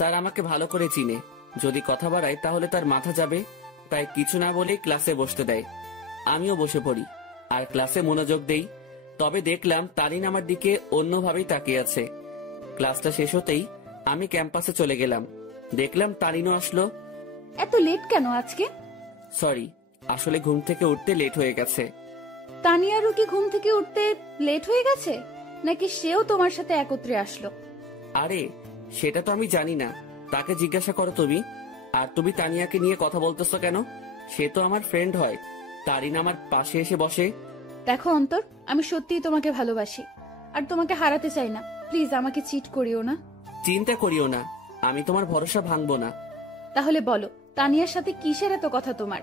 Sir আমাকে ভালো করে চিনে, যদি কথা বাড়ায় তাহলে তার মাথা যাবে, তাই কিছু না বলে ক্লাসে বসতে দেয়। আমিও বসে পড়ি আর ক্লাসে মনোযোগ দেই। তবে দেখলাম তারিন আমার দিকে অন্যভাবেই তাকিয়ে আছে। ক্লাসটা শেষ হতেই আমি ক্যাম্পাসে চলে গেলাম। দেখলাম তারিনও আসলো। এত লেট কেন আজকে? সরি, আসলে ঘুম থেকে উঠতে লেট হয়ে গেছে। তানিয়ারও কি ঘুম থেকে উঠতে লেট হয়ে গেছে, নাকি সেও তোমার সাথে একত্রে আসলো? আরে সেটা তো আমি জানি না, তাকে জিজ্ঞাসা করো তুমি। আর তুমি তানিয়াকে নিয়ে কথা বলতেছো কেন? সে তো আমার ফ্রেন্ড হয়। তারিন আমার পাশে এসে বসে। দেখো অন্তর, আমি সত্যিই তোমাকে ভালোবাসি আর তোমাকে হারাতে চাই না। প্লিজ আমাকে চিট করিও না। চিন্তা করিও না, আমি তোমার ভরসা ভাঙবো না। তাহলে বলো, তানিয়ার সাথে কিসের এত কথা তোমার?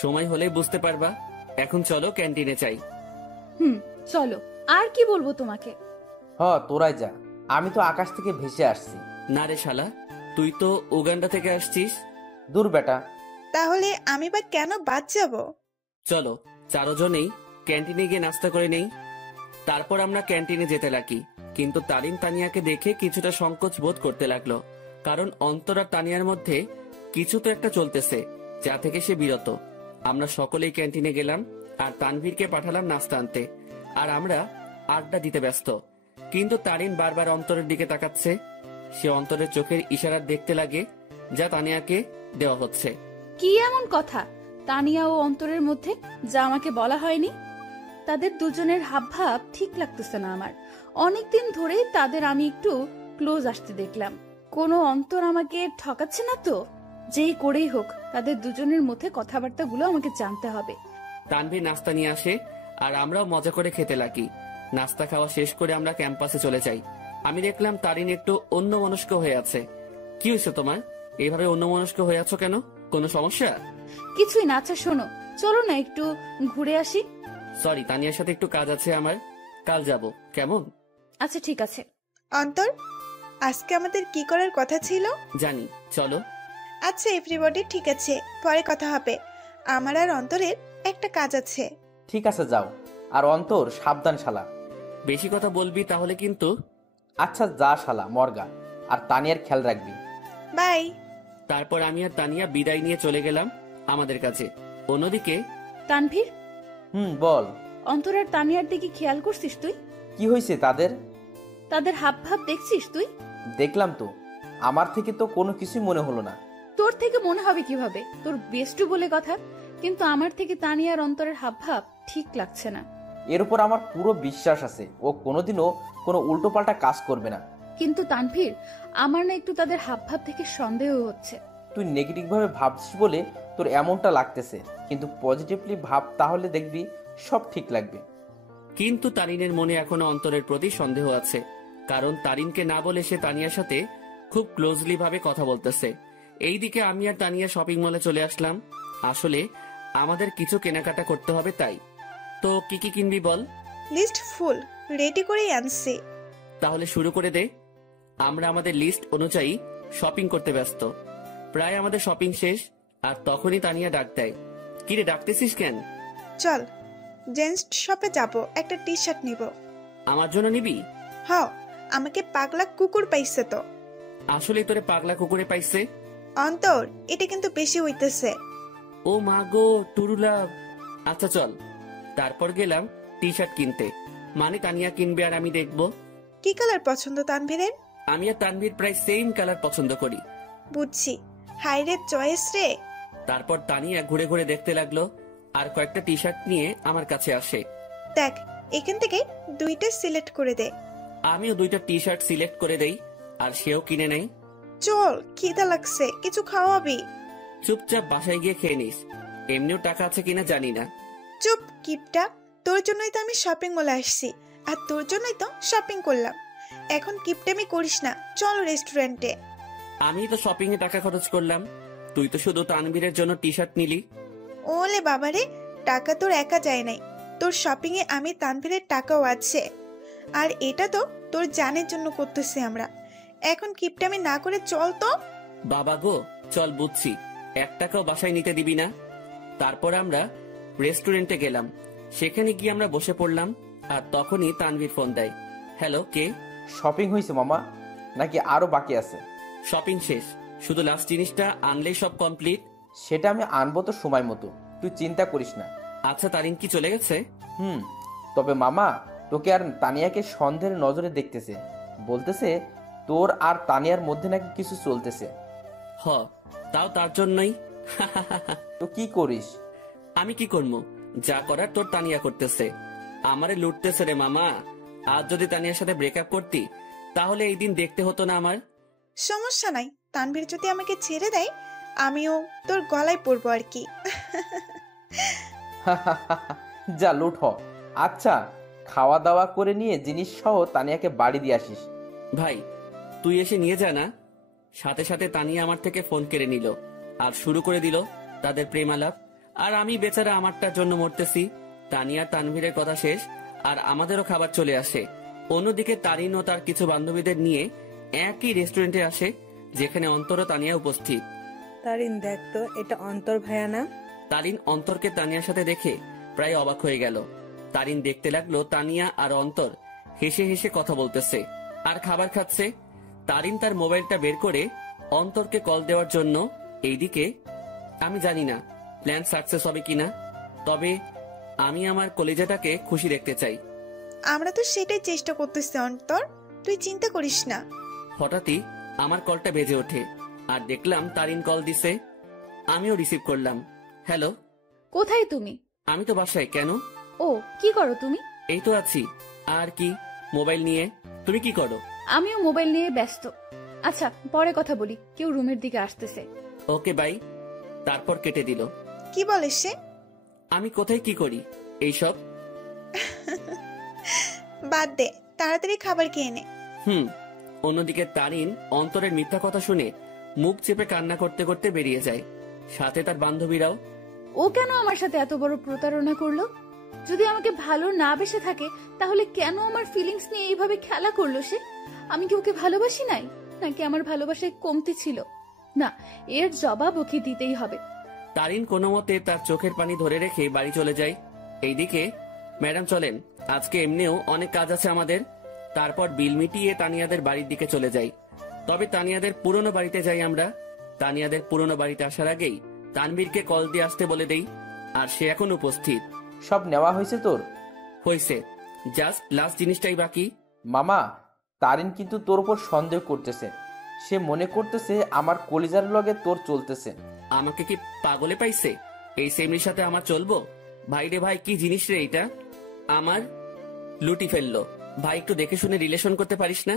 সময় হলেই বুঝতে পারবা। এখন চলো ক্যান্টিনে যাই। চলো। আর কি বলবো তোমাকে? তোরাই যা, আমি তো আকাশ থেকে ভেসে আসছি। না রে শালা, তুই তো উগান্ডা থেকে আসছিস। দূর বেটা। তাহলে আমি বা কেন বাদ যাব? চলো চারজনেই ক্যান্টিনে গিয়ে নাস্তা করে নেই। তারপর আমরা ক্যান্টিনে যেতে লাগি, কিন্তু তারিন তানিয়াকে দেখে কিছুটা সংকোচ বোধ করতে লাগলো, কারণ অন্তর আর তানিয়ার মধ্যে কিছু তো একটা চলতেছে, যা থেকে সে বিরত। আমরা সকলেই ক্যান্টিনে গেলাম আর তানভীরকে পাঠালাম নাস্তা আনতে, আর আমরা আড্ডা দিতে ব্যস্ত। কিন্তু তারিন বারবার অন্তরের দিকে তাকাচ্ছে। সে অন্তরের চোখের ইশারা দেখতে লাগে, যা তানিয়াকে দেওয়া হচ্ছে। কি এমন কথা তানিয়া ও অন্তরের মধ্যে যা আমাকে বলা হয়নি? তাদের দুজনের হাবভাব ঠিক লাগতেছে না আমার। অনেকদিন ধরেই তাদের আমি একটু ক্লোজ আসতে দেখলাম। কোনো অন্তর আমাকে ঠকাচ্ছে না তো? যেই করেই হোক তাদের দুজনের মধ্যে কথাবার্তাগুলো আমাকে জানতে হবে। তানভীর নাস্তা নিয়ে আসে আর আমরাও মজা করে খেতে লাগি। নাস্তা খাওয়া শেষ করে আমরা ক্যাম্পাসে চলে যাই। আমি দেখলাম তারিন একটু অন্যমনস্ক হয়ে আছে। কি হয়েছে তোমার? এইভাবে অন্যমনস্ক হয়ে আছো কেন? কোনো সমস্যা? কিছুই না। আচ্ছা শোনো, চলো না একটু ঘুরে আসি। সরি, তানিয়ার সাথে একটু কাজ আছে আমার, কাল যাব। কেমন? আচ্ছা ঠিক আছে। অন্তর, আজকে আমাদের কি করার কথা ছিল? জানি, চলো। আচ্ছা এভরিবডি, ঠিক আছে, পরে কথা হবে। আমার আর অন্তরের একটা কাজ আছে। ঠিক আছে যাও। আর অন্তর সাবধান শালা। বেশি কথা বলবি তাহলে কিন্তু। আচ্ছা যা শালা মর্গা, আর তানিয়ার খেয়াল রাখবি। বাই। তারপর আমি আর তানিয়া বিদায় নিয়ে চলে গেলাম আমাদের কাছে। অন্যদিকে তানভীর, বল। অন্তর আর তানিয়ার দিকে খেয়াল করছিস তুই? কি হয়েছে তাদের? তাদের হাবভাব দেখছিস তুই? দেখলাম তো, আমার থেকে তো কোনো কিছুই মনে হলো না। তোর থেকে মনে হবে কিভাবে? তোর বেস্টু বলে কথা। কিন্তু আমার থেকে তানিয়ার অন্তরের হাবভাব ঠিক লাগছে না। এর উপর আমার পুরো বিশ্বাস আছে, ও কোনোদিনও কোনো উল্টোপাল্টা কাজ করবে না। কিন্তু তানভীর, আমার না একটু তাদের হাবভাব থেকে সন্দেহ হচ্ছে। তুই নেগেটিভ ভাবে ভাবছিস বলে তোর এমনটা লাগতেছে, কিন্তু পজিটিভলি ভাব, তাহলে দেখবি সব ঠিক লাগবে। কিন্তু তারিনের মনে এখনো অন্তরের প্রতি সন্দেহ আছে, কারণ তারিনকে না বলে সে তানিয়ার সাথে খুব ক্লোজলি ভাবে কথা বলতেছে। এইদিকে আমি আর তানিয়া শপিং মলে চলে আসলাম। আসলে আমাদের কিছু কেনাকাটা করতে হবে, তাই। তো কি কি কিনবি বল? লিস্ট ফুল রেডি করেই আনছি। তাহলে শুরু করে দে। আমরা আমাদের লিস্ট অনুযায়ী শপিং করতে ব্যস্ত। প্রায় আমাদের শপিং শেষ, আর তখনই তানিয়া ডাক দেয়। কিরে, ডাকতেছিস কেন? চল জেন্টস শপে যাব, একটা টি শার্ট নিব। আমার জন্য নিবি? হ্যাঁ, আমাকে পাগলা কুকুর পাইছে তো। আসলে তোরে পাগলা কুকুরে পাইছে? অন্তর, এটা কিন্তু বেশি হইতেছে। ও মা গো, টুরুলা। আচ্ছা চল। তারপর গেলাম টি শার্ট কিনতে, মানে তানিয়া কিনবে আর আমি দেখবো। কি কালার পছন্দ তানভীরের? আমি আর তানভীর প্রায় সেম কালার পছন্দ করি। বুঝছি, হাই রে চয়েস রে। তারপর তানিয়া ঘুরে ঘুরে দেখতে লাগলো আর কয়েকটা টি শার্ট নিয়ে আমার কাছে আসে। দেখ, এখান থেকে দুইটা সিলেক্ট করে দে। আমিও দুইটা টি শার্ট সিলেক্ট করে দেই, আর সেও কিনে নেই। চল, খিদা লাগছে, কিছু খাওয়াবি? চুপচাপ বাসায় গিয়ে খেয়ে নিস, এমনিও টাকা আছে কিনা জানি না। চুপ কিপটা, তোর জন্যই তো আমি শপিং মলে আসছি, আর তোর জন্যই তো শপিং করলাম। এখন কিপটামি করিস না, চল রেস্টুরেন্টে। আমি তো শপিং এ টাকা খরচ করলাম, তুই তো শুধু তানভীরের জন্য টি শার্ট নিলি। ওলে বাবারে, টাকা তোর একা যায় নাই, তোর শপিং এ আমি তানভীরের টাকাও আছে। আর এটা তো তোর জানের জন্য করতেছি আমরা। এখন কিপটামি না করে চল তো। বাবা গো, চল বুঝছি, 1 টাকাও বাসায় নিতে দিবি না। তারপর আমরা রেস্টুরেন্টে গেলাম। সেখানে গিয়ে আমরা বসে পড়লাম, আর তখনই তানভীর ফোন দেয়। হ্যালো, কে? শপিং হয়েছে মামা, নাকি আরো বাকি আছে? শপিং শেষ, শুধু লাস্ট জিনিসটা আনলেই সব কমপ্লিট। সেটা আমি আনবো তো সময় মতো, তুই চিন্তা করিস না। আচ্ছা, তারিন কি চলে গেছে? তবে মামা, তোকে আর তানিয়াকে সন্দেহের নজরে দেখতেছে, বলতেছে তোর আর তানিয়ার মধ্যে নাকি কিছু চলতেছে। হ, তাও তার জন্যই। তো কি করিস? আমি কি করবো? যা করার তোর তানিয়া করতেছে, আমারে লুটতেছে রে মামা। আজ যদি তানিয়ার সাথে ব্রেকআপ করতি তাহলে এই দিন দেখতে হতো না আমার। সমস্যা নাই, তানভীর যদি আমাকে ছেড়ে দেয় আমিও তোর গলায় পড়বো আর কি। যা লুট হ। আচ্ছা, খাওয়া দাওয়া করে নিয়ে জিনিস সহ তানিয়াকে বাড়ি দিয়ে আসিস। ভাই, তুই এসে নিয়ে যা না। সাথে সাথে তানিয়া আমার থেকে ফোন কেড়ে নিল আর শুরু করে দিল তাদের প্রেম আলাপ। আর আমি বেচারা আমারটার জন্য মরতেছি। তানিয়া তানভীরের কথা শেষ আর আমাদেরও খাবার চলে আসে। অন্যদিকে তারিন ও তার কিছু বান্ধবীদের নিয়ে একই রেস্টুরেন্টে আসে, যেখানে অন্তর ও তানিয়া উপস্থিত। তারিন, দেখ তো, এটা অন্তর ভাইয়া না? তারিন অন্তরকে তানিয়ার সাথে দেখে প্রায় অবাক হয়ে গেল। তারিন দেখতে লাগলো তানিয়া আর অন্তর হেসে হেসে কথা বলতেছে আর খাবার খাচ্ছে। তারিন তার মোবাইলটা বের করে অন্তরকে কল দেওয়ার জন্য। এইদিকে আমি জানি না প্ল্যান সাকসেস হবে কিনা, তবে আমি আমার কলেজাটাকে খুশি দেখতে চাই। আমরা তো সেটাই চেষ্টা করতেছি অন্তর, তুই চিন্তা করিস না। হঠাৎই আমার কলটা বেজে ওঠে আর দেখলাম তারিন কল দিছে। আমিও রিসিভ করলাম। হ্যালো। কোথায় তুমি? আমি তো বাসায়। কেন? ও, কি করো তুমি? এই তো আছি। আর কি, মোবাইল নিয়ে। তুমি কি করো? আমিও মোবাইল নিয়ে ব্যস্ত। আচ্ছা, পরে কথা বলি, কেউ রুমের দিকে আসতেছে। Okay bye. তারপর কেটে দিল। কি বলে সে? আমি কোথায় কি করি এইসব? বাদ দে, তাড়াতাড়ি খাবার খেয়ে নে। অন্যদিকে তারিন অন্তরের মিথ্যা কথা শুনে মুখ চেপে কান্না করতে করতে বেরিয়ে যায়, সাথে তার বান্ধবীরাও। ও কেন আমার সাথে এত বড় প্রতারণা করলো? যদি আমাকে ভালো না বেসে থাকে তাহলে কেন আমার ফিলিংস নিয়ে এইভাবে খেলা করলো সে? আমি কি ওকে ভালোবাসি নাই, নাকি আমার ভালোবাসায় কমতি ছিল? না, এর জবাব ওকে দিতেই হবে। তারিন কোনো মতে তার চোখের পানি ধরে রেখে বাড়ি চলে যায়। এইদিকে ম্যাডাম চলেন, আজকে এমনিও অনেক কাজ আছে আমাদের। তারপর বিল মিটিয়ে তানিয়াদের বাড়ির দিকে চলে যাই। তবে তানিয়াদের পুরনো বাড়িতে যাই আমরা। তানিয়াদের পুরনো বাড়িতে আসার আগেই তানবীরকে কল দিয়ে আসতে বলে দেই, আর সে এখন উপস্থিত। সব নেওয়া হয়েছে তোর? হয়েছে, জাস্ট লাস্ট জিনিসটাই বাকি। মামা, তারিন কিন্তু তোর উপর সন্দেহ করতেছে। সে মনে করতেছে আমার কলিজার লগে তোর চলতেছে। আমাকে কি পাগলে পাইছে? এই সেমরির সাথে আমার চলবো? ভাই রে ভাই, কি জিনিস রে এটা! আমার লুটি ফেললো। ভাই, একটু দেখে শুনে রিলেশন করতে পারিস না?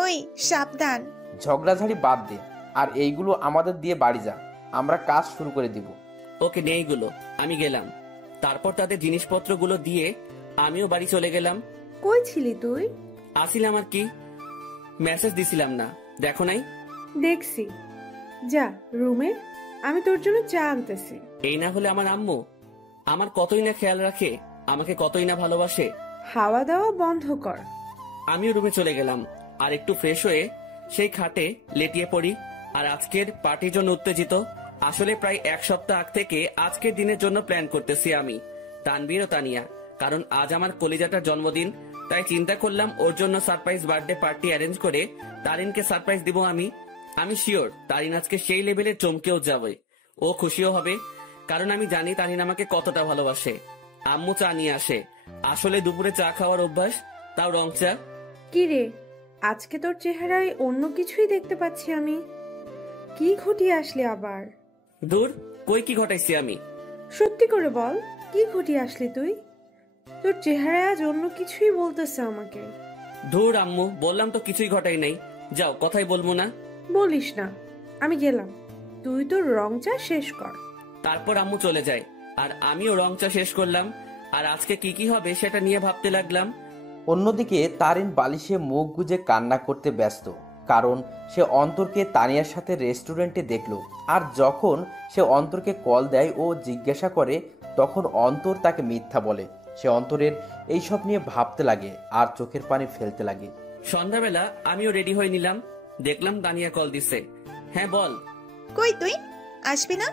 ওই সাবধান। ঝগড়াঝাড়ি বাদ দে, আর এইগুলো আমাদের দিয়ে বাড়ি যা, আমরা কাজ শুরু করে দিব। ওকে, নে এইগুলো। আমি গেলাম। তারপর তাদের জিনিসপত্রগুলো দিয়ে আমিও বাড়ি চলে গেলাম। কই ছিলি তুই? আসিলাম আর কি, মেসেজ দিছিলাম না, দেখো নাই? দেখছি। যা রুমে, আমি তোর জন্য চা আনতেছি। এই না হলে আমার আম্মু আমার কতই না খেয়াল রাখে, আমাকে কতই না ভালোবাসে। খাওয়া দাওয়া বন্ধ কর। আমিও রুমে চলে গেলাম আর একটু ফ্রেশ হয়ে সেই খাটে লেটিয়ে পড়ি। আর আজকের পার্টির জন্য উত্তেজিত। আসলে প্রায় এক সপ্তাহ আগ থেকে আজকের দিনের জন্য প্ল্যান করতেছি আমি, তানবীর ও তানিয়া। কারণ আজ আমার কলিজাটার জন্মদিন, তাই চিন্তা করলাম ওর জন্য সারপ্রাইজ বার্থডে পার্টি অ্যারেঞ্জ করে তারিনকে সারপ্রাইজ দিব আমি। আমি শিওর তারিন আজকে সেই লেভেলে চমকেও যাবে, ও খুশিও হবে, কারণ আমি জানি তারিন আমাকে কতটা ভালোবাসে। আম্মু চা নিয়ে আসে। আসলে দুপুরে চা খাওয়ার অভ্যাস, তাও রং চা। কি রে, আজকে তোর চেহারায় অন্য কিছুই দেখতে পাচ্ছি আমি। কি ঘটিয়ে আসলি আবার? দূর, কই কি ঘটাইছি আমি? সত্যি করে বল, কি ঘটিয়ে আসলি তুই? তোর চেহারায় আজ অন্য কিছুই বলতেছে আমাকে। ধুর আম্মু, বললাম তো কিছুই ঘটাই নাই। যাও, কথাই বলবো না। বলিস না, আমি গেলাম, তুই তোর রং চা শেষ কর। তারপর আম্মু চলে যায় আর আমিও রং চা শেষ করলাম। আর আজকে কি কি হবে সেটা নিয়ে ভাবতে লাগলাম। অন্যদিকে তারিন বালিশে মুখ গুজে কান্না করতে ব্যস্ত, কারণ সে অন্তরকে তানিয়ার সাথে রেস্টুরেন্টে দেখলো। আর যখন সে অন্তরকে কল দেয় ও জিজ্ঞাসা করে, তখন অন্তর তাকে মিথ্যা বলে। সে অন্তরের এইসব নিয়ে ভাবতে লাগে আর চোখের পানি ফেলতে লাগে। সন্ধ্যাবেলা আমিও রেডি হয়ে নিলাম, দেখলাম তানিয়া কল দিছে। হ্যাঁ বল। কই তুই আসবি না?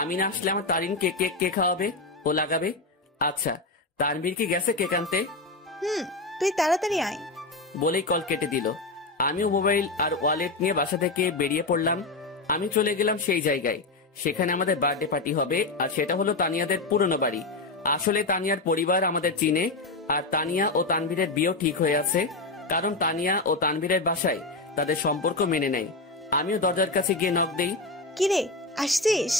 আমি না আসলে আমার তারিনকে কেক কে খাওয়াবে, ও লাগাবে। আচ্ছা, তানবীর কি গেছে কেক আনতে? তুই তাড়াতাড়ি আয়। বলেই কল কেটে দিল। আমিও মোবাইল আর ওয়ালেট নিয়ে বাসা থেকে বেরিয়ে পড়লাম। আমি চলে গেলাম সেই জায়গায়, সেখানে আমাদের বার্থডে পার্টি হবে, আর সেটা হলো তানিয়াদের পুরনো বাড়ি। আসলে তানিয়ার পরিবার আমাদের চিনে, আর তানিয়া ও তানভীরের বিয়েও ঠিক হয়ে আছে, কারণ তানিয়া ও তানভীরের বাসায় তাদের সম্পর্ক মেনে নেয়। আমিও দরজার কাছে গিয়ে নক দেই। কিরে, আসছিস?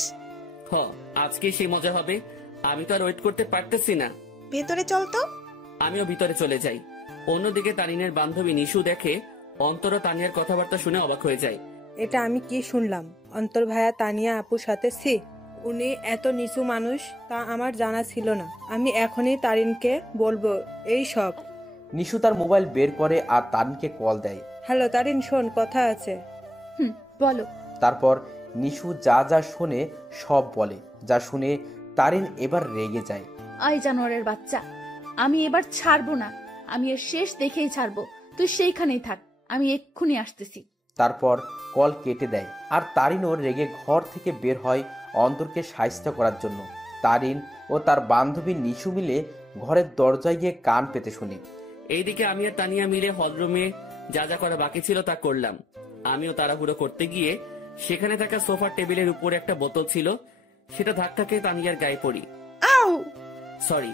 আজকে সেই মজা হবে, আমি তো আর ওয়েট করতে পারতেছি না। ভেতরে চল তো। আমিও ভিতরে চলে যাই। অন্যদিকে তারিনের বান্ধবী নিশু দেখে অন্তর ও তানিয়ার কথাবার্তা শুনে অবাক হয়ে যায়। এটা আমি কি শুনলাম? অন্তর ভাইয়া তানিয়া আপুর সাথে উনি এত নিচু মানুষ তা আমার জানা ছিল না। আমি এখনই তারিনকে বলবো এই সব। নিশু তার মোবাইল বের করে আর তারিনকে কল দেয়। হ্যালো তারিন, শোন, কথা আছে। বলো। তারপর নিশু যা যা শোনে সব বলে, যা শুনে তারিন এবার রেগে যায়। আই জানোয়ারের বাচ্চা, আমি এবার ছাড়বো না, আমি এর শেষ দেখেই ছাড়বো। তুই সেইখানেই থাক, আমি এক্ষুনি আসতেছি। তারপর কল কেটে দেয় আর তারিনও রেগে ঘর থেকে বের হয় অন্তরকে সাহায্য করার জন্য। তারিন ও তার বান্ধবী নিশু মিলে ঘরের দরজায় গিয়ে কান পেতে শুনি। এইদিকে আমি আর তানিয়া মিলে হলরুমে যা যা করা বাকি ছিল তা করলাম। আমিও তাড়াহুড়ো করতে গিয়ে সেখানে থাকা সোফার টেবিলের উপরে একটা বোতল ছিল, সেটা ধাক্কা খেয়ে তানিয়ার গায়ে পড়ি। আউ! সরি।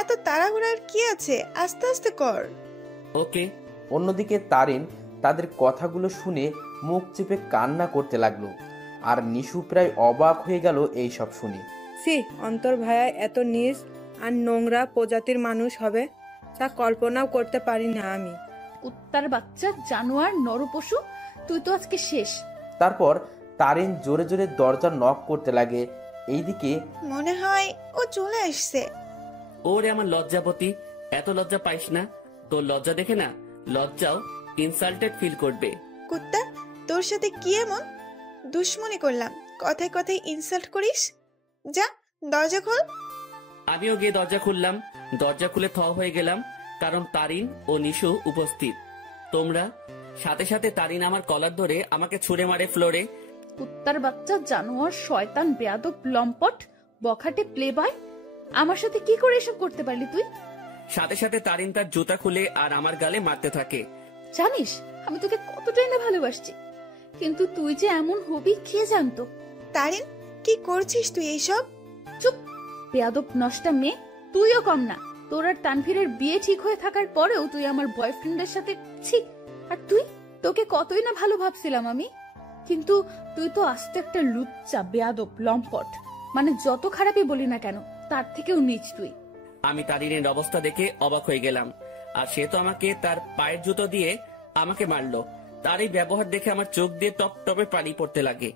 এত তাড়াহুড়ার কি আছে, আস্তে আস্তে কর। ওকে। অন্যদিকে তারিন তাদের কথাগুলো শুনে মুখ চেপে কান্না করতে লাগলো, আর নিশু প্রায় অবাক হয়ে গেল এই সব শুনে। অন্তর ভাইয়া এত নিচ আর নোংরা প্রজাতির মানুষ হবে তা কল্পনাও করতে পারি না আমি। কুত্তার বাচ্চা, জানোয়ার, নরপশু, তুই তো আজকে শেষ। তারপর তারিন জোরে জোরে দরজা নক করতে লাগে। এইদিকে মনে হয় ও চলে আসছে। ওরে আমার লজ্জাপতি, এত লজ্জা পাইস না। তোর লজ্জা দেখে না লজ্জাও ইনসাল্টেড ফিল করবে। কুত্তা, তোর সাথে কি এমন দুশ্মনী করলাম, কথায় কথায় ইনসাল্ট করিস? যা, দরজা খোল। আমিও গিয়ে দরজা খুললাম। দরজা খুলে থ হয়ে গেলাম, কারণ তারিন ও নিশু উপস্থিত। তোমরা সাথে সাথে তারিন আমার কলার ধরে আমাকে ছুঁড়ে মারে ফ্লোরে। কুত্তার বাচ্চা, জানোয়ার, শয়তান, বেয়াদব, লম্পট, বখাটে প্লে বয়, আমার সাথে কি করে এসব করতে পারলি তুই? সাথে সাথে তারিন তার জুতা খুলে আর আমার গালে মারতে থাকে। জানিস আমি তোকে কতটাই না ভালোবাসছি, কিন্তু তুই যে এমন হবি কে জানতো? তারিন, কি করছিস তুই এইসব? চুপ, বেয়াদব নষ্টা মেয়ে। তুইও কম না, তোর আর তানভীরের বিয়ে ঠিক হয়ে থাকার পরেও তুই আমার বয়ফ্রেন্ডের সাথে ছি। আর তুই, তোকে কতই না ভালো ভাবছিলাম আমি, কিন্তু তুই তো আস্তে একটা লুচ্চা, বেয়াদব, লম্পট, মানে যত খারাপই বলি না কেন তার থেকেও নিচ তুই। আমি তারিনের অবস্থা দেখে অবাক হয়ে গেলাম, আর সে তো আমাকে তার পায়ের জুতো দিয়ে আমাকে মারলো। তার এই ব্যবহার দেখে আমার চোখ দিয়ে টপ টপে পানি পড়তে লাগে।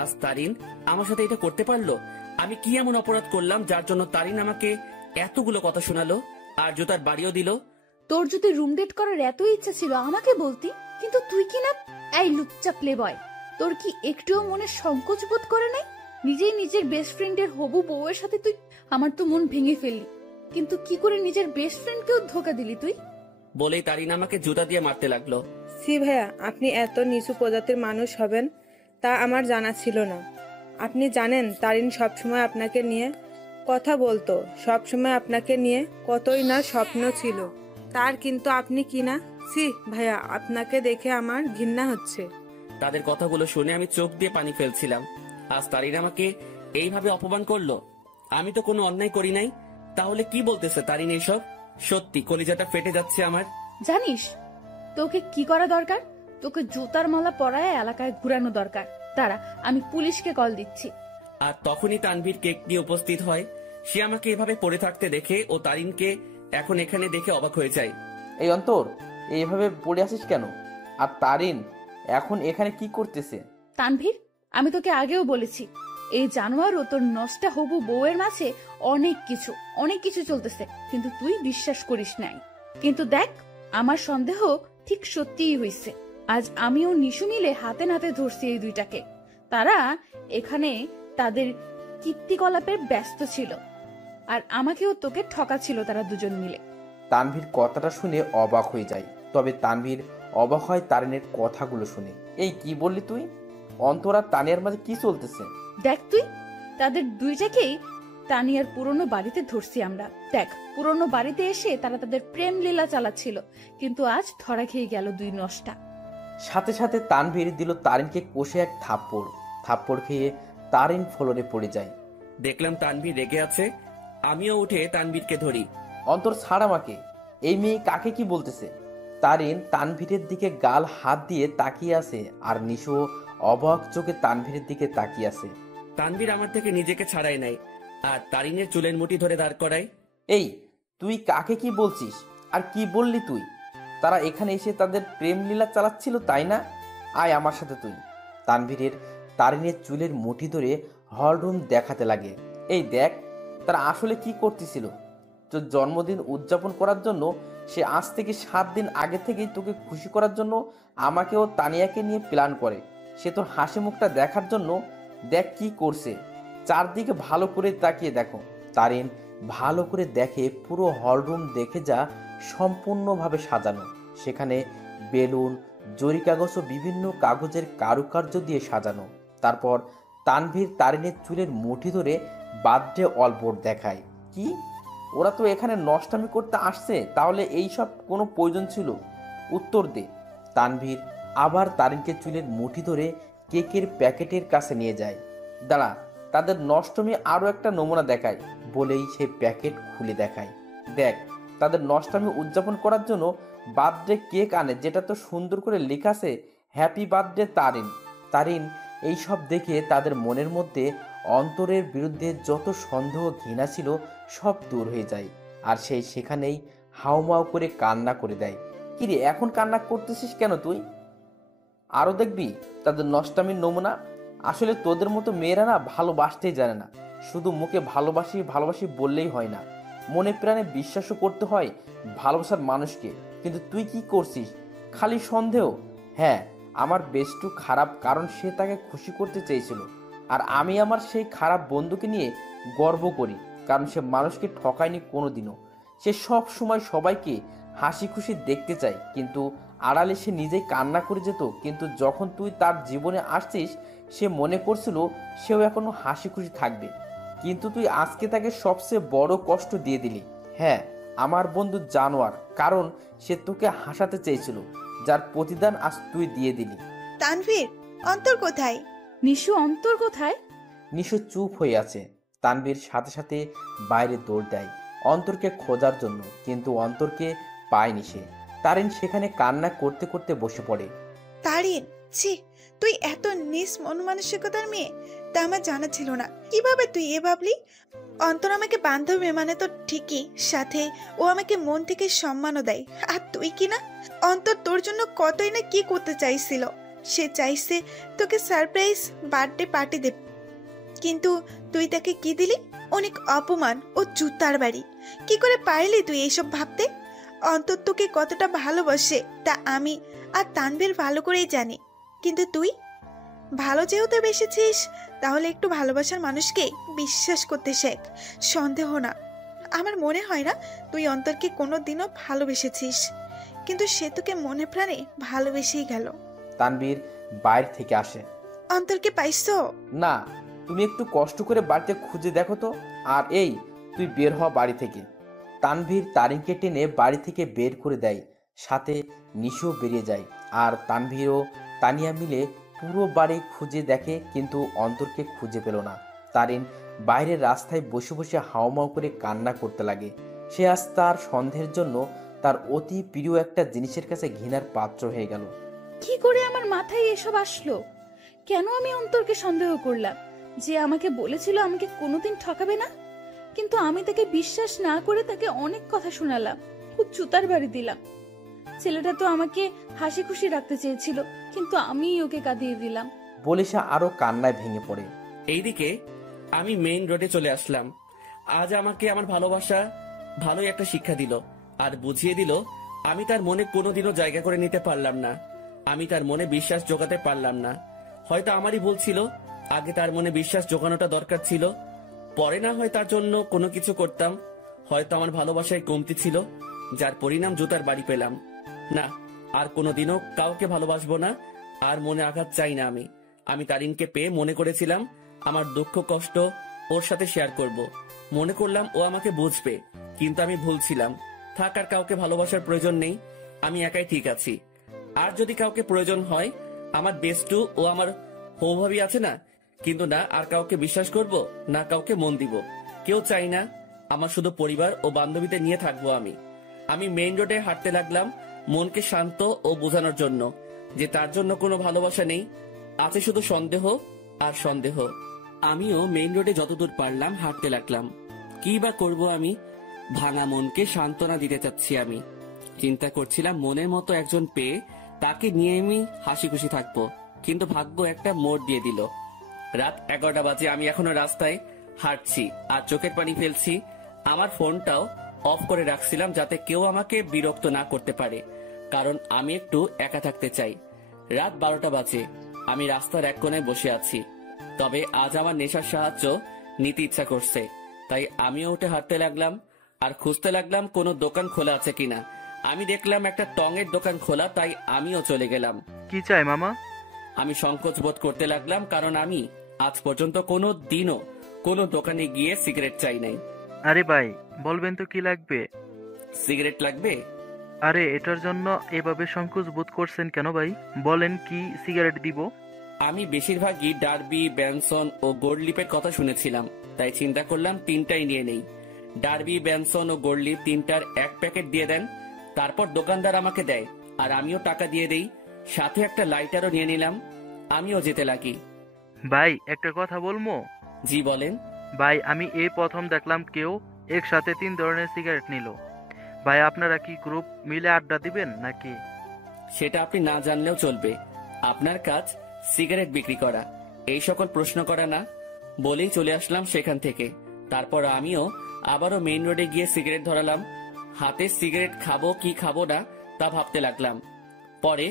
আজ তারিন আমার সাথে এটা করতে পারলো? আমি কি এমন অপরাধ করলাম যার জন্য তারিন আমাকে এতগুলো কথা শোনালো আর জুতার বাড়িও দিল? তোর যদি রুম ডেট করার এত ইচ্ছা ছিল আমাকে বলতি, কিন্তু তুই কি না এই লুচ্চা প্লে বয়, তোর কি একটুও মনে সংকোচ বোধ করে নাই? নিজেই নিজের বেস্ট ফ্রেন্ডের হবু বউয়ের সাথে তুই। আমার তো মন ভেঙে ফেললি, কিন্তু কি করে নিজের বেস্ট ফ্রেন্ডকেও ধোকা দিলি তুই? বলেই তারিন আমাকে জুতা দিয়ে মারতে লাগলো। ভাইয়া, আপনি এত নিচু প্রজাতির মানুষ হবেন তা আমার জানা ছিল না। আপনি জানেন তারিন সবসময় আপনাকে নিয়ে কথা বলতো, সবসময় আপনাকে নিয়ে কতই না স্বপ্ন ছিল তার, কিন্তু আপনি কি না। ভাইয়া, আপনাকে দেখে আমার ঘৃণা হচ্ছে। তাদের কথাগুলো শুনে আমি চোখ দিয়ে পানি ফেলছিলাম। আজ তারিন আমাকে এইভাবে অপমান করলো। আমি তো কোনো অন্যায় করি নাই, তাহলে কি বলতেছে তারিন এইসব? সত্যি কলিজাটা ফেটে যাচ্ছে আমার। জানিস তোকে কি করা দরকার? তোকে জুতার মালা পরায় এলাকায় ঘুরানো দরকার। দাঁড়া, আমি পুলিশকে কল দিচ্ছি। আর তখনই তানভীর কেক নিয়ে উপস্থিত হয়। সে আমাকে এভাবে পড়ে থাকতে দেখে ও তারিনকে এখন এখানে দেখে অবাক হয়ে যায়। এই অন্তর, এইভাবে পড়ে আসিস কেন? আর তারিন এখন এখানে কি করতেছে? তানভীর, আমি তোকে আগেও বলেছি এই জানোয়ার ও তোর নষ্টা হবু বউয়ের মাঝে অনেক কিছু চলতেছে, কিন্তু তুই বিশ্বাস করিস নাই। কিন্তু দেখ, আমার সন্দেহ ঠিক সত্যিই হয়েছে। আজ আমিও নিশু মিলে হাতে নাতে ধরছি এই দুইটাকে। তারা এখানে তাদের কীর্তিকলাপে ব্যস্ত ছিল, আর আমাকেও তোকে ঠকাচ্ছিল তারা দুজন মিলে। তানভীর কথাটা শুনে অবাক হয়ে যায়, তবে তানভীর অবাক হয় তারিনের কথাগুলো শুনে। এই কি বললি তুই? অন্তর আর তানিয়ার মাঝে কি চলতেছে? দেখ তুই, তাদের দুইটাকেই তানিয়ার পুরনো বাড়িতে ধরছি আমরা। দেখ, পুরনো বাড়িতে এসে তারা তাদের প্রেম লীলা চালাচ্ছিল, কিন্তু আজ ধরা খেয়ে গেল দুই নষ্টা। সাথে সাথে তানভীর দিল তারিনকে কষে এক থাপ্পড় খেয়ে তারিন ফ্লোরে পড়ে যায়। দেখলাম তানভীর রেগে আছে, আমিও উঠে তানভীরকে ধরি। অন্তর ছাড় আমাকে, এই মেয়ে কাকে কি বলতেছে? তারিন তানভীরের দিকে গাল হাত দিয়ে তাকিয়ে আছে আর নিশো অবাক চোখে তানভীরের দিকে তাকিয়ে আছে। তানভীর আমার থেকে নিজেকে ছাড়াই নাই আর তারিনের চুলের মুঠি ধরে দাঁড় করায়। এই তুই কাকে কি বলছিস আর কি বললি তুই? তারা এখানে এসে তাদের প্রেম লীলা চালাচ্ছিল তাই না? আয় আমার সাথে তুই। তানভীরের তারিনের চুলের মুঠি ধরে হলরুম দেখাতে লাগে। এই দেখ তারা আসলে কি করতেছিল। তোর জন্মদিন উদযাপন করার জন্য সে আজ থেকে 7 দিন আগে থেকেই তোকে খুশি করার জন্য আমাকে ও তানিয়াকে নিয়ে প্ল্যান করে। সে তোর হাসি মুখটা দেখার জন্য দেখ কি করছে। চারদিকে ভালো করে তাকিয়ে দেখো। তারিন ভালো করে দেখে পুরো হলরুম দেখে যা সম্পূর্ণভাবে সাজানো। সেখানে বেলুন, জরি কাগজ ও বিভিন্ন কাগজের কারুকার্য দিয়ে সাজানো। তারপর তানভীর তারিনের চুলের মুঠি ধরে বার্থডে অলবোর্ড দেখায়। কি ওরা তো এখানে নষ্টামি করতে আসছে, তাহলে এই সব কোনো প্রয়োজন ছিল? উত্তর দে। তানভীর আবার তারিনকে চুলের মুঠি ধরে কেকের প্যাকেটের কাছে নিয়ে যায়। দাঁড়া, তাদের নষ্টমী আরও একটা নমুনা দেখায় বলেই সেই প্যাকেট খুলে দেখায়। দেখ তাদের নষ্টামি উদযাপন করার জন্য বার্থডে কেক আনে, যেটা তো সুন্দর করে লেখা আছে হ্যাপি বার্থডে তারিন। তারিন এইসব দেখে তাদের মনের মধ্যে অন্তরের বিরুদ্ধে যত সন্দেহ ঘৃণা ছিল সব দূর হয়ে যায় আর সেই সেখানেই হাউমাউ করে কান্না করে দেয়। কিরে এখন কান্না করতেছিস কেন তুই? আরও দেখবি তাদের নষ্টামির নমুনা। আসলে তোদের মতো মেয়েরা না ভালোবাসতেই জানে না, শুধু মুখে ভালোবাসি ভালোবাসি বললেই হয় না, মনে প্রাণে বিশ্বাসও করতে হয় ভালোবাসার মানুষকে। কিন্তু তুই কি করছিস? খালি সন্দেহ। হ্যাঁ আমার বেস্টু খারাপ, কারণ সে তাকে খুশি করতে চেয়েছিল, আর আমি আমার সেই খারাপ বন্ধুকে নিয়ে গর্ব করি, কারণ সে মানুষকে ঠকায়নি কোনোদিনও। সে সব সময় সবাইকে হাসি খুশি দেখতে চায়, কিন্তু আড়ালে সে নিজেই কান্না করে যেত। কিন্তু যখন তুই তার জীবনে আসছিস সে মনে করছিল সেও এখনো হাসি খুশি থাকবে, কিন্তু তুই আজকে তাকে সবচেয়ে বড় কষ্ট দিয়ে দিলি। হ্যাঁ আমার বন্ধু জানোয়ার, কারণ সে তোকে হাসাতে চেয়েছিল, যার প্রতিদান আজ তুই দিয়ে দিলি। তানভীর, অন্তর কোথায়? নিশু, অন্তর কোথায়? নিশু চুপ হয়ে আছে। তানভীর সাথে সাথে বাইরে দৌড় দেয় অন্তরকে খোঁজার জন্য, কিন্তু অন্তরকে পায়নি সে। তারিন সেখানে কান্না করতে করতে বসে পড়ে। তারিন, ছি, তুই এত নিস মন মানসিকতার মেয়ে, তা আমার জানা ছিল না। কিভাবে তুই এ ভাবলি? অন্তর আমাকে বান্ধবী মানে তো ঠিকই, সাথে ও আমাকে মন থেকে সম্মানও দেয়। আর তুই কি না, অন্তর তোর জন্য কতই না কি করতে চাইছিল। সে চাইছে তোকে সারপ্রাইজ বার্থডে পার্টি দেবে, কিন্তু তুই তাকে কি দিলি? অনেক অপমান ও জুতার বাড়ি। কি করে পারলি তুই এইসব ভাবতে? অন্তর তোকে কতটা ভালোবাসে তা আমি আর তানভীর ভালো করেই জানি, কিন্তু তুই ভালো যেহেতু বেসেছিস, তাহলে একটু ভালোবাসার মানুষকে বিশ্বাস করতে শেখ, সন্দেহ না। আমার মনে হয় না তুই অন্তরকে কোনোদিনও ভালোবেসেছিস, কিন্তু সে তোকে মনে প্রাণে ভালোবেসেই গেল। তানভীর বাইরে থেকে আসে। অন্তরকে পাইছো? না, তুমি একটু কষ্ট করে বাড়িতে খুঁজে দেখো তো। আর এই তুই বের হ বাড়ি থেকে। তানভীর তারিনকে টেনে বাড়ি থেকে বের করে দেয়, সাথে নিশো বেরিয়ে যায়। আর তানভীর ও তানিয়া মিলে পুরো বাড়ি খুঁজে দেখে, কিন্তু অন্তরকে খুঁজে পেল না। তারিন বাইরের রাস্তায় বসে বসে হাওমাও করে কান্না করতে লাগে। সে আজ তার সন্দেহের জন্য তার অতি প্রিয় একটা জিনিসের কাছে ঘৃণার পাত্র হয়ে গেল। কি করে আমার মাথায় এসব আসলো? কেন আমি অন্তরকে সন্দেহ করলাম যে আমাকে বলেছিল আমাকে কোনোদিন ঠকাবে না? কিন্তু আমি তাকে বিশ্বাস না করে তাকে অনেক কথা শোনালাম, খুব জুতার বাড়ি দিলাম। ছেলেটা তো আমাকে হাসি খুশি রাখতে চেয়েছিল, কিন্তু আমি ওকে কাঁদিয়ে দিলাম। বলে সে আরো কান্নায় ভেঙে পড়ে। এইদিকে আমি মেইন রোডে চলে আসলাম। আজ আমাকে আমার ভালোবাসা ভালোই একটা শিক্ষা দিল আর বুঝিয়ে দিল আমি তার মনে কোনোদিনও জায়গা করে নিতে পারলাম না, আমি তার মনে বিশ্বাস জোগাতে পারলাম না। হয়তো আমারই ভুল ছিল, আগে তার মনে বিশ্বাস জোগানোটা দরকার ছিল, পরে না হয় তার জন্য কোনো কিছু করতাম। হয়তো আমার ভালোবাসায় কমতি ছিল, যার পরিণাম জুতার বাড়ি পেলাম। না, আর কোনোদিনও কাউকে ভালোবাসবো না, আর মনে আঘাত চাই না। আমি তারিনকে পেয়ে মনে করেছিলাম আমার দুঃখ কষ্ট ওর সাথে শেয়ার করব, মনে করলাম ও আমাকে বুঝবে, কিন্তু আমি ভুল ছিলাম। থাক, আর কাউকে ভালোবাসার প্রয়োজন নেই, আমি একাই ঠিক আছি। আর যদি কাউকে প্রয়োজন হয়, আমার বেস্টু ও আমার হৌভাবি আছে না, কিন্তু না আর কাউকে বিশ্বাস করব, না কাউকে মন দিব। কেউ চাই না, আমার শুধু পরিবার ও বান্ধবীদের নিয়ে থাকবো আমি। আমি মেইন রোডে হাঁটতে লাগলাম মনকে শান্ত ও বোঝানোর জন্য যে তার জন্য কোনো ভালোবাসা নেই, আছে শুধু সন্দেহ আর সন্দেহ। আমিও মেইন রোডে যতদূর পারলাম হাঁটতে লাগলাম। কি বা করব আমি? ভাঙা মনকে সান্ত্বনা দিতে চাচ্ছি আমি। চিন্তা করছিলাম মনের মতো একজন পেয়ে তাকে নিয়ে আমি হাসি খুশি থাকবো, কিন্তু ভাগ্য একটা মোড় দিয়ে দিল। রাত 11টা বাজে, আমি এখনো রাস্তায় হাঁটছি আর চোখের পানি ফেলছি। আমার ফোনটাও অফ করে রাখছিলাম যাতে কেউ আমাকে বিরক্ত না করতে পারে, কারণ আমি একটু একা থাকতে চাই। রাত 12টা বাজে, আমি রাস্তার এক কোণায় বসে আছি। তবে আজ আমার নেশার সাহায্য নিতে ইচ্ছা করছে, তাই আমিও উঠে হাঁটতে লাগলাম আর খুঁজতে লাগলাম কোনো দোকান খোলা আছে কিনা। আমি দেখলাম একটা টঙের দোকান খোলা, তাই আমিও চলে গেলাম। কি চাই মামা? আমি সংকোচ বোধ করতে লাগলাম, কারণ আমি আজ পর্যন্ত কোনো দিনও কোনো দোকানে গিয়ে সিগারেট চাই নাই। আরে ভাই, বলবেন তো কি লাগবে? সিগারেট লাগবে? আরে এটার জন্য এভাবে সংকোচ বোধ করছেন কেন ভাই? বলেন কি সিগারেট দিব? আমি বেশিরভাগই ডার্বি, ব্যানসন ও গোল্ডলিপের কথা শুনেছিলাম, তাই চিন্তা করলাম তিনটাই নিয়ে নেই। ডার্বি, ব্যানসন ও গোল্ডলিপ তিনটার এক প্যাকেট দিয়ে দেন। তারপর দোকানদার আমাকে দেয় আর আমিও টাকা দিয়ে দেই। সাথে একটা লাইটারও নিয়ে নিলাম। আমিও যেতে লাগি। ভাই একটা কথা বলবো? জি বলেন। ভাই আমি এই প্রথম দেখলাম কেউ একসাথে 3 ধরনের সিগারেট নিল। ভাই আপনারা কি গ্রুপ মিলে আড্ডা দিবেন নাকি? সেটা আপনি না জানলেও চলবে। আপনার কাজ সিগারেট বিক্রি করা, এই সকল প্রশ্ন করা না। বলেই চলে আসলাম সেখান থেকে। তারপর আমিও আবারও মেইন রোডে গিয়ে সিগারেট ধরালাম। হাতে সিগারেট খাবো কি খাবো না তা ভাবতে লাগলাম। পরে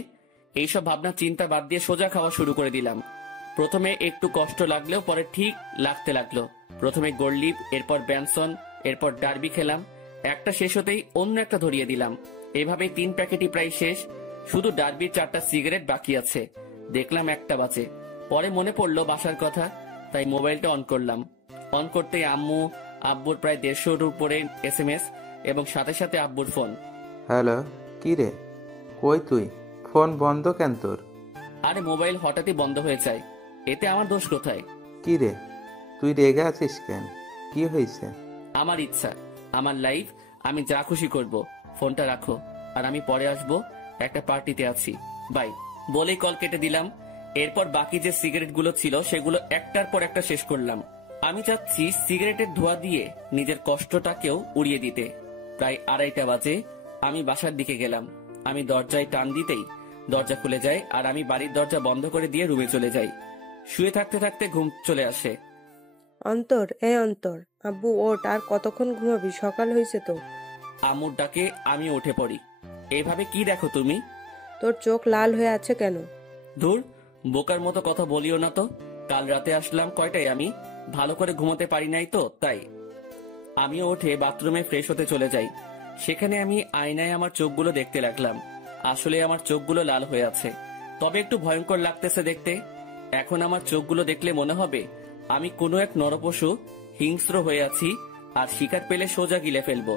এইসব ভাবনা চিন্তা বাদ দিয়ে সোজা খাওয়া শুরু করে দিলাম। প্রথমে একটু কষ্ট লাগলেও পরে ঠিক লাগতে লাগলো। প্রথমে গোল্ডলিপ, এরপর ব্যানসন, এরপর ডার্বি খেলাম। একটা শেষ হতেই অন্য একটা ধরিয়ে দিলাম। এভাবে 3 প্যাকেটই প্রায় শেষ। শুধু ডার্বির 4টা সিগারেট বাকি আছে। দেখলাম 1টা বাজে। পরে মনে পড়লো বাসার কথা, তাই মোবাইলটা অন করলাম। অন করতেই আব্বুর প্রায় 150-র উপরে SMS এবং সাথে সাথে আব্বুর ফোন। হ্যালো, কি রে? কই তুই? ফোন বন্ধ কেন তোর? আরে মোবাইল হঠাৎই বন্ধ হয়ে যায়, এতে আমার দোষ কোথায়? কি রে, তুই রেগে আছিস কেন? কি হয়েছে? আমার ইচ্ছা, আমার লাইফ, আমি যা খুশি করব। ফোনটা রাখো, আর আমি পরে আসবো, একটা পার্টিতে আছি, বাই বলেই কল কেটে দিলাম। এরপর বাকি যে সিগারেট গুলো ছিল সেগুলো একটার পর একটা শেষ করলাম। আমি চাচ্ছি সিগারেটের ধোঁয়া দিয়ে নিজের কষ্টটাকেও উড়িয়ে দিতে। প্রায় 2:30 বাজে আমি বাসার দিকে গেলাম। আমি দরজায় টান দিতেই দরজা খুলে যায় আর আমি বাড়ির দরজা বন্ধ করে দিয়ে রুমে চলে যাই। শুয়ে থাকতে থাকতে ঘুম চলে আসে। অন্তর, অন্তর, আব্বু ওঠ, আর কতক্ষণ ঘুমাবি? সকাল হয়েছে তো। আম্মুর ডাকে আমি উঠে পড়ি। এইভাবে কি দেখো তুমি? তোর চোখ লাল হয়ে আছে কেন? ধুর, বোকার মতো কথা বলিও না তো। কাল রাতে আসলাম কয়টায়, আমি ভালো করে ঘুমোতে পারি নাই তো, তাই। আমিও উঠে বাথরুমে ফ্রেশ হতে চলে যাই। সেখানে আমি আয়নায় আমার চোখগুলো দেখতে লাগলাম। আসলে আমার চোখগুলো লাল হয়ে আছে, তবে একটু ভয়ঙ্কর লাগতেছে দেখতে। এখন আমার চোখগুলো দেখলে মনে হবে আমি কোনো এক নরপশু হিংস্র হয়ে আছি আর শিকার পেলে সোজা গিলে ফেলবো।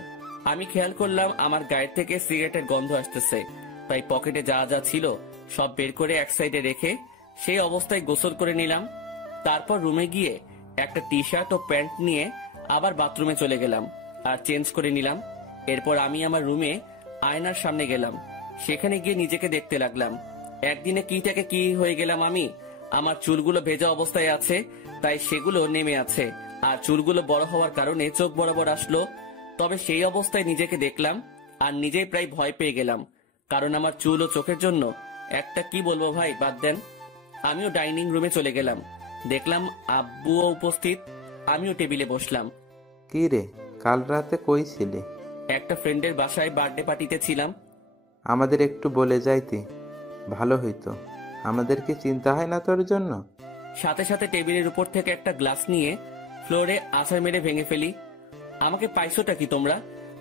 আমি খেয়াল করলাম আমার গায়ের থেকে সিগারেটের গন্ধ আসতেছে, তাই পকেটে যা যা ছিল সব বের করে এক সাইডে রেখে সেই অবস্থায় গোসল করে নিলাম। তারপর রুমে গিয়ে একটা টি শার্ট ও প্যান্ট নিয়ে আবার বাথরুমে চলে গেলাম আর চেঞ্জ করে নিলাম। এরপর আমি আমার রুমে আয়নার সামনে গেলাম। সেখানে গিয়ে নিজেকে দেখতে লাগলাম। একদিনে কি থেকে কি হয়ে গেলাম আমি। আমার চুলগুলো ভেজা অবস্থায় আছে, তাই সেগুলো নেমে আছে, আর চুলগুলো বড় হওয়ার কারণে চোখ বরাবর আসলো। তবে সেই অবস্থায় নিজেকে দেখলাম আর নিজেই প্রায় ভয় পেয়ে গেলাম, কারণ আমার চুল ও চোখের জন্য একটা কি বলবো ভাই, বাদ দেন। আমিও ডাইনিং রুমে চলে গেলাম। দেখলাম আব্বুও উপস্থিত। আমিও টেবিলে বসলাম। কি রে, কাল রাতে কই ছিলি? একটা ফ্রেন্ডের বাসায় বার্থডে পার্টিতে ছিলাম। আমাদের একটু বলে যাইতি, ভালো হইতো। আমাদের কি চিন্তা হয় না তোর জন্য? সাথে সাথে টেবিলের উপর থেকে একটা গ্লাস নিয়ে ফ্লোরে আছাড় মেরে ভেঙে ফেলি। আমাকে পাইছোটা কি তোমরা?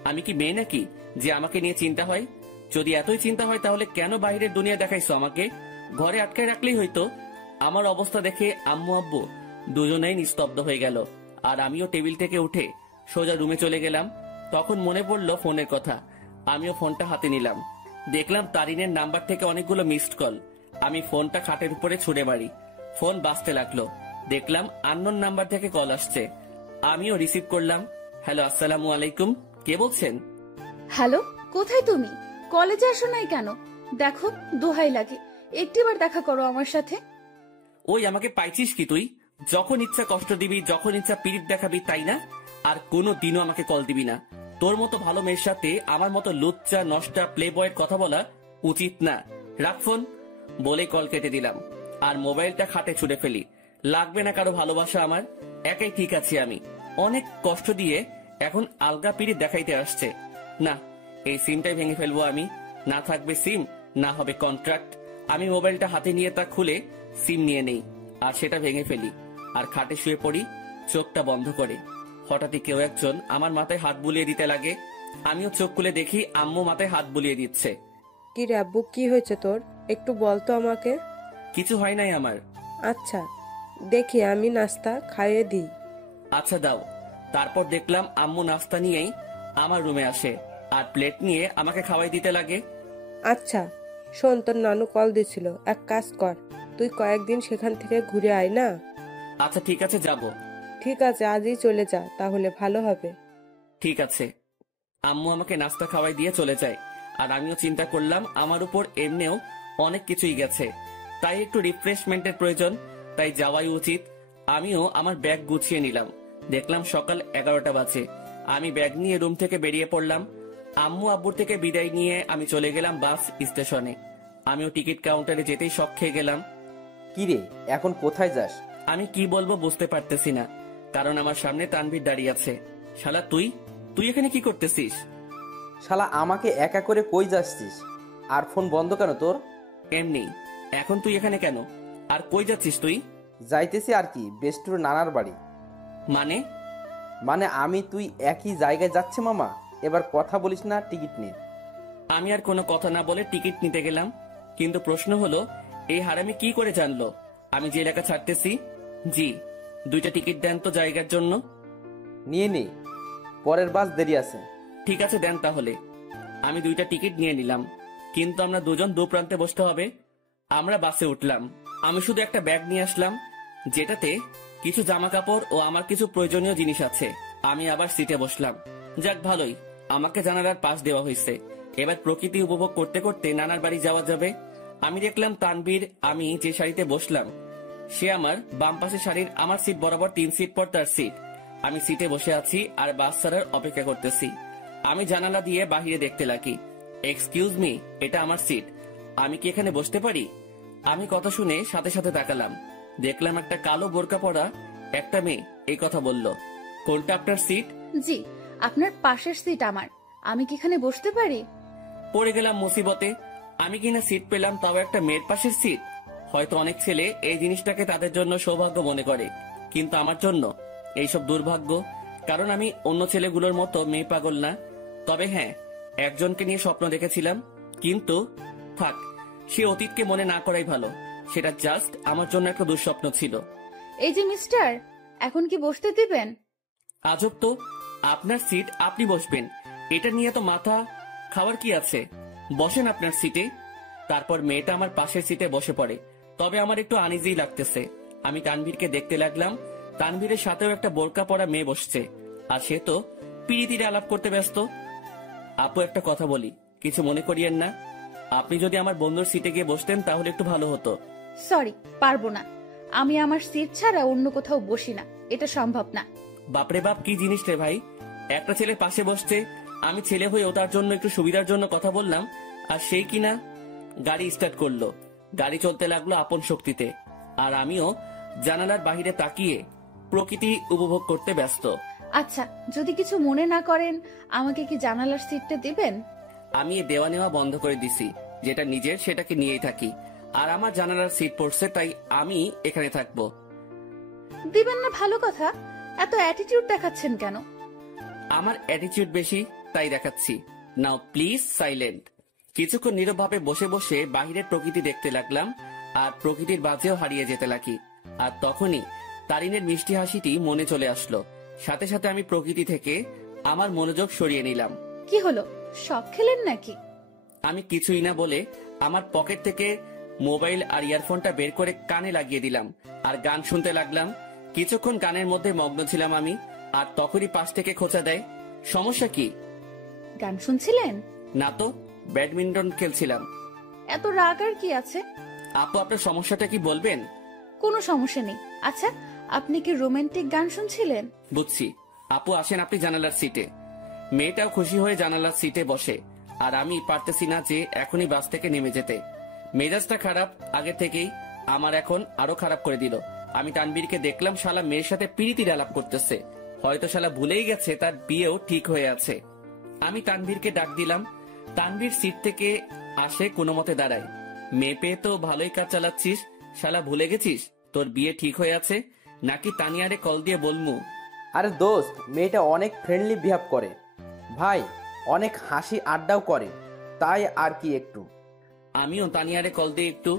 আমি কি মেয়ে নাকি যে আমাকে নিয়ে চিন্তা হয়? যদি এতই চিন্তা হয় তাহলে কেন বাইরের দুনিয়া দেখাইছো আমাকে? ঘরে আটকায় রাখলেই হইতো। আমার অবস্থা দেখে আম্মু আব্বু দুজনেই নিস্তব্ধ হয়ে গেল, আর আমিও টেবিল থেকে উঠে সোজা রুমে চলে গেলাম। তখন মনে পড়লো ফোনের কথা। আমিও ফোনটা হাতে নিলাম। দেখলাম তারিনের নাম্বার থেকে অনেকগুলো মিসড কল। আমি ফোনটা খাটের উপরে ছুঁড়ে মারি। ফোন বাজতে লাগলো। দেখলাম আননোন নাম্বার থেকে কল আসছে। আমিও রিসিভ করলাম। হ্যালো, আসসালামু আলাইকুম, কে বলছেন? হ্যালো, কোথায় তুমি? কলেজে আসো নাই কেন? দেখো, দোহাই লাগে, একটিবার দেখা করো আমার সাথে। ওই আমাকে পাইছিস কি তুই? যখন ইচ্ছা কষ্ট দিবি, যখন ইচ্ছা পিরিত দেখাবি, তাই না? আর কোনো দিনও আমাকে কল দিবি না। তোর মতো ভালো মেয়ের সাথে আমার মতো লুচ্চা নষ্টা প্লে বয়ের কথা বলা উচিত না। রাখ ফোন বলে কল কেটে দিলাম আর মোবাইলটা খাটে ছুঁড়ে ফেলি। লাগবে না কারো ভালোবাসা আমার, একাই ঠিক আছি আমি। অনেক কষ্ট দিয়ে এখন আলগা পিরিত দেখাইতে আসছে। না, এই সিমটাই ভেঙে ফেলবো আমি। না থাকবে সিম, না হবে কন্ট্রাক্ট। আমি মোবাইলটা হাতে নিয়ে তা খুলে সিম নিয়ে নেই আর সেটা ভেঙে ফেলি আর খাটে শুয়ে পড়ি চোখটা বন্ধ করে। হঠাৎই কেউ একজন আমার মাথায় হাত বুলিয়ে দিতে লাগে। আমিও চোখ খুলে দেখি আম্মু মাথায় হাত বুলিয়ে দিচ্ছে। কি রে আব্বু, কি হয়েছে তোর? একটু বলতো আমাকে। কিছু হয় নাই আমার। আচ্ছা, দেখি আমি নাস্তা খাইয়ে দিই। আচ্ছা দাও। তারপর দেখলাম আম্মু নাস্তা নিয়েই আমার রুমে আসে আর প্লেট নিয়ে আমাকে খাওয়াই দিতে লাগে। আচ্ছা শোন, তোর নানু কল দিছিল, এক কাজ কর, তুই কয়েকদিন সেখান থেকে ঘুরে আয় না। আচ্ছা ঠিক আছে, যাব। ঠিক আছে, আজই চলে যা, তাহলে ভালো হবে। ঠিক আছে। আম্মু আমাকে নাস্তা খাওয়াই দিয়ে চলে যায় আর আমিও চিন্তা করলাম আমার উপর এমনিও অনেক কিছুই গেছে, তাই একটু রিফ্রেশমেন্টের প্রয়োজন, তাই যাওয়াই উচিত। আমিও আমার ব্যাগ গুছিয়ে নিলাম। দেখলাম সকাল 11টা বাজে। আমি ব্যাগ নিয়ে রুম থেকে বেরিয়ে পড়লাম। আম্মু আব্বুর থেকে বিদায় নিয়ে আমি চলে গেলাম বাস স্টেশনে। আমিও টিকিট কাউন্টারে যেতেই শক খেয়ে গেলাম। কিরে, এখন কোথায় যাস? আমি কি বলবো বুঝতে পারতেছি না, কারণ আমার সামনে তানভীর দাঁড়িয়ে আছে। শালা তুই তুই এখানে কি করতেছিস? শালা আমাকে একা করে কই যাচ্ছিস? আর ফোন বন্ধ কেন তোর? এমনি। এখন তুই এখানে কেন? আর কই যাচ্ছিস তুই? যাইতেছি আর কি, বেস্টুর নানার বাড়ি। মানে আমি তুই একই জায়গায় যাচ্ছে মামা। এবার কথা বলিস না, টিকিট নে। আমি আর কোনো কথা না বলে টিকিট নিতে গেলাম, কিন্তু প্রশ্ন হলো এই হারামি কি করে জানলো আমি যে এলাকা ছাড়তেছি? জি, 2টা টিকিট দেন তো জায়গার জন্য। নিয়ে নে, পরের বাস দেরি আছে। ঠিক আছে দেন তাহলে। আমি 2টা টিকিট নিয়ে নিলাম, কিন্তু আমরা দুজন দু প্রান্তে বসতে হবে। আমরা বাসে উঠলাম। আমি শুধু একটা ব্যাগ নিয়ে আসলাম, যেটাতে কিছু জামা কাপড় ও আমার কিছু প্রয়োজনীয় জিনিস আছে। আমি আবার সিটে বসলাম। যাক ভালোই, আমাকে জানালার পাশ দেওয়া হয়েছে। এবার প্রকৃতি উপভোগ করতে করতে নানার বাড়ি যাওয়া যাবে। আমি দেখলাম তানভীর, আমি যে শাড়িতে বসলাম সে আমার বাম পাশে শাড়ির আমার সিট বরাবর 3 সিট পর তার সিট। আমি সিটে বসে আছি আর বাস ছাড়ার অপেক্ষা করতেছি। আমি জানালা দিয়ে বাহিরে দেখতে লাগি। এক্সকিউজ মি, এটা আমার সিট, আমি কি এখানে বসতে পারি? আমি কথা শুনে সাথে সাথে তাকালাম। দেখলাম একটা কালো বোরকা পরা একটা মেয়ে এই কথা বলল। কোনটা আপনার সিট? জি, আপনার পাশের সিট আমার। আমি কি এখানে বসতে পারি? পড়ে গেলাম মুসিবতে। আমি কিনা সিট পেলাম, তাও একটা মেয়ের পাশের সিট। হয়তো অনেক ছেলে এই জিনিসটাকে তাদের জন্য সৌভাগ্য মনে করে, কিন্তু আমার জন্য এইসব দুর্ভাগ্য। কারণ আমি অন্য ছেলেগুলোর মতো মেয়ে পাগল না। তবে হ্যাঁ, একজনকে নিয়ে স্বপ্ন দেখেছিলাম, কিন্তু থাক, সে অতীতকে মনে না করাই ভালো। সেটা জাস্ট আমার জন্য একটা দুঃস্বপ্ন ছিল। এই যে মিস্টার, এখন কি বসতে দিবেন? আজব তো, আপনার সিট আপনি বসবেন, এটা নিয়ে তো মাথা খাওয়ার কি আছে? বসেন আপনার সিটে। তারপর মেয়েটা আমার পাশের সিটে বসে পড়ে। তবে আমার একটু আনইজি লাগতেছে। আমি তানভীরকে দেখতে লাগলাম। তানভীরের সাথেও একটা বোরকা পরা মেয়ে বসছে, আর সে তো পিড়িতিরে আলাপ করতে ব্যস্ত। আপু একটা কথা বলি, কিছু মনে করিয়েন না। আপনি যদি আমার বন্ধুর সিটে গিয়ে বসতেন তাহলে একটু ভালো হতো। সরি, পারবো না। আমি আমার সিট ছাড়া অন্য কোথাও বসি না, এটা সম্ভব না। বাপরে বাপ, কি জিনিস রে ভাই! একটা ছেলে পাশে বসছে, আমি ছেলে হয়ে তার জন্য একটু সুবিধার জন্য কথা বললাম, আর সেই কিনা গাড়ি স্টার্ট করলো। গাড়ি চলতে লাগলো আপন শক্তিতে, আর আমিও জানালার বাহিরে তাকিয়ে প্রকৃতি উপভোগ করতে ব্যস্ত। আচ্ছা, যদি কিছু মনে না করেন, আমাকে কি জানালার সিটটা দিবেন? আমি এ দেওয়া নেওয়া বন্ধ করে দিছি। যেটা নিজের সেটাকে নিয়েই থাকি, আর আমার জানালার সিট পড়ছে তাই আমি এখানে থাকবো। দিবেন না ভালো কথা, এত অ্যাটিটিউড দেখাচ্ছেন কেন? আমার অ্যাটিটিউড বেশি তাই দেখাচ্ছি। নাও প্লিজ সাইলেন্ট। কিছুক্ষণ নীরবভাবে বসে বসে বাহিরের প্রকৃতি দেখতে লাগলাম, আর প্রকৃতির বাজেও হারিয়ে যেতে লাগি। আর তখনই তারিনের মিষ্টি হাসিটি মনে চলে আসলো। সাথে সাথে আমি প্রকৃতি থেকে আমার মনোযোগ সরিয়ে নিলাম। কি হলো, সব খেলেন নাকি? আমি কিছুই না বলে আমার পকেট থেকে মোবাইল আর ইয়ারফোনটা বের করে কানে লাগিয়ে দিলাম আর গান শুনতে লাগলাম। কিছুক্ষণ গানের মধ্যে মগ্ন ছিলাম আমি, আর তখনই পাশ থেকে খোঁচা দেয়। সমস্যা কি? গান শুনছিলেন? না তো, ব্যাডমিন্টন খেলছিলাম। এত রাগ আর কি আছে? আপু, আপনার সমস্যাটা কি বলবেন? কোনো সমস্যা নেই। আচ্ছা, আপনি কি রোমান্টিক গান শুনছিলেন? বুঝছি। আপু আসেন আপনি জানালার সিটে। মেয়েটাও খুশি হয়ে জানালার সিটে বসে, আর আমি পারতেছি না যে এখনই বাস থেকে নেমে যেতে। মেজাজটা খারাপ আগে থেকেই, আমার এখন আরো খারাপ করে দিল। আমি তানবীরকে দেখলাম শালা মেয়ের সাথে প্রীতির আলাপ করতেছে। হয়তো শালা ভুলেই গেছে তার বিয়েও ঠিক হয়ে আছে। আমি তানবীরকে ডাক দিলাম। তানবীর সিট থেকে আসে কোনো মতে দাঁড়ায়। মেয়ে পেয়ে তো ভালোই কাজ চালাচ্ছিস, শালা ভুলে গেছিস তোর বিয়ে ঠিক হয়ে আছে? নাকি তানিয়ারে কল দিয়ে বলমু? আরে দোস্ত, মেয়েটা অনেক ফ্রেন্ডলি বিহেভ করে ভাই, অনেক হাসি আড্ডাও করে, তাই আর কি একটু। আমিও তানিয়ারে কল দিয়ে একটু।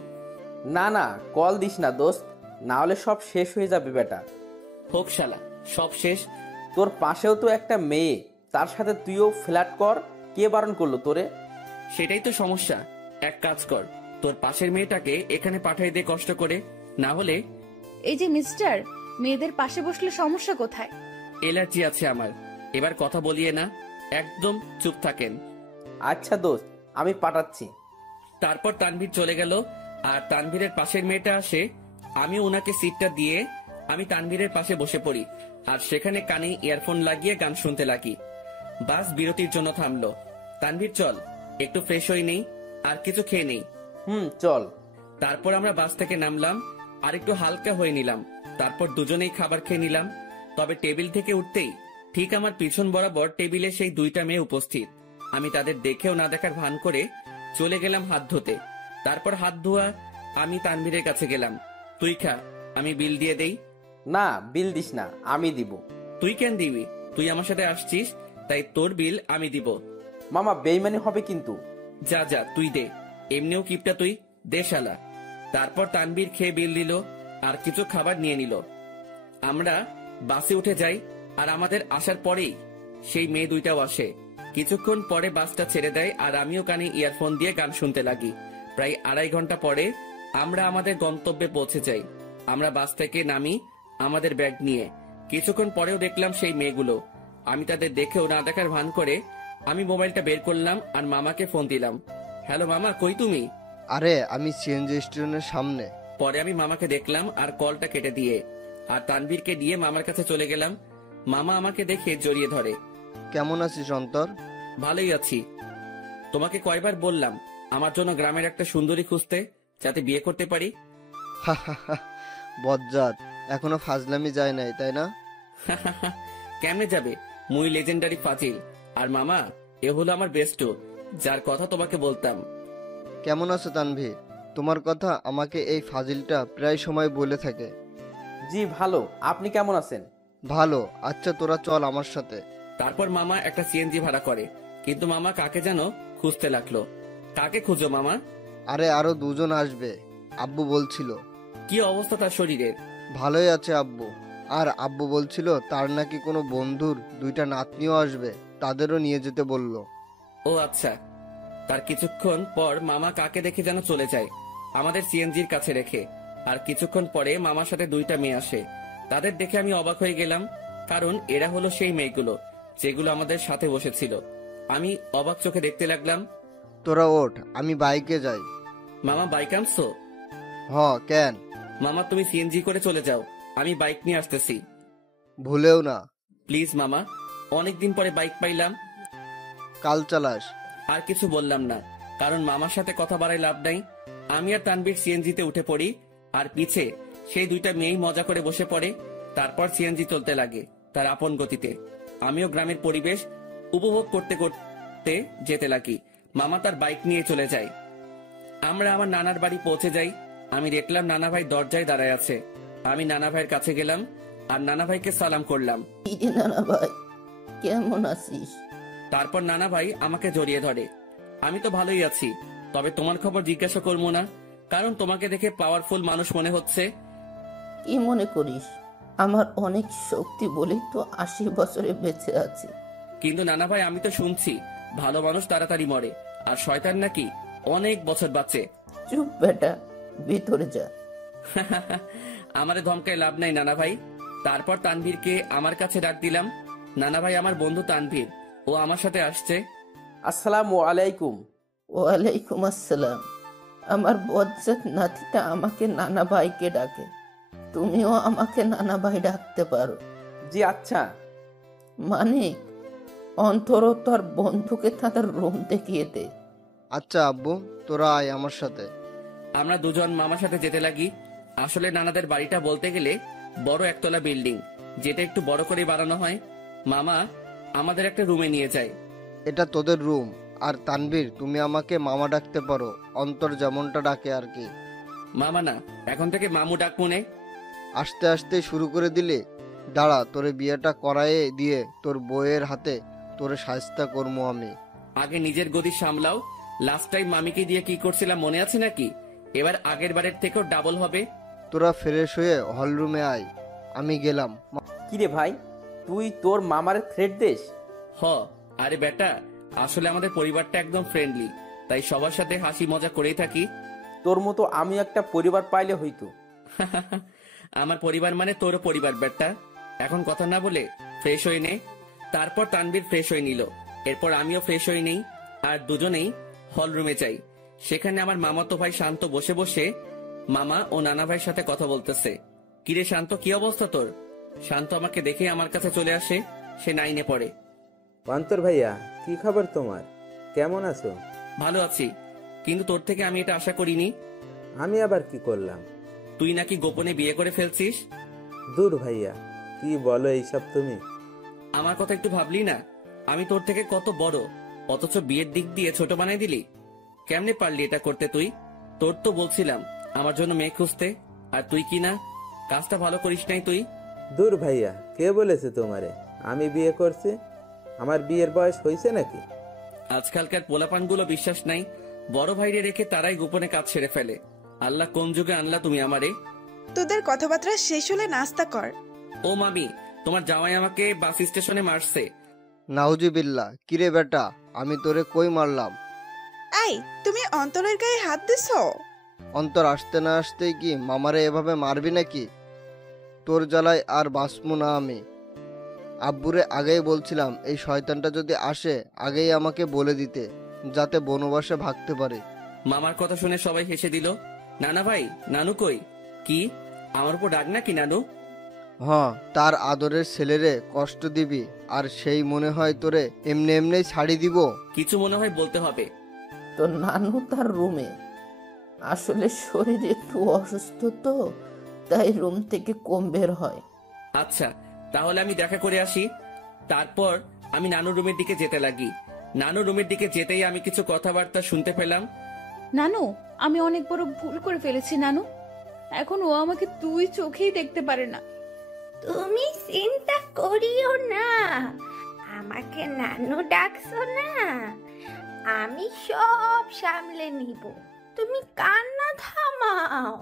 না না, কল দিস না দোস্ত, না হলে সব শেষ হয়ে যাবে বেটা। হোক শালা, সব শেষ। তোর পাশেও তো একটা মেয়ে, তার সাথে তুইও ফ্ল্যাট কর, কে বারণ করলো তোরে? সেটাই তো সমস্যা। এক কাজ কর, তোর পাশের মেয়েটাকে এখানে পাঠাই দে কষ্ট করে, না হলে। এই যে মিস্টার, মেয়েদের পাশে বসলে সমস্যা কোথায়? এলার্জি আছে আমার, এবার কথা বলিয়ে না, একদম চুপ থাকেন। আচ্ছা দোস্ত, আমি পাঠাচ্ছি। তারপর তানভীর চলে গেল, আর তানভীরের পাশের মেয়েটা আসে। আমি ওনাকে সিটটা দিয়ে আমি তানভীরের পাশে বসে পড়ি, আর সেখানে কানে ইয়ারফোন লাগিয়ে গান শুনতে লাগি। বাস বিরতির জন্য থামলো। তানভীর চল একটু ফ্রেশ হয়ে নেই, আর কিছু খেয়ে নেই। চল। তারপর আমরা বাস থেকে নামলাম, আর একটু হালকা হয়ে নিলাম। তারপর দুজনেই খাবার খেয়ে নিলাম। তবে টেবিল থেকে উঠতেই ঠিক আমার পিছন বরাবর টেবিলে সেই দুইটা মেয়ে উপস্থিত। আমি তাদের দেখেও না দেখার ভান করে চলে গেলাম হাত ধুতে। তারপর হাত ধোয়া আমি তানভীরের কাছে গেলাম। তুই খা, আমি বিল দিয়ে দেই। না, বিল দিস না, আমি দিব। তুই কেন দিবি? তুই আমার সাথে আসছিস, তাই তোর বিল আমি দিব। মামা বেইমানি হবে কিন্তু। যা যা, তুই দে, এমনিও কিপটা তুই, দে শালা। তারপর তানভীর খেয়ে বিল দিল, আর কিছু খাবার নিয়ে নিল। আমরা বাসে উঠে যাই, আর আমাদের আসার পরেই সেই মেয়ে দুইটাও আসে। কিছুক্ষণ পরে বাসটা ছেড়ে দেয়, আর আমিও কানে ইয়ারফোন দিয়ে গান শুনতে লাগি। প্রায় 2.5 ঘন্টা পরে আমরা আমাদের গন্তব্যে পৌঁছে যাই। আমরা বাস থেকে নামি আমাদের ব্যাগ নিয়ে। কিছুক্ষণ পরেও দেখলাম সেই মেয়েগুলো। আমি তাদের দেখেও না দেখার ভান করে আমি মোবাইলটা বের করলাম, আর মামাকে ফোন দিলাম। হ্যালো মামা, কই তুমি? আরে আমি সিএনজি স্টেশনের সামনে। পরে আমি মামাকে দেখলাম আর কলটা কেটে দিয়ে আর তানভীরকে দিয়ে মামার কাছে চলে গেলাম। মামা আমাকে দেখে জড়িয়ে ধরে। কেমন আছিস অন্তর? ভালোই আছি। তোমাকে কয়বার বললাম আমার জন্য গ্রামের একটা সুন্দরী খুঁজতে, যাতে বিয়ে করতে পারি? বজ্জাত, এখনো ফাজলামি যায় নাই তাই না? কেমনে যাবে? মুই লেজেন্ডারি ফাজিল। আর মামা, এ হলো আমার বেস্টো, যার কথা তোমাকে বলতাম। কেমন আছো তানভীর? তোমার কথা আমাকে এই ফাজিলটা প্রায় সময় বলে থাকে। জি ভালো, আপনি কেমন আছেন? ভালো। আচ্ছা তোরা চল আমার সাথে। তারপর মামা একটা সিএনজি ভাড়া করে, কিন্তু মামা কাকে যেন খুঁজতে লাগলো। কাকে খুঁজো মামা? আরে আরো 2 জন আসবে, আব্বু বলছিল। কি অবস্থা তার শরীরের? ভালোই আছে আব্বু। আর আব্বু বলছিল তার নাকি কোনো বন্ধুর 2টা নাতনিও আসবে, তাদেরও নিয়ে যেতে বলল। ও আচ্ছা। তার কিছুক্ষণ পর মামা কাকে দেখে যেন চলে যায়, আমাদের সিএনজির কাছে রেখে। আর কিছুক্ষণ পরে মামার সাথে 2টা মেয়ে আসে। তাদের দেখে আমি অবাক হয়ে গেলাম, কারণ এরা হলো সেই মেয়েগুলো যেগুলো আমাদের সাথে বসেছিল। আমি অবাক চোখে দেখতে লাগলাম। তোরা ওঠ, আমি বাইকে যাই। মামা বাইক আনছো? কেন? মামা তুমি সিএনজি করে চলে যাও, আমি বাইক নিয়ে আসতেছি। ভুলেও না। প্লিজ মামা, অনেকদিন পরে বাইক পাইলাম। কাল চালাস। আর কিছু বললাম না, কারণ মামার সাথে কথা বাড়াই লাভ নাই। আমি আর তানভীর সিএনজিতে উঠে পড়ি, আর পিছে সেই 2টা মেয়েই মজা করে বসে পড়ে। তারপর সিএনজি চলতে লাগে তার আপন গতিতে। আমিও গ্রামের পরিবেশ উপভোগ করতে করতে যেতে লাগি। মামা তার বাইক নিয়ে চলে যায়। আমরা আমার নানার বাড়ি পৌঁছে যাই। আমি দেখলাম নানা ভাই দরজায় দাঁড়ায় আছে। আমি নানা ভাইয়ের কাছে গেলাম, আর নানা ভাইকে সালাম করলাম। নানা ভাই, কেমন আছিস? তারপর নানা ভাই আমাকে জড়িয়ে ধরে। আমি তো ভালোই আছি, তবে তোমার খবর জিজ্ঞাসা করবো না, কারণ তোমাকে দেখে পাওয়ারফুল মানুষ মনে হচ্ছে। কি মনে করিস? আমার অনেক শক্তি বলে তো 80 বছরে বেঁচে আছি। কিন্তু নানা ভাই, আমি তো শুনছি ভালো মানুষ তাড়াতাড়ি মরে, আর শয়তান নাকি অনেক বছর বাঁচে। চুপ বেটা, ভিতরে যা। আমারে ধমকায় লাভ নাই নানা ভাই। তারপর তানভীরকে আমার কাছে ডাক দিলাম। নানা ভাই, আমার বন্ধু তানভীর, ও আমার সাথে আসছে। আসসালামু আলাইকুম। ওয়ালাইকুম আসসালাম। আমার বজ্জাত নাতিটা আমাকে নানা ভাইকে ডাকে, তুমিও আমাকে নানা ভাই ডাকতে পারো। জি আচ্ছা। মানিক, অন্তর তোর বন্ধুকে তাদের রুম দেখিয়ে দে। আচ্ছা আব্বু, তোরা আয় আমার সাথে। আমরা দুজন মামার সাথে যেতে লাগি। আসলে নানাদের বাড়িটা বলতে গেলে বড় একতলা বিল্ডিং, যেটা একটু বড় করে বানানো হয়। মামা আমাদের একটা রুমে নিয়ে যায়। এটা তোদের রুম। আর তানভীর, তুমি আমাকে মামা ডাকতে পারো, অন্তর যেমনটা ডাকে আর কি। মামা না, এখন থেকে মামু ডাক মনে। আস্তে আস্তে শুরু করে দিলে। দাঁড়া, তোরে বিয়েটা করায়ে দিয়ে তোর বউয়ের হাতে তোরে শায়েস্তা করবো আমি। আগে নিজের গদি সামলাও। লাস্ট টাইম মামিকে দিয়ে কি করছিলাম মনে আছে নাকি? এবার আগের বারের থেকেও ডাবল হবে। তোরা ফ্রেশ হয়ে হলরুমে আয়, আমি গেলাম। কিরে ভাই, তুই তোর মামার থ্রেট দেশ? হ, আরে বেটা, আসলে আমাদের পরিবারটা একদম ফ্রেন্ডলি, তাই সবার সাথে হাসি মজা করেই থাকি। তোর মতো আমি একটা পরিবার পাইলে হইতো। আমার পরিবার মানে তোরও পরিবার বেটা। এখন কথা না বলে ফ্রেশ হয়ে নে। তারপর তানভীর ফ্রেশ হয়ে নিল। এরপর আমিও ফ্রেশ হয়ে নেই, আর দুজনেই হল রুমে যাই। সেখানে আমার মামাতো ভাই শান্ত বসে বসে মামা ও নানা ভাইয়ের সাথে কথা বলতেছে। কিরে শান্ত, কি অবস্থা তোর? শান্ত আমাকে দেখে আমার কাছে চলে আসে। সে 9-এ পড়ে। অন্তর ভাইয়া, কি খবর তোমার? কেমন আছো? ভালো আছি, কিন্তু তোর থেকে আমি এটা আশা করিনি। আমি আবার কি করলাম? তুই নাকি গোপনে বিয়ে করে ফেলছিস। দূর ভাইয়া, কি বলো এইসব তুমি? আমার কথা একটু ভাবলি না? আমি তোর থেকে কত বড়, অথচ বিয়ের দিক দিয়ে ছোট বানাই দিলি। কেমনে পারলি এটা করতে তুই? তোর তো বলছিলাম আমার জন্য মেয়ে খুঁজতে, আর তুই কি না, কাজটা ভালো করিস নাই তুই। দূর ভাইয়া, কে বলেছে তোমারে আমি বিয়ে করছি? আমার বিয়ের বয়স হয়েছে নাকি? আজকালকার পোলাপানগুলো বিশ্বাস নাই, বড় ভাইরে রেখে তারাই গোপনে কাজ সেরে ফেলে। আল্লাহ কোন যুগে আনলা তুমি আমারে? তোদের কথাবার্তা শেষ হলে নাস্তা কর। ও মামি, তোমার জামাই আমাকে বাস স্টেশনে মারছে। নাউজুবিল্লাহ। কিরে বেটা, আমি তোরে কই মারলাম? এই, তুমি অন্তরের গায়ে হাত দিছো? অন্তর আসতে না আসতেই কি মামারে এভাবে মারবি নাকি? তোর জ্বালায় আর বাঁচবো না আমি। আব্বুরে আগেই বলছিলাম এই শয়তানটা যদি আসে আগেই আমাকে বলে দিতে, যাতে বনবাসে ভাগতে পারে। মামার কথা শুনে সবাই হেসে দিল। নানা ভাই, নানু কই? কি আমার উপর রাগ নাকি নানু? হ্যাঁ, তার আদরের ছেলেরে কষ্ট দিবি আর সেই মনে হয় তোরে এমনি এমনি ছাড়ি দিব? কিছু মনে হয় বলতে হবে। তো নানু তার রুমে, আসলে শরীর একটু অসুস্থ তো, তাই রুম থেকে কম বের হয়। আচ্ছা, তাহলে আমি দেখা করে আসি। তারপর আমি নানু রুমের দিকে যেতে লাগি। নানু রুমের দিকে যেতেই আমি কিছু কথাবার্তা শুনতে পেলাম। নানু, আমি অনেক বড় ভুল করে ফেলেছি নানু। এখন ও আমাকে দুই চোখেই দেখতে পারে না। তুমি চিন্তা করিও না, আমাকে নানু ডাকছো না, আমি সব সামলে নিব, তুমি কান্না থামাও।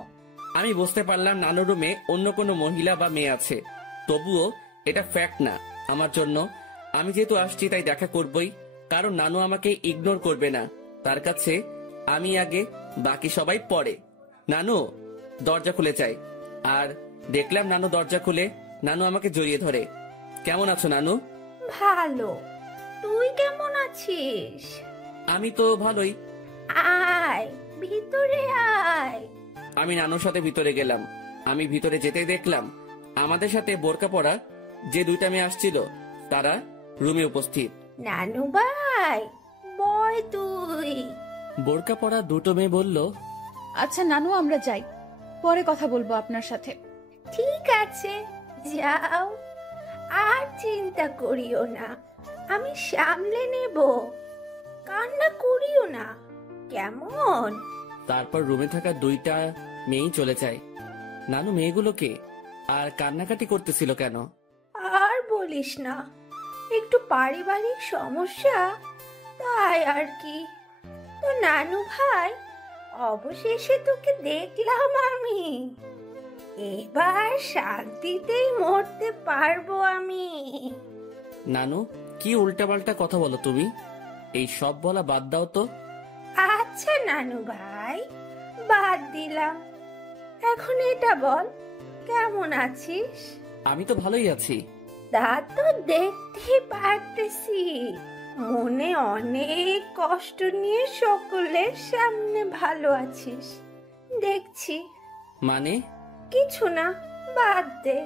আমি বুঝতে পারলাম নানু রুমে অন্য কোনো মহিলা বা মেয়ে আছে। তবুও এটা ফ্যাক্ট না আমার জন্য। আমি যেহেতু আসছি তাই দেখা করবই, কারণ নানু আমাকে ইগনোর করবে না। তার কাছে আমি আগে, বাকি সবাই পরে। নানু, দরজা খুলে চাই। আর দেখলাম নানু দরজা খুলে নানু আমাকে জড়িয়ে ধরে। কেমন আছো নানু? ভালো, তুই কেমন আছিস? আমি তো ভালোই। আয় ভিতরে আয়। আমি নানুর সাথে ভিতরে গেলাম। আমি ভিতরে যেতেই দেখলাম আমাদের সাথে বোরকা পরা যে দুইটা মেয়ে আসছিল তারা রুমে উপস্থিত। নানু ভাই, বয় তুই। বোরকা পরা দুটো মেয়ে বলল, আচ্ছা নানু, আমরা যাই, পরে কথা বলবো আপনার সাথে। ঠিক আছে, যাও, আর চিন্তা করিও না, আমি সামলে নেব, কান্না করিও না, কেমন? তারপর রুমে থাকা দুইটা মেয়েই চলে যায়। নানু মেয়েগুলোকে আর কান্নাকাটি করতেছিল কেন? আর বলিস না, একটু পারিবারিক সমস্যা, তাই আর কি। তো নানু ভাই, অবশেষে তোকে দেখলাম আমি, এবার শান্তিতেই মরতে পারবো আমি। নানু, কি উল্টাপাল্টা কথা বলো তুমি? এই সব বলা বাদ দাও তো। আচ্ছা নানু ভাই, বাদ দিলাম। এখন এটা বল, কেমন আছিস? আমি তো ভালোই আছি। তা তো দেখতেই পারতেছি, মনে অনেক কষ্ট নিয়ে সকলের সামনে ভালো আছিস দেখছি। মানে? কিছু না, বাদ দে।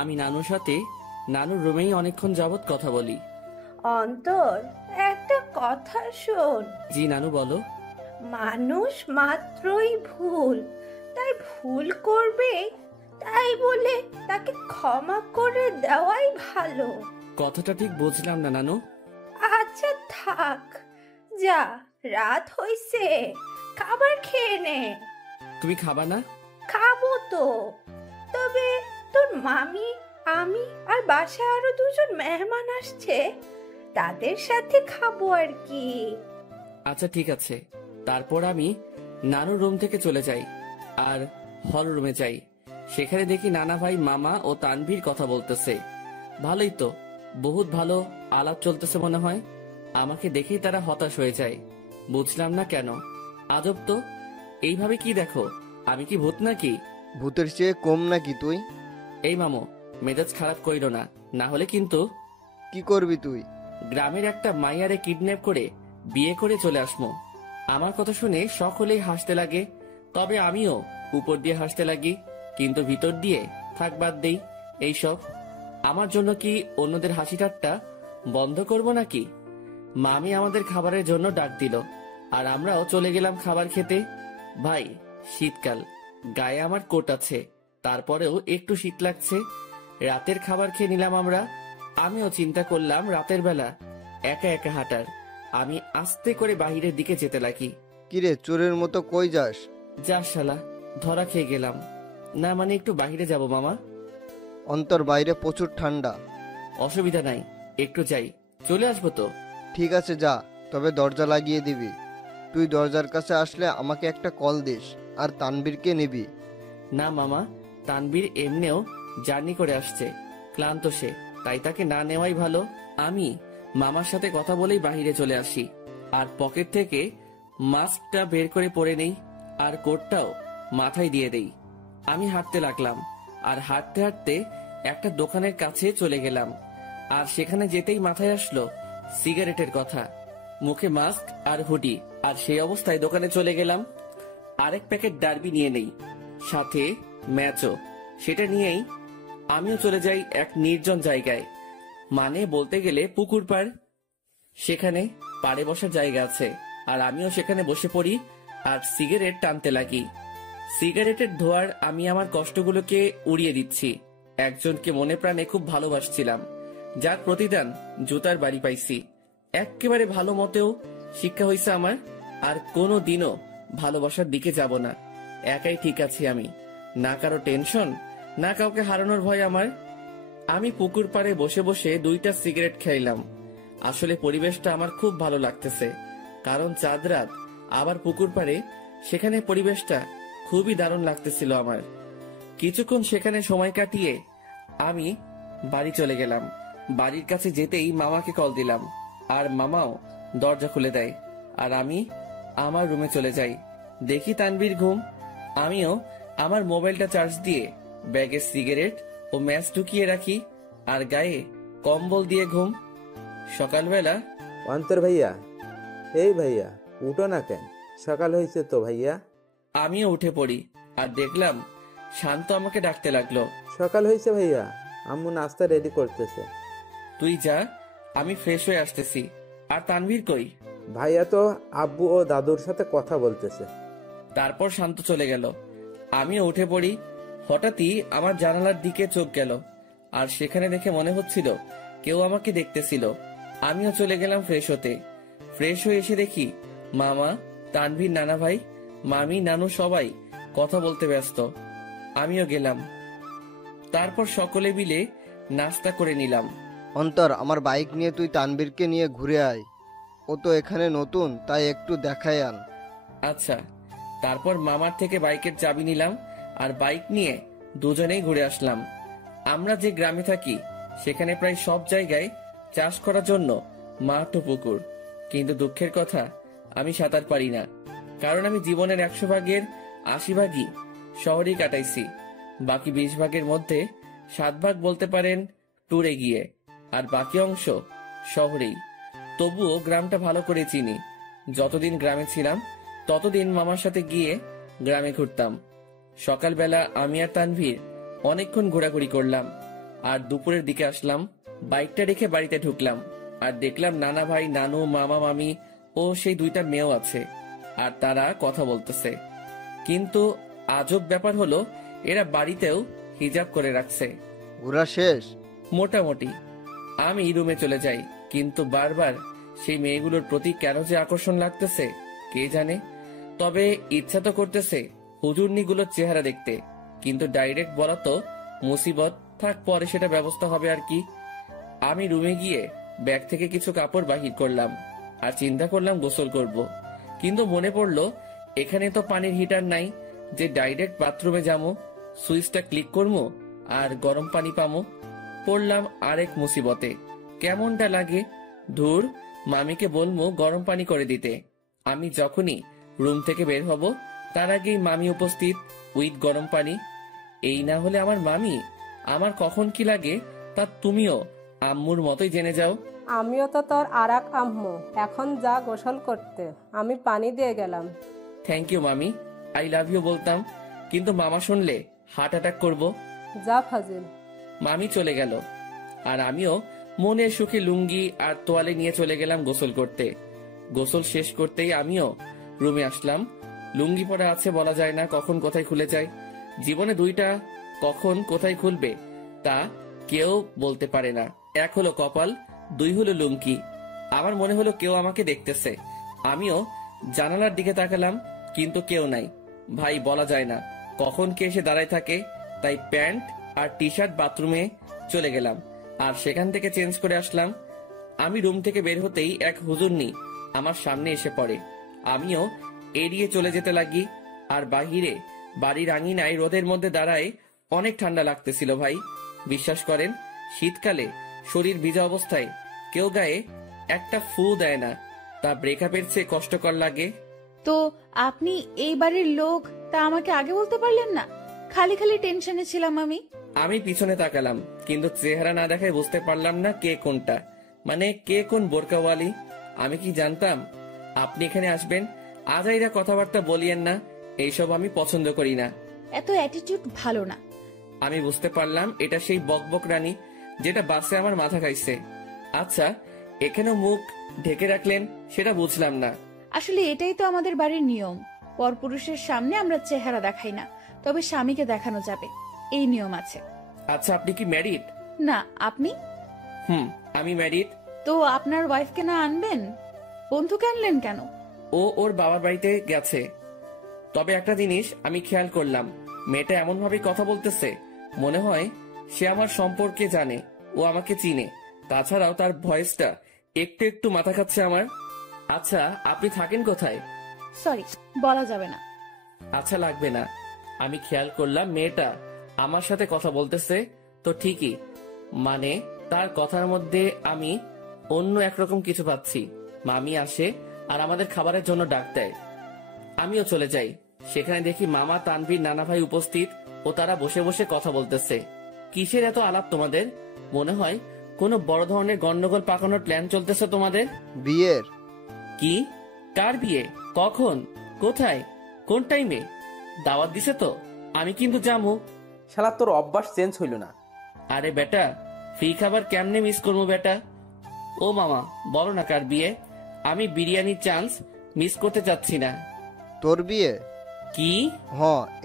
আমি নানুর সাথে নানুর রুমেই অনেকক্ষণ যাবৎ কথা বলি। অন্তর, একটা কথা শোন। জি নানু, বলো। মানুষ মাত্রই ভুল, তাই ভুল করবে, তাই বলে তাকে ক্ষমা করে দেওয়াই ভালো। কথাটা ঠিক বুঝলাম না নানু। আচ্ছা থাক, যা, রাত হইছে, খাবার খেয়ে নে। তুমি খাবা না? খাবো তো, তবে তোর মামি, আমি আর বাসায় আরো দুজন মেহমান আসছে, তাদের সাথে খাবো আর কি। আচ্ছা ঠিক আছে। তারপর আমি নানুর রুম থেকে চলে যাই আর হল রুমে যাই। সেখানে দেখি নানা ভাই, মামা ও তানভীর কথা বলতেছে। ভালোই তো, বহুত ভালো আলাপ চলতেছে মনে হয়। আমাকে দেখেই তারা হতাশ হয়ে যায়। বুঝলাম না কেন, আজব তো। এইভাবে কি দেখো, আমি কি ভূত নাকি? ভূতের চেয়ে কম নাকি তুই? এই মামু, মেজাজ খারাপ কইরো না, না হলে কিন্তু। কি করবি তুই? গ্রামের একটা মাইয়ারে কিডন্যাপ করে বিয়ে করে চলে আসমো। আমার কথা শুনে সকলেই হাসতে লাগে, তবে আমিও উপর দিয়ে হাসতে লাগি, কিন্তু ভিতর দিয়ে থাক বাদ দেই এইসব। আমার জন্য কি অন্যদের হাসি ঠাট্টা বন্ধ করব নাকি? মামি আমাদের খাবারের জন্য ডাক দিল আর আমরাও চলে গেলাম খাবার খেতে। ভাই, শীতকাল, গায়ে আমার কোট আছে, তারপরেও একটু শীত লাগছে। রাতের খাবার খেয়ে নিলাম আমরা। আমিও চিন্তা করলাম রাতের বেলা একা একা হাঁটার। আমি আস্তে করে বাহিরের দিকে যেতে লাগি। কিরে, চোরের মতো কই যাস? যা শালা, ধরা খেয়ে গেলাম। না মানে একটু বাহিরে যাব মামা। অন্তর, বাইরে প্রচুর ঠান্ডা। অসুবিধা নাই, একটু যাই, চলে আসবো তো। ঠিক আছে যা, তবে দরজা লাগিয়ে দিবি। তুই দরজার কাছে আসলে আমাকে একটা কল দিস, আর তানবীরকে নিবি। না মামা, তানবীর এমনিও জার্নি করে আসছে, ক্লান্ত সে, তাই তাকে না নেওয়াই ভালো। আমি মামার সাথে কথা বলেই বাহিরে চলে আসি আর পকেট থেকে মাস্কটা বের করে পরে নেই আর কোটটাও মাথায় দিয়ে দেই। আমি হাঁটতে লাগলাম আর হাঁটতে হাঁটতে একটা দোকানের কাছে চলে গেলাম। আর সেখানে যেতেই মাথায় আসলো সিগারেটের কথা। মুখে মাস্ক আর হুডি, আর সেই অবস্থায় দোকানে চলে গেলাম। আরেক প্যাকেট ডার্বি নিয়ে নেই, সাথে ম্যাচও। সেটা নিয়েই আমিও চলে যাই এক নির্জন জায়গায়, মানে বলতে গেলে পুকুর পাড়। সেখানে পাড়ে বসার জায়গা আছে আর আমিও সেখানে বসে পড়ি আর সিগারেট টানতে লাগি। সিগারেটের ধোঁয়ার আমি আমার কষ্টগুলোকে উড়িয়ে দিচ্ছি। একজনকে মনে প্রাণে খুব ভালোবাসছিলাম, যার প্রতিদান জুতার বাড়ি পাইছি। একেবারে ভালো মতেও শিক্ষা হয়েছে আমার, আর কোনো দিনও ভালোবাসার দিকে যাব না। একাই ঠিক আছি আমি, না কারো টেনশন, না কাউকে হারানোর ভয় আমার। আমি পুকুর পাড়ে বসে বসে 2টা সিগারেট খাইলাম। আসলে পরিবেশটা আমার খুব ভালো লাগতেছে, কারণ চাঁদ রাত, আবার পুকুর পাড়ে, সেখানে পরিবেশটা খুবই দারুণ লাগতেছিল আমার। কিছুক্ষণ সেখানে সময় কাটিয়ে আমি বাড়ি চলে গেলাম। বাড়ির কাছে যেতেই মামাকে কল দিলাম আর মামাও দরজা খুলে দেয় আর আমি আমার রুমে চলে যাই। দেখি তানবীর ঘুম। আমিও আমার মোবাইলটা চার্জ দিয়ে ব্যাগে সিগারেট ও ম্যাচ ঢুকিয়ে রাখি আর গায়ে কম্বল দিয়ে ঘুম। সকালবেলা অন্তর ভাইয়া, এই ভাইয়া উঠো না কেন, সকাল হয়েছে তো ভাইয়া। আমিও উঠে পড়ি আর দেখলাম শান্ত আমাকে ডাকতে লাগলো। সকাল হয়েছে ভাইয়া, আম্মু নাস্তা রেডি করতেছে। তুই যা, আমি ফ্রেশ হয়ে আসতেছি। আর তানভীর কই? ভাইয়া তো আব্বু ও দাদুর সাথে কথা বলতেছে। তারপর শান্ত চলে গেল। আমিও উঠে পড়ি। হঠাৎই আমার জানালার দিকে চোখ গেল আর সেখানে দেখে মনে হচ্ছিল কেউ আমাকে দেখতেছিল। আমিও চলে গেলাম ফ্রেশ হতে। ফ্রেশ হয়ে এসে দেখি মামা, তানভীর, নানা ভাই, মামি, নানু সবাই কথা বলতে ব্যস্ত। আমিও গেলাম। তারপর সকলে মিলে নাস্তা করে নিলাম। অন্তর, আমার বাইক নিয়ে তুই তানবীরকে নিয়ে ঘুরে আয়। ও তো এখানে নতুন, তাই একটু দেখাই আন। আচ্ছা। তারপর মামার থেকে বাইকের চাবি নিলাম আর বাইক নিয়ে দুজনেই ঘুরে আসলাম। আমরা যে গ্রামে থাকি সেখানে প্রায় সব জায়গায় চাষ করার জন্য মাঠ ও পুকুর, কিন্তু দুঃখের কথা আমি সাঁতার পারি না, কারণ আমি জীবনের 100 ভাগের 80 ভাগই শহরেই কাটাইছি। বাকি 20 ভাগের মধ্যে 7 ভাগ বলতে পারেন ট্যুরে গিয়ে, আর বাকি অংশ শহরেই। তবুও গ্রামটা ভালো করে চিনি। যতদিন গ্রামে ছিলাম ততদিন মামার সাথে গিয়ে গ্রামে ঘুরতাম। সকালবেলা আমি আর তানভীর অনেকক্ষণ ঘোরাঘুরি করলাম, আর দুপুরের দিকে আসলাম। বাইকটা রেখে বাড়িতে ঢুকলাম, আর দেখলাম নানা ভাই, নানু, মামা, মামি ও সেই 2টা মেয়েও আছে, আর তারা কথা বলতেছে। কিন্তু আজব ব্যাপার হলো, এরা বাড়িতেও হিজাব করে রাখছে। ঘোরা শেষ? মোটামুটি। আমি রুমে চলে যাই, কিন্তু বারবার সেই মেয়েগুলোর প্রতি কেন যে আকর্ষণ লাগতেছে কে জানে। তবে ইচ্ছা তো করতেছে হুজুরনিগুলোর চেহারা দেখতে, কিন্তু ডাইরেক্ট বলা তো মুসিবত, থাক পরে সেটা ব্যবস্থা হবে আর কি। আমি রুমে গিয়ে ব্যাগ থেকে কিছু কাপড় বাহির করলাম, আর চিন্তা করলাম গোসল করব। কিন্তু মনে পড়লো এখানে তো পানির হিটার নাই যে ডাইরেক্ট বাথরুমে যাবো, সুইচটা ক্লিক করবো আর গরম পানি পামো। পড়লাম আরেক মুসিবতে। কেমনটা লাগে, ধুর, মামিকে বলবো গরম পানি করে দিতে। আমি যখনই রুম থেকে বের হব তার আগেই মামি উপস্থিত উইথ গরম পানি। এই না হলে আমার মামি, আমার কখন কি লাগে তা তুমিও আম্মুর মতোই জেনে যাও। আমিও তো তোর আরাক আম্মু, এখন যা গোসল করতে, আমি পানি দিয়ে গেলাম। থ্যাংক ইউ মামি, আই লাভ ইউ বলতাম, কিন্তু মামা শুনলে হার্ট অ্যাটাক করবো। যা ফাজিল। মামি চলে গেল, আর আমিও মনের সুখে লুঙ্গি আর তোয়ালে নিয়ে চলে গেলাম গোসল করতে। গোসল শেষ করতেই আমিও রুমে আসলাম। লুঙ্গি পরা আছে, বলা যায় না কখন কোথায় খুলে যায়। জীবনে 2টা কখন কোথায় খুলবে তা কেউ বলতে পারে না। 1 হলো কপাল, 2 হলো লুঙ্গি। আমার মনে হলো কেউ আমাকে দেখতেছে। আমিও জানালার দিকে তাকালাম, কিন্তু কেউ নাই। ভাই, বলা যায় না কখন কে এসে দাঁড়ায় থাকে, তাই প্যান্ট আর টি শার্ট বাথরুমে চলে গেলাম, আর সেখান থেকে চেঞ্জ করে আসলাম। আমি রুম থেকে বের হতেই এক হুজুরনি আমার সামনে এসে পড়ে। আমিও এড়িয়ে চলে যেতে লাগি, আর বাহিরে বাড়ির আঙিনায় রোদের মধ্যে দাঁড়ায় অনেক ঠান্ডা লাগতেছিল ভাই। বিশ্বাস করেন, শীতকালে শরীর ভিজা অবস্থায় কেউ গায়ে একটা ফু দেয় না, তা ব্রেকআপের চেয়ে কষ্টকর লাগে। তো আপনি এই বাড়ির লোক, তা আমাকে আগে বলতে পারলেন না? খালি খালি টেনশনে ছিলাম আমি। আমি পিছনে তাকালাম, কিন্তু চেহারা না দেখায় বুঝতে পারলাম না কে কোনটা, মানে কে কোন বোরকাওয়ালি। আমি কি জানতাম আপনি এখানে আসবেন? আজাইরা কথাবার্তা বলিয়েন না, এইসব আমি পছন্দ করি না। এত অ্যাটিটিউড ভালো না। আমি বুঝতে পারলাম এটা সেই বকবক রানী যেটা বাসে আমার মাথা খাইছে। আচ্ছা, এখানেও মুখ ঢেকে রাখলেন সেটা বুঝলাম না। আসলে এটাই তো আমাদের বাড়ির নিয়ম। পরপুরুষের সামনে আমরা চেহারা দেখাই না, তবে স্বামীকে দেখানো যাবে, এই নিয়ম আছে। আচ্ছা, আপনি কি ম্যারিড? না, আপনি? আমি ম্যারিড। তো আপনার ওয়াইফকে না আনবেন? বন্ধুকে আনলেন কেন? ও ওর বাবার বাড়িতে গেছে। তবে একটা জিনিস আমি খেয়াল করলাম, মেয়েটা এমন ভাবে কথা বলতেছে মনে হয় সে আমার সম্পর্কে জানে, ও আমাকে চিনে। তাছাড়াও তার ভয়েসটা একটু একটু মাথা খাচ্ছে আমার। আচ্ছা, আপনি থাকেন কোথায়? সরি, বলা যাবে না। আচ্ছা, লাগবে না। আমি খেয়াল করলাম মেয়েটা আমার সাথে কথা বলতেছে তো ঠিকই, মানে তার কথার মধ্যে আমি অন্য একরকম কিছু পাচ্ছি। মামি আসে আর আমাদের খাবারের জন্য ডাক দেয়। আমিও চলে যাই। সেখানে দেখি মামা, তানভীর, নানা ভাই উপস্থিত, ও তারা বসে বসে কথা বলতেছে। কিসের এত আলাপ তোমাদের? মনে হয় কোনো বড় ধরনের গন্ডগোল পাকানোর প্ল্যান চলতেছে তোমাদের। বিয়ের? কি? কার বিয়ে? কখন? কোথায়? কোন টাইমে? দাওয়াত দিছে তো? আমি কিন্তু যাবো। শালা, তোর অভ্যাস চেঞ্জ হইল না। আরে বেটা, ফ্রি খাবার কেমনে মিস করবো বেটা? ও মামা, বলো না কার বিয়ে? আমি বিরিয়ানির চান্স মিস করতে চাচ্ছি না। তোর বিয়ে? কি?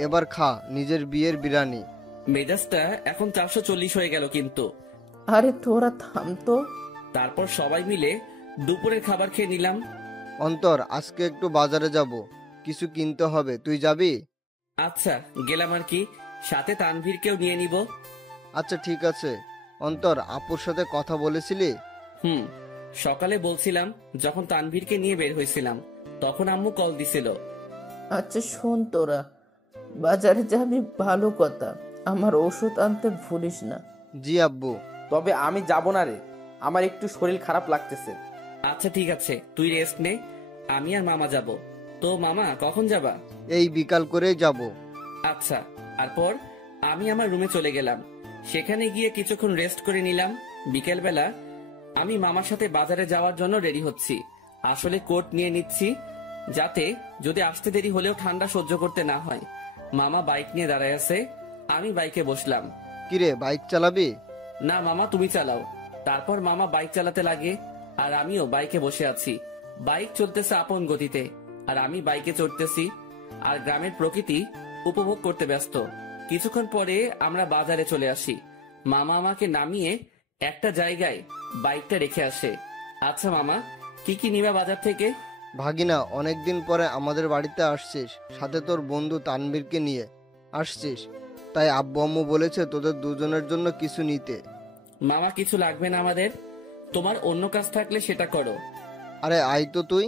এবার খা নিজের বিয়ের বিরিয়ানি। মেজাজটা এখন 440 হয়ে গেল কিন্তু। আরে তোরা থাম তো। তারপর সবাই মিলে দুপুরের খাবার খেয়ে নিলাম। অন্তর, আজকে একটু বাজারে যাব, কিছু কিনতে হবে, তুই যাবি? আচ্ছা, গেলাম আর কি, সাথে তানভীরকেও নিয়ে নিব। আচ্ছা ঠিক আছে। অন্তর, আপুর সাথে কথা বলেছিলি? সকালে বলছিলাম, যখন তানভীরকে নিয়ে বের হয়েছিলাম তখন আম্মু কল দিছিল। আচ্ছা শোন, তোরা বাজারে যাবি ভালো কথা, আমার ওষুধ আনতে ভুলিস না। জি আব্বু। তবে আমি যাব না রে, আমার একটু শরীর খারাপ লাগতেছে। আচ্ছা ঠিক আছে, তুই রেস্ট নে, আমি আর মামা যাব। তো মামা কখন যাবা? এই বিকাল করেই যাব। আচ্ছা। তারপর আমি আমার রুমে চলে গেলাম। সেখানে গিয়ে কিছুক্ষণ রেস্ট করে নিলাম। বিকেলবেলা আমি মামার সাথে বাজারে যাওয়ার জন্য রেডি হচ্ছি। আসলে কোট নিয়ে নিচ্ছি, যাতে যদি আসতে দেরি হলেও ঠান্ডা সহ্য করতে না হয়। মামা বাইক নিয়ে দাঁড়ায় আছে, আমি বাইকে বসলাম। কিরে, বাইক চালাবি? না মামা, তুমি চালাও। তারপর মামা বাইক চালাতে লাগে আর আমিও বাইকে বসে আছি। বাইক চলতেছে আপন গতিতে আর আমি বাইকে চড়তেছি আর গ্রামের প্রকৃতি উপভোগ করতে ব্যস্ত। কিছুক্ষণ পরে আমরা বাজারে চলে আসি। মামা আমাকে নামিয়ে একটা জায়গায় বাইকটা রেখে আসে। আচ্ছা মামা, কি কি নিবা বাজার থেকে? ভাগিনা, অনেকদিন পরে আমাদের বাড়িতে আসছিস, সাথে তোর বন্ধু তানভীরকে নিয়ে আসছিস, তাই আব্বু আম্মু বলেছে তোদের দুজনের জন্য কিছু নিতে। মামা, কিছু লাগবে না আমাদের, তোমার অন্য কাজ থাকলে সেটা করো। আরে আই তো তুই।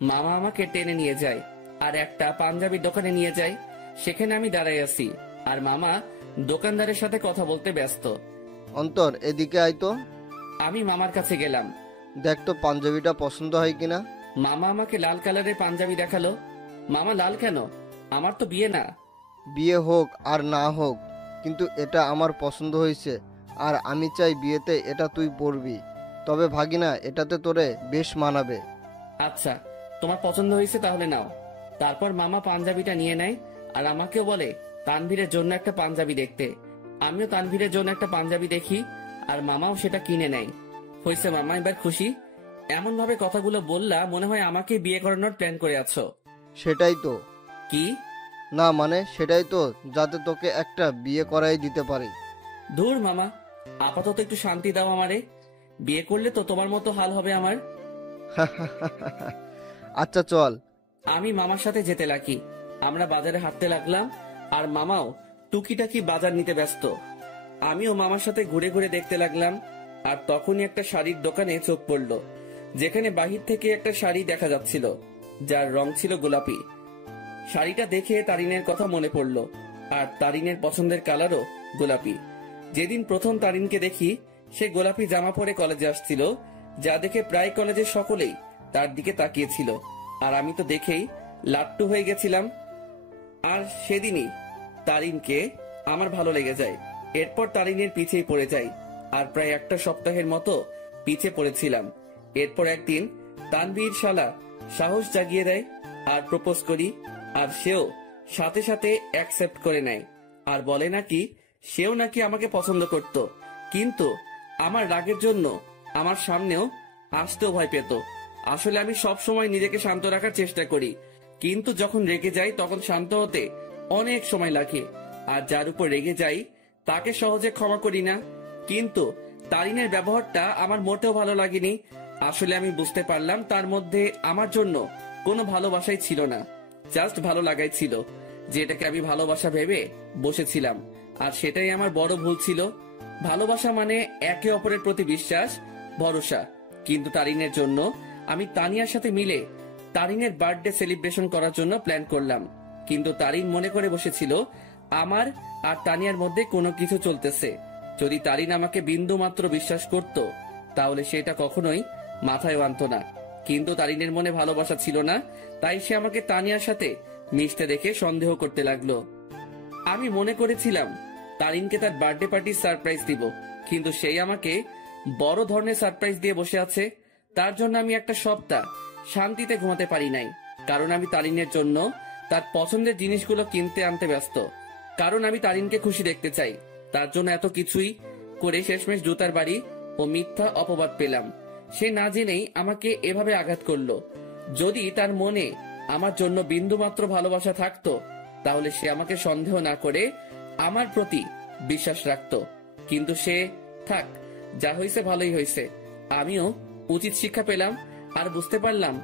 মামা আমাকে টেনে নিয়ে যায় আর একটা পাঞ্জাবির দোকানে নিয়ে যায়। সেখানে আমি দাঁড়াই আছি আর মামা দোকানদারের সাথে কথা বলতে ব্যস্ত। অন্তর, এদিকে আই তো। আমি মামার কাছে গেলাম। দেখ তো পাঞ্জাবিটা পছন্দ হয় কিনা। মামা আমাকে লাল কালারের পাঞ্জাবি দেখালো। মামা, লাল কেন? আমার তো বিয়ে না। বিয়ে হোক আর না হোক, কিন্তু এটা আমার পছন্দ হয়েছে আর আমি চাই বিয়েতে এটা তুই পরবি। তবে ভাগিনা, এটাতে তোরে বেশ মানাবে। আচ্ছা, তোমার পছন্দ হয়েছে তাহলে নাও। তারপর মামা পাঞ্জাবিটা নিয়ে নেয় আর আমাকেও বলে তানভীরের জন্য একটা পাঞ্জাবি দেখতে। আমিও তানভীরের জন্য একটা পাঞ্জাবি দেখি আর মামাও সেটা কিনে নেয়। হয়েছে মামা, এবার খুশি? এমন ভাবে কথাগুলো বললা মনে হয় আমাকে বিয়ে করানোর প্ল্যান করে আছো। সেটাই তো। কি? না মানে সেটাই তো, যাতে তোকে একটা বিয়ে করাই দিতে পারি। ধুর মামা, আপাতত একটু শান্তি দাও আমারে। বিয়ে করলে তো তোমার মতো হাল হবে আমার। আচ্ছা চল। আমি মামার সাথে যেতে লাগি। আমরা বাজারে হাঁটতে লাগলাম আর মামাও টুকিটাকি বাজার নিতে ব্যস্ত। আমিও মামার সাথে ঘুরে ঘুরে দেখতে লাগলাম। আর তখনই একটা শাড়ির দোকানে চোখ পড়লো, যেখানে বাহির থেকে একটা শাড়ি দেখা যাচ্ছিল যার রং ছিল গোলাপি। শাড়িটা দেখে তারিনের কথা মনে পড়লো আর তারিনের পছন্দের কালারও গোলাপি। যেদিন প্রথম তারিনকে দেখি, সে গোলাপি জামা পরে কলেজে আসছিল, যা দেখে প্রায় কলেজের সকলেই তার দিকে তাকিয়েছিল। আর আমি তো দেখেই লাট্টু হয়ে গেছিলাম। আর সেদিনই তারিনকে আমার ভালো লেগে যায়। এরপর তারিনের পিছেই পড়ে যাই আর প্রায় একটা সপ্তাহের মতো পিছে পড়েছিলাম। এরপর একদিন তানভীর শালা সাহস জাগিয়ে দেয় আর প্রপোজ করি, আর সেও সাথে সাথে অ্যাকসেপ্ট করে নেয় আর বলে নাকি সেও নাকি আমাকে পছন্দ করত, কিন্তু আমার রাগের জন্য আমার সামনেও আসতেও ভয় পেত। আসলে আমি সব সময় নিজেকে শান্ত রাখার চেষ্টা করি, কিন্তু যখন রেগে যাই তখন শান্ত হতে অনেক সময় লাগে। আর যার উপর রেগে যাই তাকে সহজে ক্ষমা করি না। কিন্তু তারিনের ব্যবহারটা আমার মোটেও ভালো লাগেনি। আসলে আমি বুঝতে পারলাম তার মধ্যে আমার জন্য কোনো ভালোবাসাই ছিল না, জাস্ট ভালো লাগাই ছিল, যেটাকে আমি ভালোবাসা ভেবে বসেছিলাম। আর সেটাই আমার বড় ভুল ছিল। ভালোবাসা মানে একে অপরের প্রতি বিশ্বাস, ভরসা। কিন্তু তারিনের জন্য আমি তানিয়ার সাথে মিলে তারিনের বার্থডে সেলিব্রেশন করার জন্য প্ল্যান করলাম। কিন্তু তারিন মনে করে বসেছিল আমার আর তানিয়ার মধ্যে কোনো কিছু চলতেছে। যদি তারিন আমাকে বিন্দু মাত্র বিশ্বাস করত তাহলে সেটা কখনোই মাথায় আনতো না। কিন্তু তারিনের মনে ভালোবাসা ছিল না, তাই সে আমাকে তানিয়ার সাথে মিশতে দেখে সন্দেহ করতে লাগলো। আমি মনে করেছিলাম তারিনকে তার বার্থডে পার্টির সারপ্রাইজ দিব, কিন্তু সেই আমাকে বড় ধরনের সারপ্রাইজ দিয়ে বসে আছে। তার জন্য আমি একটা সপ্তাহ শান্তিতে ঘুমাতে পারি নাই, কারণ আমি তারিনের জন্য তার পছন্দের জিনিসগুলো কিনতে আনতে ব্যস্ত। কারণ আমি তারিনকে খুশি দেখতে চাই। তার জন্য এত কিছুই করে শেষমেশ জুতার বাড়ি ও মিথ্যা অপবাদ পেলাম। সে না জেনেই আমাকে এভাবে আঘাত করলো। যদি তার মনে আমার জন্য বিন্দুমাত্র ভালোবাসা থাকতো তাহলে সে আমাকে সন্দেহ না করে আমার প্রতি বিশ্বাস রাখতো। কিন্তু সে থাক, যা হয়েছে ভালোই হয়েছে। আমিও উচিত শিক্ষা পেলাম আর বুঝতে পারলাম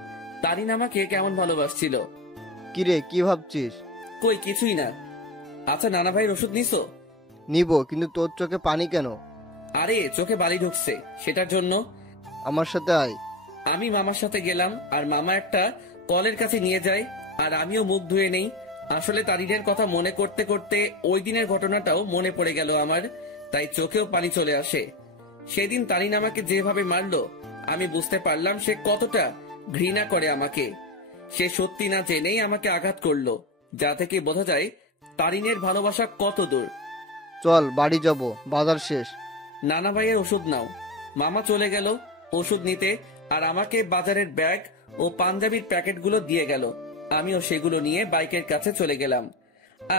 তারিন আমাকে কেমন ভালোবাসছিল। কিরে, কি ভাবছিস? কই কিছুই না। আচ্ছা নানা ভাইয়ের ওষুধ নিছো? নিব, কিন্তু তোর চোখে পানি কেন? আরে চোখে বালি ঢুকছে, সেটার জন্য। আমার সাথে আয়। আমি মামার সাথে গেলাম আর মামা একটা কলের কাছে নিয়ে যায় আর আমিও মুখ ধুয়ে নেই। আসলে তারিনের কথা মনে করতে করতে ওই দিনের ঘটনাটাও মনে পড়ে গেল আমার, তাই চোখেও পানি চলে আসে। সেদিন তারিন আমাকে যেভাবে মারলো আমি বুঝতে পারলাম সে কতটা ঘৃণা করে আমাকে। সে সত্যি না জেনেই আমাকে আঘাত করলো, যা থেকে বোঝা যায় তারিনের ভালোবাসা কত দূর। চল বাড়ি যাব, বাজার শেষ। নানা ভাইয়ের ওষুধ নাও। মামা চলে গেল ওষুধ নিতে, আর আমাকে বাজারের ব্যাগ ও পাঞ্জাবির প্যাকেটগুলো দিয়ে গেল। আমিও সেগুলো নিয়ে বাইকের কাছে চলে গেলাম।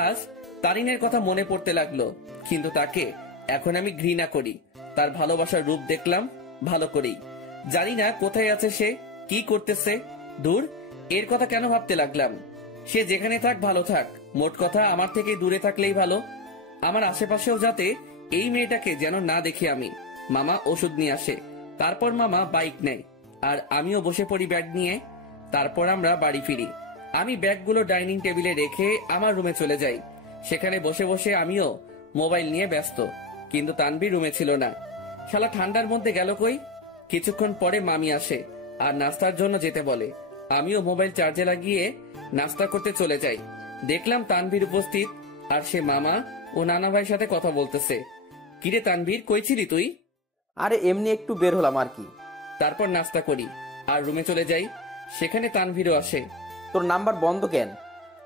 আজ তারিনের কথা মনে পড়তে লাগলো, কিন্তু তাকে এখন আমি ঘৃণা করি। তার ভালোবাসার রূপ দেখলাম ভালো করেই। জানি না কোথায় আছে সে, কি করতেছে। দূর, এর কথা কেন ভাবতে লাগলাম? সে যেখানে থাক ভালো থাক, মোট কথা আমার থেকে দূরে থাকলেই ভালো। আমার আশেপাশেও যাতে এই মেয়েটাকে যেন না দেখি আমি। মামা ওষুধ নিয়ে আসে, তারপর মামা বাইক নেয়, আর আমিও বসে পড়ি ব্যাগ নিয়ে। তারপর আমরা বাড়ি ফিরি। আমি ব্যাগগুলো ডাইনিং টেবিলে রেখে আমার রুমে চলে যাই। সেখানে বসে বসে আমিও মোবাইল নিয়ে ব্যস্ত, কিন্তু তানভীর রুমে ছিল না। শালা ঠান্ডার মধ্যে গেল কই? কিছুক্ষণ পরে মামি আসে আর নাস্তার জন্য যেতে বলে। আমিও মোবাইল চার্জে লাগিয়ে নাস্তা করতে চলে যাই। দেখলাম তানভীর উপস্থিত, আর সে মামা ও নানা ভাইয়ের সাথে কথা বলতেছে। কিরে তানভীর, কই ছিলি তুই? আরে এমনি একটু বের হলাম আর কি। তারপর নাস্তা করি আর রুমে চলে যাই। সেখানে তানভীরও আসে। তোর নাম্বার বন্ধ কেন?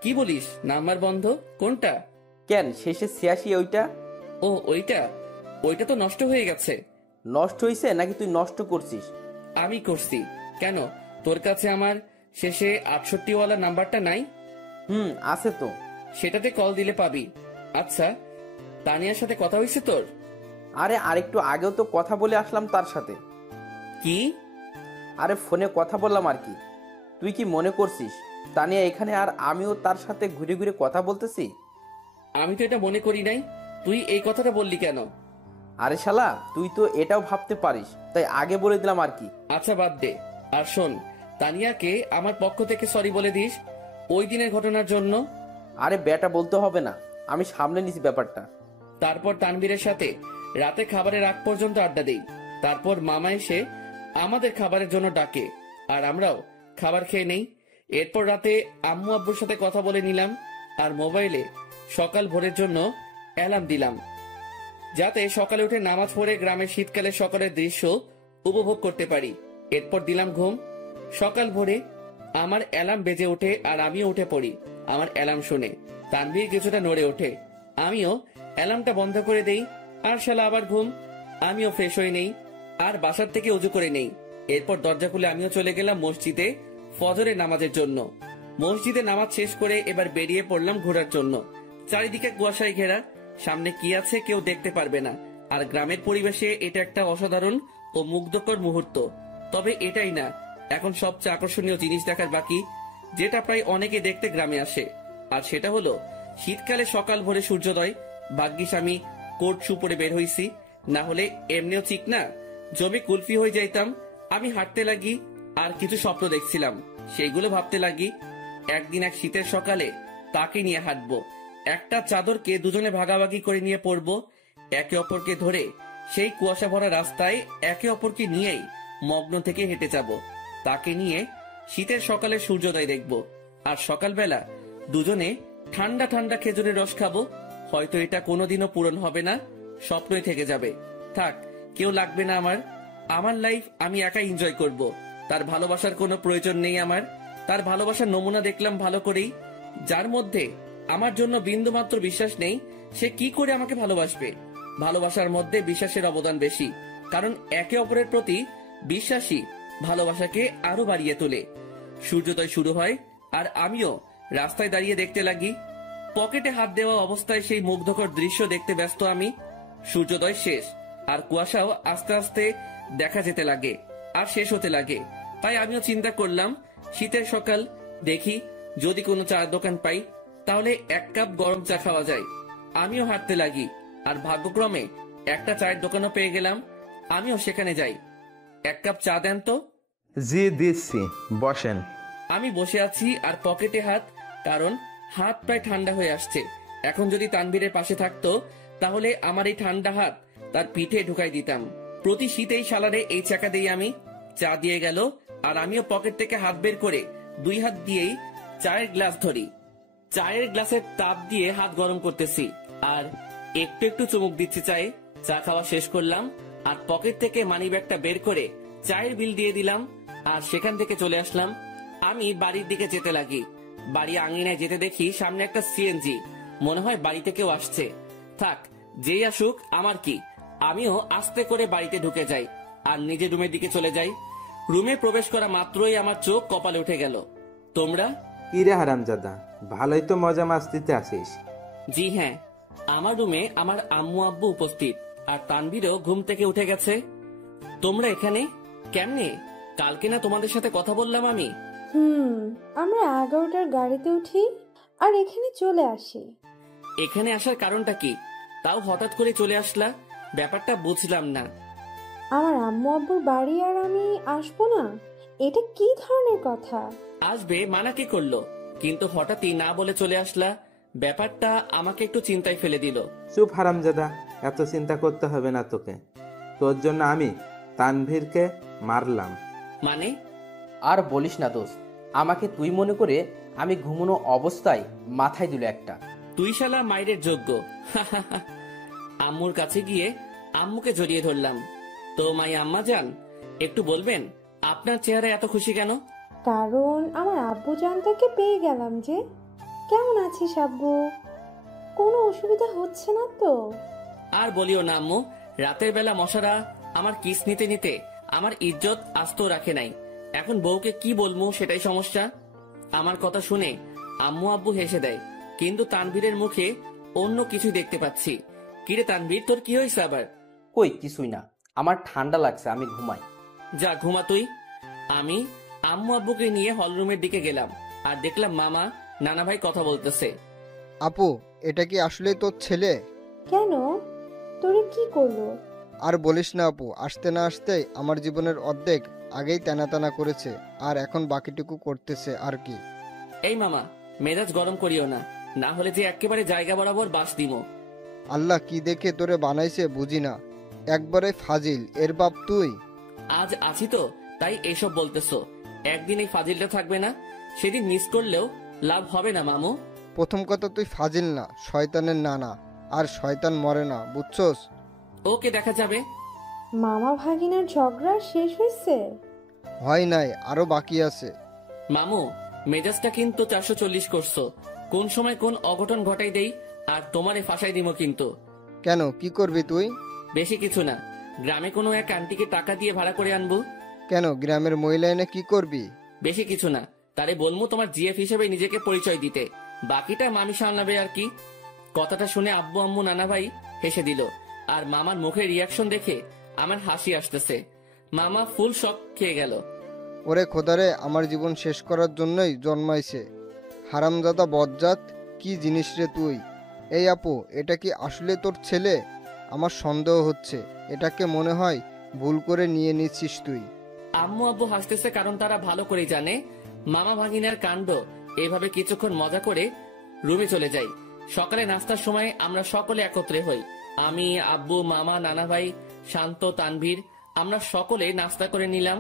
কি বলিস? নাম্বার বন্ধ? কোনটা? কেন, শেষে 86 ওইটা? ও ওইটা? ওইটা তো নষ্ট হয়ে গেছে। নষ্ট হয়েছে নাকি তুই নষ্ট করছিস? আমি করছি। কেন, তোর কাছে আমার শেষে 68 ওয়ালা নাম্বারটা নাই? আছে তো। সেটাতে কল দিলে পাবি। আচ্ছা, তানিয়ার সাথে কথা হয়েছে তোর? আরে আরেকটু আগেও তো কথা বলে আসলাম তার সাথে। কি? আরে ফোনে কথা বললাম আর কি। তুই কি মনে করছিস তানিয়া এখানে আর আমিও তার সাথে ঘুরে ঘুরে কথা বলতেছি? আমি তো এটা মনে করি নাই। তুই এই কথাটা বললি কেন? আরে শালা, তুই তো এটাও ভাবতে পারিস, তাই আগে বলে দিলাম আর কি। আচ্ছা বাদ দে। আর শোন, তানিয়াকে আমার পক্ষ থেকে সরি বলে দিস ওই দিনের ঘটনার জন্য। আরে বেটা বলতে হবে না, আমি সামলে নিছি ব্যাপারটা। তারপর তানভীরের সাথে রাতে খাবারের আগ পর্যন্ত আড্ডা দেই। তারপর মামা এসে আমাদের খাবারের জন্য ডাকে, আর আমরাও খাবার খেয়ে নেই। এরপর রাতে আম্মু আব্বুর সাথে কথা বলে নিলাম, আর মোবাইলে সকাল ভোরের জন্য অ্যালার্ম দিলাম, যাতে সকালে উঠে নামাজ পড়ে গ্রামের শীতকালে সকালের দৃশ্য উপভোগ করতে পারি। এরপর দিলাম ঘুম। সকাল ভোরে আমার অ্যালার্ম বেজে ওঠে, আর আমিও উঠে পড়ি। আমার অ্যালার্ম শুনে তানভীর কিছুটা নড়ে ওঠে। আমিও অ্যালার্মটা বন্ধ করে দেই, আর শালা আবার ঘুম। আমিও ফ্রেশ হয়ে নেই, আর বাসার থেকে উজু করে নেই। এরপর দরজা খুলে আমিও চলে গেলাম মসজিদে ফজরের নামাজের জন্য। মসজিদে নামাজ শেষ করে এবার বেরিয়ে পড়লাম ঘোরার জন্য। চারিদিকে কুয়াশায় ঘেরা, সামনে কি আছে কেউ দেখতে পারবে না। আর গ্রামের পরিবেশে এটা একটা অসাধারণ ও মুগ্ধকর মুহূর্ত। তবে এটাই না, এখন সবচেয়ে আকর্ষণীয় জিনিস দেখার বাকি, যেটা প্রায় অনেকে দেখতে গ্রামে আসে। আর সেটা হলো শীতকালে সকাল ভোরে সূর্যোদয়। ভাগ্যিস আমি কোট শু পরে বের হইছি, না হলে এমনিও ঠিক না জমে কুলফি হয়ে যাইতাম। আমি হাঁটতে লাগি আর কিছু স্বপ্ন দেখছিলাম, সেইগুলো ভাবতে লাগি। একদিন এক শীতের সকালে তাকে নিয়ে হাঁটবো, একটা চাদরকে দুজনে ভাগাভাগি করে নিয়ে পড়বো, একে অপরকে ধরে সেই কুয়াশা ভরা রাস্তায় একে অপরকে নিয়েই মগ্ন থেকে হেঁটে যাব। তাকে নিয়ে শীতের সকালে সূর্যোদয় দেখব, আর সকালবেলা দুজনে ঠান্ডা ঠান্ডা খেজুরের রস খাবো। হয়তো এটা কোনোদিনও পূরণ হবে না, স্বপ্নই থেকে যাবে। থাক, কেউ লাগবে না আমার। আমার লাইফ আমি একা এনজয় করব। তার ভালোবাসার কোনো প্রয়োজন নেই আমার। তার ভালোবাসার নমুনা দেখলাম ভালো করেই। যার মধ্যে আমার জন্য বিন্দুমাত্র বিশ্বাস নেই, সে কি করে আমাকে ভালোবাসবে? ভালোবাসার মধ্যে বিশ্বাসের অবদান বেশি, কারণ একে অপরের প্রতি বিশ্বাসী ভালোবাসাকে আরো বাড়িয়ে তোলে। সূর্যোদয় শুরু হয়, আর আমিও রাস্তায় দাঁড়িয়ে দেখতে লাগি। পকেটে হাত দেওয়া অবস্থায় সেই মুগ্ধকর দৃশ্য দেখতে ব্যস্ত আমি। সূর্যোদয় শেষ, আর কুয়াশাও আস্তে আস্তে দেখা যেতে লাগে আর শেষ হতে লাগে। তাই আমিও চিন্তা করলাম, শীতের সকাল, দেখি যদি কোনো চায়ের দোকান পাই, তাহলে এক কাপ গরম চা খাওয়া যায়। আমিও হাঁটতে লাগি, আর ভাগ্যক্রমে একটা চায়ের দোকানও পেয়ে গেলাম। আমিও সেখানে যাই। এক কাপ চা দেন তো। জি দিচ্ছি, বসেন। আমি বসে আছি আর পকেটে হাত, কারণ হাত প্রায় ঠান্ডা হয়ে আসছে। এখন যদি তানভীরের পাশে থাকতো, তাহলে আমার এই ঠান্ডা হাত তার পিঠে ঢুকাই দিতাম। প্রতি শীতেই শালারে এই চাকা দেই আমি। চা দিয়ে গেল, আর আমিও পকেট থেকে হাত বের করে দুই হাত দিয়েই চায়ের গ্লাস ধরি। চায়ের গ্লাসের তাপ দিয়ে হাত গরম করতেছি, আর একটু একটু চুমুক দিচ্ছি চায়ে। চা খাওয়া শেষ করলাম, আর পকেট থেকে মানি ব্যাগটা বের করে চায়ের বিল দিয়ে দিলাম, আর সেখান থেকে চলে আসলাম। আমি বাড়ির দিকে যেতে লাগি। বাড়ি আঙিনায় যেতে দেখি সামনে একটা সিএনজি। মনে হয় বাড়িতে কেউ আসছে। থাক, যেই আসুক আমার কি। আমিও আস্তে করে বাড়িতে ঢুকে যাই আর নিজের রুমের দিকে চলে যাই। রুমে প্রবেশ করা মাত্রই আমার চোখ কপালে উঠে গেল। তোমরা? কিরে হারামজাদা, ভালোই তো মজা মাস্তিতে আসিস। জি হ্যাঁ, আমার রুমে আমার আম্মু আব্বু উপস্থিত আর তানভীরও ঘুম থেকে উঠে গেছে। তোমরা এখানে কেমনে? কালকে না তোমাদের সাথে কথা বললাম আমি? আমরা 11টার গাড়িতে উঠি আর এখানে চলে আসি। এখানে আসার কারণটা কি? তাও হঠাৎ করে চলে আসলা, ব্যাপারটা বুঝলাম না। আমার আম্মু আব্বুর বাড়ি আর আমি আসবো না, এটা কি ধরনের কথা? আসবে মানা কি করলো, কিন্তু হঠাৎই না বলে চলে আসলা, ব্যাপারটা আমাকে একটু চিন্তায় ফেলে দিল। চুপ হারামজাদা, এত চিন্তা করতে হবে না তোকে। তোর জন্য আমি তানভীরকে মারলাম। মানে? আর বলিস না দোস্ত, আমাকে তুই মনে করে আমি ঘুমানো অবস্থায় মাথায় দিল একটা। তুই শালা মাইরের যোগ্য। আম্মুর কাছে গিয়ে আম্মুকে জড়িয়ে ধরলাম। তো মাই আম্মা জান, একটু বলবেন আপনার চেহারা এত খুশি কেন? কারণ আমার আব্বু জানটাকে পেয়ে গেলাম যে। কেমন আছিস আব্বু? কোনো অসুবিধা হচ্ছে না তো? আর বলিও না আম্মু, রাতের বেলা মশারা আমার কিস নিতে নিতে আমার ইজ্জত আস্ত রাখে নাই। এখন বউকে কি বলবো সেটাই সমস্যা। আমার কথা শুনে আম্মু আব্বু হেসে দেয়, কিন্তু তানভীরের মুখে অন্য কিছু দেখতে পাচ্ছি। কিরে তানভীর, তোর কি হয়েছে আবার? কই কিছুই না, আমার ঠান্ডা লাগছে, আমি ঘুমাই। যা ঘুমা তুই। আমি আম্মু আব্বুকে নিয়ে হলরুমের দিকে গেলাম আর দেখলাম মামা নানা ভাই কথা বলতেছে। আপু, এটা কি আসলেই তোর ছেলে? কেন, তোরে কি করলো? আর বলিস না আপু, আসতে না আসতেই আমার জীবনের অর্ধেক আগেই টানা করেছে, আর এখন বাকিটুকু করতেছে আর কি। এই মামা, মেজাজ গরম করিও না, না হলে যে একেবারে জায়গা বরাবর বাস দিমো। আল্লাহ কি দেখে তোরে বানাইছে বুঝি না, একবারে ফাজিল, এর বাপ তুই। আজ আছি তো তাই এসব বলতেছো, একদিন এই ফাজিলটা থাকবে না, সেদিন মিস করলেও লাভ হবে না মামু। প্রথম কথা, তুই ফাজিল না, শয়তানের নানা, আর শয়তান মরে না, বুঝছস? ওকে, দেখা যাবে। মামা ভাগিনার ঝগড়া শেষ হয়েছে? হয় নাই, আরো বাকি আছে। মামু, মেজাজটা কিন্তু 440 করছো। কোন সময় কোন অঘটন ঘটাই দেই আর তোমারে ফাঁসাই দিমো কিন্তু। কেন, কি করবি তুই? বেশি কিছু না, গ্রামে কোনো এক আন্টিকে টাকা দিয়ে ভাড়া করে আনবো। কেন, গ্রামের মহিলা এনে কি করবি? বেশি কিছু না, তারে বলবো তোমার জিএফ হিসেবে নিজেকে পরিচয় দিতে, বাকিটা মামি সামলাবে আর কি। কথাটা শুনে আব্বু আম্মু নানা ভাই হেসে দিল, আর মামার মুখের রিয়াকশন দেখে আমার হাসি আসতেছে। মামা ফুল শক খেয়ে গেল। ওরে খোদারে, আমার জীবন শেষ করার জন্যই জন্মাইছে হারামজাদা বজ্জাত, কি জিনিস রে তুই? এই আপু, এটা কি আসলে তোর ছেলে? আমার সন্দেহ হচ্ছে, এটাকে মনে হয় ভুল করে নিয়ে নিচ্ছিস তুই। আম্মু আব্বু হাসতেছে কারণ তারা ভালো করে জানে মামা ভাগিনার কাণ্ড। এভাবে কিছুক্ষণ মজা করে রুমে চলে যাই। সকালে নাস্তার সময় আমরা সকলে একত্রে হই। আমি, আব্বু, মামা, নানা ভাই, শান্ত, তানভীর, আমরা সকলে নাস্তা করে নিলাম।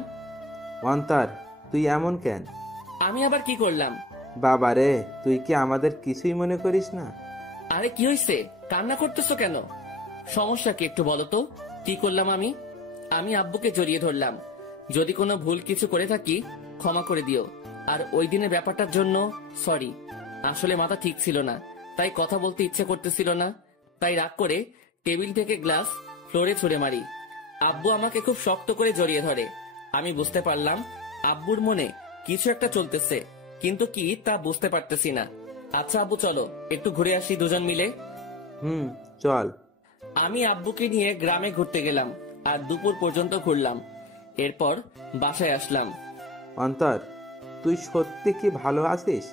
অন্তর, তুই এমন কেন? আমি আবার কি করলাম? বাবা রে, তুই কি আমাদের কিছুই মনে করিস না? আরে কি হয়েছে, কান্না করতেছো কেন? সমস্যা কি একটু বলো তো, কি করলাম আমি? আমি আব্বুকে জড়িয়ে ধরলাম। যদি কোনো ভুল কিছু করে থাকি ক্ষমা করে দিও। আর ওই দিনের ব্যাপারটার জন্য সরি। আসলে মাথা ঠিক ছিল না, তাই কথা বলতে ইচ্ছে করতেছিল না, তাই রাগ করে টেবিল থেকে গ্লাস ফ্লোরে ছুঁড়ে মারি। আব্বু আমাকে খুব শক্ত করে জড়িয়ে ধরে। আমি বুঝতে পারলাম আব্বুর মনে কিছু একটা চলতেছে, কিন্তু কি তা বুঝতে পারতেছি না। আচ্ছা আব্বু, চলো একটু ঘুরে আসি দুজন মিলে। চল। আমি আব্বুকে নিয়ে গ্রামে ঘুরতে গেলাম আর দুপুর পর্যন্ত ঘুরলাম। এরপর বাসায় আসলাম। অন্তর, তুই সত্যি কি ভালো আছিস?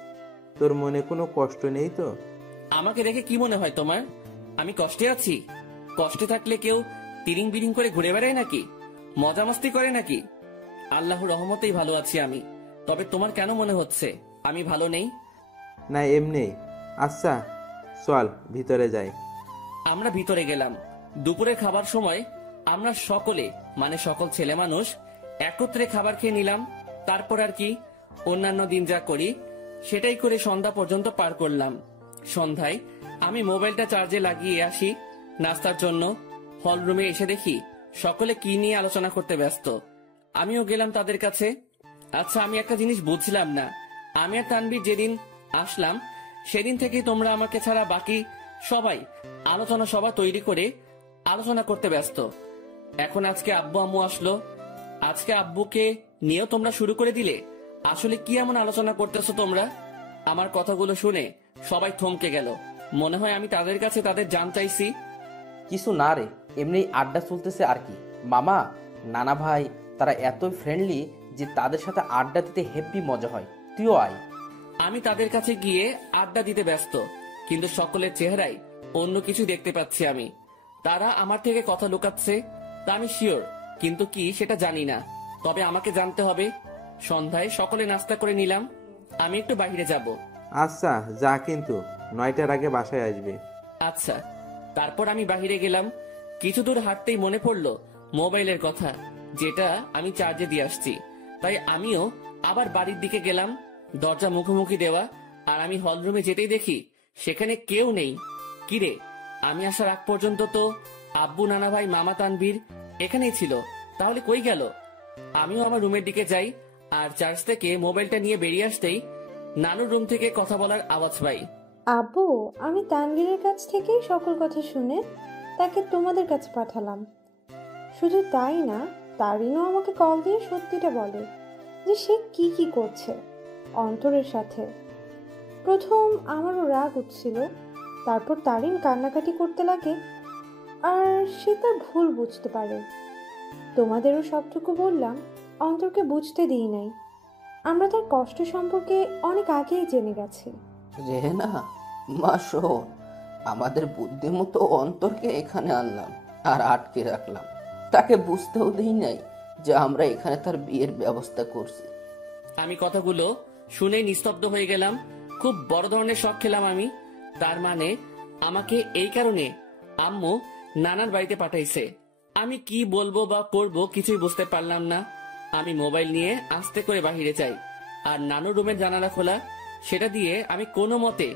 তোর মনে কোনো কষ্ট নেই তো? আমাকে দেখে কি মনে হয় তোমার আমি কষ্টে আছি? কষ্টে থাকলে কেউ তিরিং বিরিং করে ঘুরে বেড়ায় নাকি? মজা মস্তি করে নাকি? আল্লাহর রহমতেই ভালো আছি আমি। তবে তোমার কেন মনে হচ্ছে আমি ভালো নেই? না, এমনি। আচ্ছা চল ভিতরে যাই। আমরা ভিতরে গেলাম। দুপুরে খাবার সময় আমরা সকলে, মানে সকল ছেলে মানুষ একত্রে খাবার খেয়ে নিলাম। তারপর আর কি, অন্যান্য দিন যা করি সেটাই করে সন্ধ্যা পর্যন্ত পার করলাম। সন্ধ্যায় আমি মোবাইলটা চার্জে লাগিয়ে আসি নাস্তার জন্য। হল রুমে এসে দেখি সকলে কি নিয়ে আলোচনা করতে ব্যস্ত। আমিও গেলাম তাদের কাছে। আচ্ছা, আমি একটা জিনিস বুঝলাম না। আমি আর তানভীর যেদিন আসলাম সেদিন থেকে তোমরা আমাকে ছাড়া বাকি সবাই আলোচনা সভা তৈরি করে আলোচনা করতে ব্যস্ত। এখন আজকে আব্বু আম্মু আসলো, আজকে আব্বুকে নিয়েও তোমরা শুরু করে দিলে। আসলে কি এমন আলোচনা করতেছো তোমরা? আমার কথাগুলো শুনে সবাই থমকে গেল। মনে হয় আমি তাদের কাছে তাদের জান চাইছি। কিছু না রে, এমনি আড্ডা চলতেছে আর কি। মামা, নানা ভাই তারা এতই ফ্রেন্ডলি যে তাদের সাথে আড্ডা দিতে হেব্বি মজা হয়। তুইও আয়। আমি তাদের কাছে গিয়ে আড্ডা দিতে ব্যস্ত, কিন্তু সকলের চেহারায় অন্য কিছু দেখতে পাচ্ছি আমি। তারা আমার থেকে কথা লুকাচ্ছে তা আমি শিওর, কিন্তু কি সেটা জানি না। তবে আমাকে জানতে হবে। সন্ধ্যায় সকলে নাস্তা করে নিলাম, আমি একটু বাইরে যাব। আচ্ছা যা, কিন্তু 9টার আগে বাসায় আসবে। আচ্ছা। তারপর আমি বাইরে গেলাম। কিছু দূর হাঁটতেই মনে পড়লো মোবাইলের কথা, যেটা আমি চার্জে দিয়ে আসছি। তাই আমিও আবার বাড়ির দিকে গেলাম। দরজা মুখোমুখি দেওয়া, আর আমি হলরুমে যেতেই দেখি সেখানে কেউ নেই। কিরে, আমি আসার আগ পর্যন্ত তো আব্বু, নানা ভাই, মামা, তানভীর এখানেই ছিল, তাহলে কই গেল? আমিও আমার রুমের দিকে যাই, আর চার্জ থেকে মোবাইলটা নিয়ে বেরিয়ে আসতেই নানুর রুম থেকে কথা বলার আওয়াজ পাই। আব্বু, আমি তানভীরের কাছ থেকেই সকল কথা শুনে তাকে তোমাদের কাছে পাঠালাম। শুধু তাই না, তারিনও আমাকে কল দিয়ে সত্যিটা বলে যে সে কি কি করছে অন্তরের সাথে। প্রথম আমারও রাগ উঠছিল, তারপর তারিন কান্নাকাটি করতে লাগে, আর সে তার ভুল বুঝতে পারে। তোমাদেরও সবটুকু বললাম, অন্তরকে বুঝতে দিই নাই। আমরা তার কষ্ট সম্পর্কে অনেক আগেই জেনে গেছি। রেহেনা, মা শোন, আমাদের বুদ্ধিমতো অন্তরকে এখানে আনলাম আর আটকে রাখলাম। তাকে বুঝতেও দিই নাই যে আমরা এখানে তার বিয়ের ব্যবস্থা করছি। আমি কথাগুলো শুনেই নিস্তব্ধ হয়ে গেলাম। খুব বড় ধরনের শখ খেলাম আমি। তার মানে আমাকে এই কারণে আম্মু নানার বাড়িতে পাঠাইছে। আমি কি বলবো বা করবো কিছুই বুঝতে পারলাম না। আমি মোবাইল নিয়ে আস্তে করে বাহিরে যাই, আর নানুর রুমের জানালা খোলা, সেটা দিয়ে আমি কোনো মতে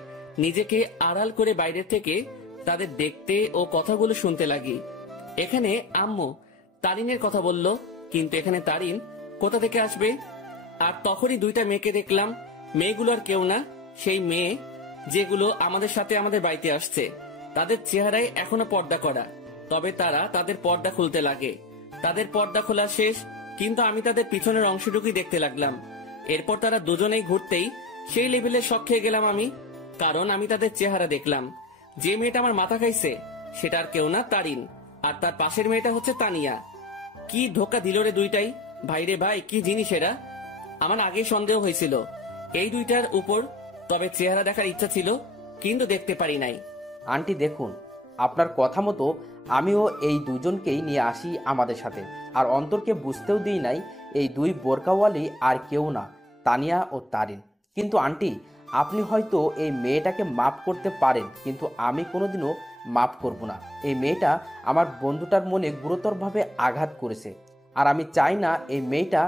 নিজেকে আড়াল করে বাইরে থেকে তাদের দেখতে ও কথাগুলো শুনতে লাগি। এখানে আম্মু তারিনের কথা বলল, কিন্তু এখানে তারিন কোথা থেকে আসবে? আর তখনই দুইটা মেয়েকে দেখলাম। মেয়েগুলো আর কেউ না, সেই মেয়ে যেগুলো আমাদের সাথে আমাদের বাড়িতে আসছে। তাদের চেহারায় এখনো পর্দা করা, তবে তারা তাদের পর্দা খুলতে লাগে। তাদের পর্দা খোলা শেষ, কিন্তু আমি তাদের পিছনের অংশটুকুই দেখতে লাগলাম। এরপর তারা দুজনেই ঘুরতেই সেই লেভেলের শখ খেয়ে গেলাম আমি, কারণ আমি তাদের চেহারা দেখলাম। যে মেয়েটা আমার মাথা খাইছে সেটা আর কেউ না, তারিন। আর তার পাশের মেয়েটা হচ্ছে তানিয়া। কি ধোকা দিল রে দুইটাই! ভাইরে ভাই, কি জিনিস এরা! আমার আগেই সন্দেহ হয়েছিল এই দুইটার উপর, তবে চেহারা দেখার ইচ্ছা ছিল, কিন্তু দেখতে পারি নাই। আন্টি দেখুন, আপনার কথা মতো আমিও এই দুজনকেই নিয়ে আসি আমাদের সাথে, আর অন্তরকে বুঝতেও দিই নাই এই দুই বোরকাওয়ালি আর কেউ না, তানিয়া ও তারিন। কিন্তু আন্টি, আপনি হয়তো এই মেয়েটাকে মাফ করতে পারেন, কিন্তু আমি কোনোদিনও মাফ করব না। এই মেয়েটা আমার বন্ধুটার মনে গুরুতরভাবে আঘাত করেছে, আর আমি চাই না এই মেয়েটা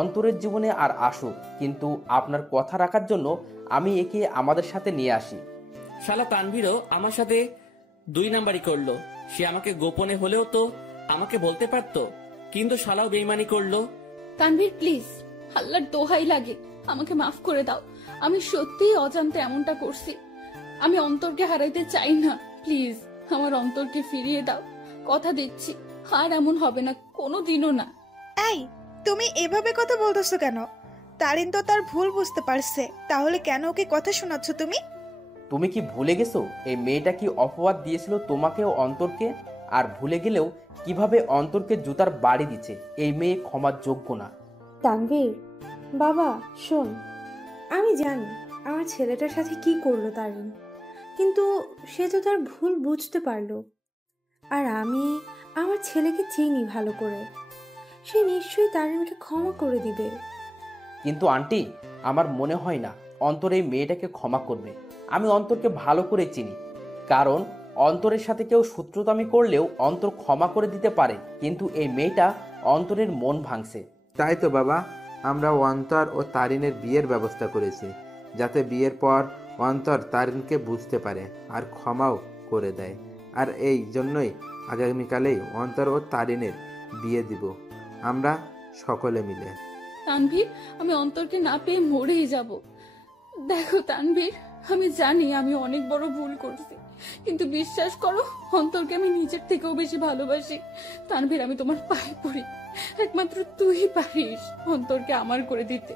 অন্তরের জীবনে আর আসুক। কিন্তু আপনার কথা রাখার জন্য আমি একে আমাদের সাথে নিয়ে আসি। শালা তানভীরও আমার সাথে 2 নাম্বারই করলো। সে আমাকে গোপনে হলেও তো আমাকে বলতে পারতো, কিন্তু শালাও বেইমানি করলো। তানভীর প্লিজ, আল্লাহর দোহাই লাগে, আমাকে মাফ করে দাও। আমি সত্যিই অজান্তে এমনটা করছি। আমি অন্তরকে হারাইতে চাই না। প্লিজ আমার অন্তরকে ফিরিয়ে দাও। কথা দিচ্ছি আর এমন হবে না, কোনোদিনও না। এই, তুমি এভাবে কথা বলতেছো কেন? তারিন তো তার ভুল বুঝতে পারছে, তাহলে কেন ওকে কথা শোনাচ্ছ তুমি? তুমি কি ভুলে গেছো এই মেয়েটা কি অপবাদ দিয়েছিল তোমাকে ও অন্তরকে? আর ভুলে গেলেও কিভাবে অন্তরকে জুতার বাড়ি দিচ্ছে। এই মেয়ে ক্ষমার যোগ্য না। তানভীর বাবা শোন, আমি জানি আমার ছেলেটার সাথে কি করলো তারিন, কিন্তু সে তো তার ভুল বুঝতে পারলো। আর আমি আমার ছেলেকে চিনি ভালো করে, সে নিশ্চয়ই তারিনকে ক্ষমা করে দিবে। কিন্তু আন্টি, আমার মনে হয় না অন্তর এই মেয়েটাকে ক্ষমা করবে। আমি অন্তরকে ভালো করে চিনি, কারণ অন্তরের সাথে কেউ শত্রুতামি করলেও অন্তর ক্ষমা করে দিতে পারে, কিন্তু এই মেয়েটা অন্তরের মন ভাঙছে। তাই তো বাবা, আমরা অন্তর ও তারিনের বিয়ের ব্যবস্থা করেছি, যাতে বিয়ের পর অন্তর তারিনকে বুঝতে পারে আর ক্ষমাও করে দেয়। আর এই জন্যই আগামীকালেই অন্তর ও তারিনের বিয়ে দিব আমরা সকলে মিলে। তানভীর, আমি অন্তরকে না পেয়ে মরেই যাব। দেখো তানভীর, আমি জানি আমি অনেক বড় ভুল করছি, কিন্তু বিশ্বাস করো অন্তরকে আমি নিজের থেকেও বেশি ভালোবাসি। তানভীর, আমি তোমার পায়ে পড়ি, একমাত্র তুই পারিস অন্তরকে আমার করে দিতে।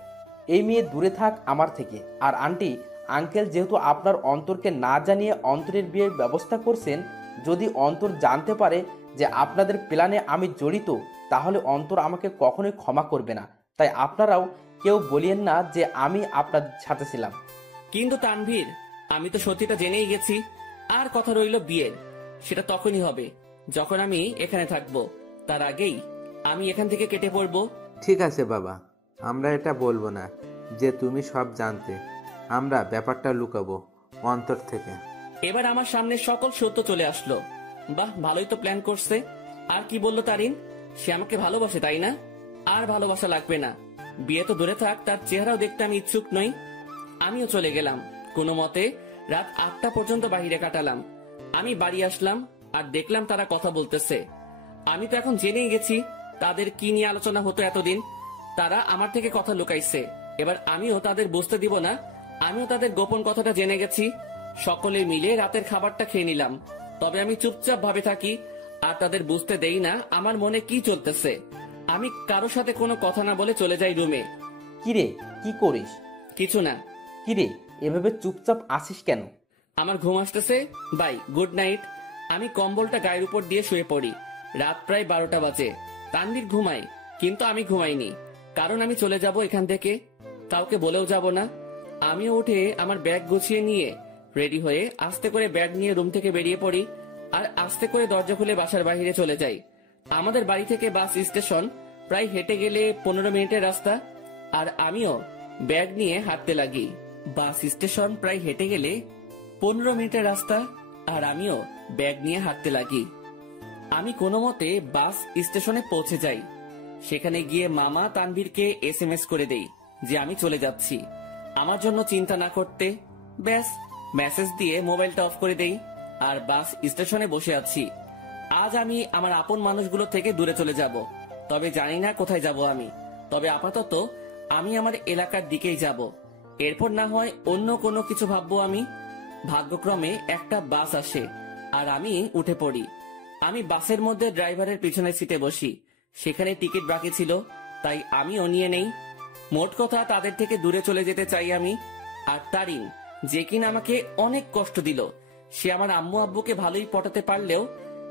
এই মেয়ে দূরে থাক আমার থেকে। আর আন্টি আঙ্কেল যেহেতু আপনার অন্তরকে না জানিয়ে অন্তরের বিয়ের ব্যবস্থা করছেন, যদি অন্তর জানতে পারে যে আপনাদের প্ল্যানে আমি জড়িত, তাহলে অন্তর আমাকে কখনোই ক্ষমা করবে না। তাই আপনারাও কেউ বলিয়েন না যে আমি আপনাদের সাথে ছিলাম। কিন্তু তানভীর, আমি তো সত্যিটা জেনেই গেছি। আর কথা রইল বিয়ের, সেটা তখনই হবে যখন আমি এখানে থাকবো। তার আগেই আমি এখান থেকে কেটে পড়বো। ঠিক আছে বাবা, আমরা এটা বলবো না যে তুমি সব জানতে। আমরা ব্যাপারটা লুকাবো অন্তর থেকে। এবার আমার সামনে সকল সত্য চলে আসলো। বাহ, ভালোই তো প্ল্যান করছে। আর কি বললো তারিন? সে আমাকে ভালোবাসে, তাই না? আর ভালোবাসা লাগবে না, বিয়ে তো দূরে থাক, তার চেহারাও দেখতে আমি ইচ্ছুক নই। আমিও চলে গেলাম। কোনো মতে রাত 8টা পর্যন্ত বাহিরে কাটালাম। আমি বাড়ি আসলাম আর দেখলাম তারা কথা বলতেছে। আমি তো এখন জেনেই গেছি তাদের কি নিয়ে আলোচনা হতো এতদিন। তারা আমার থেকে কথা লুকাইছে, এবার আমিও তাদের বুঝতে দিব না আমিও তাদের গোপন কথাটা জেনে গেছি। সকলে মিলে রাতের খাবারটা খেয়ে নিলাম। তবে আমি চুপচাপ ভাবে থাকি আর তাদের বুঝতে দেই না আমার মনে কি চলতেছে। আমি কারোর সাথে কোনো কথা না বলে চলে যাই রুমে। কিরে, কি করিস? কিছু না। কিরে, এভাবে চুপচাপ আসিস কেন? আমার ঘুম আসতেছে। Bye, good night. আমি কম্বলটা গায়ের উপর দিয়ে শুয়ে পড়ি। রাত প্রায় 12টা বাজে। তানভীর ঘুমাই, কিন্তু আমি ঘুমাইনি, কারণ আমি চলে যাব এখান থেকে। কাউকে বলেও যাব না। আমিও উঠে আমার ব্যাগ গুছিয়ে নিয়ে রেডি হয়ে আস্তে করে ব্যাগ নিয়ে রুম থেকে বেরিয়ে পড়ি আর আস্তে করে দরজা খুলে বাসার বাইরে চলে যাই। আমাদের বাড়ি থেকে বাস স্টেশন প্রায় হেঁটে গেলে 15 মিনিটের রাস্তা, আর আমিও ব্যাগ নিয়ে হাঁটতে লাগি। বাস স্টেশন প্রায় হেঁটে গেলে 15 মিনিটের রাস্তা, আর আমিও ব্যাগ নিয়ে হাঁটতে লাগি। আমি কোনো মতে বাস স্টেশনে পৌঁছে যাই। সেখানে গিয়ে মামা তানভীরকে SMS করে দেই যে আমি চলে যাচ্ছি, আমার জন্য চিন্তা না করতে। ব্যাস, মেসেজ দিয়ে মোবাইলটা অফ করে দেই আর বাস স্টেশনে বসে আছি। আজ আমি আমার আপন মানুষগুলো থেকে দূরে চলে যাব, তবে জানি না কোথায় যাব আমি। তবে আপাতত আমি আমার এলাকার দিকেই যাব, এরপর না হয় অন্য কোনো কিছু ভাববো আমি। ভাগ্যক্রমে একটা বাস আসে আর আমি উঠে পড়ি। আমি বাসের মধ্যে ড্রাইভারের পিছনের সিটে বসি। সেখানে টিকিট বাকি ছিল, তাই আমিও নিয়ে নেই। মোট কথা তাদের থেকে দূরে চলে যেতে চাই আমি। আর তারিন, যে কিনা আমাকে অনেক কষ্ট দিল, সে আমার আম্মু আব্বুকে ভালোই পটাতে পারলেও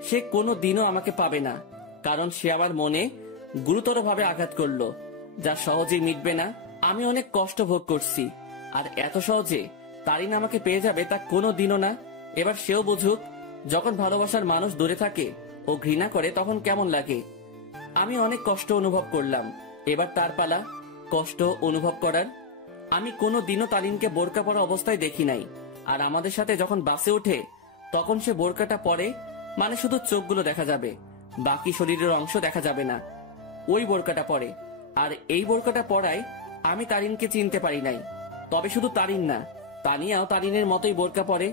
সে কোনো দিনও আমাকে পাবে না, কারণ সে আমার মনে গুরুতরভাবে আঘাত করলো, যা সহজেই মিটবে না। আমি অনেক কষ্ট ভোগ করছি, আর এত সহজে তারিন আমাকে পেয়ে যাবে তা কোনো দিনও না। এবার সেও বুঝুক, যখন ভালোবাসার মানুষ দূরে থাকে ও ঘৃণা করে তখন কেমন লাগে। আমি অনেক কষ্ট অনুভব করলাম, এবার তার পালা কষ্ট অনুভব করার। আমি কোনো দিনও তারিনকে বোরকা পরা অবস্থায় দেখি নাই, আর আমাদের সাথে যখন বাসে ওঠে তখন সে বোরকাটা পরে, মানে শুধু চোখগুলো দেখা যাবে, বাকি শরীরের অংশ দেখা যাবে না। ওই বোরকাটা পরে, আর এই বোরকাটা পরায় আমি তারিনকে চিনতে পারি নাই। তবে শুধু তারিন না, তানিয়াও তারিনের মতোই বোরকা পরে,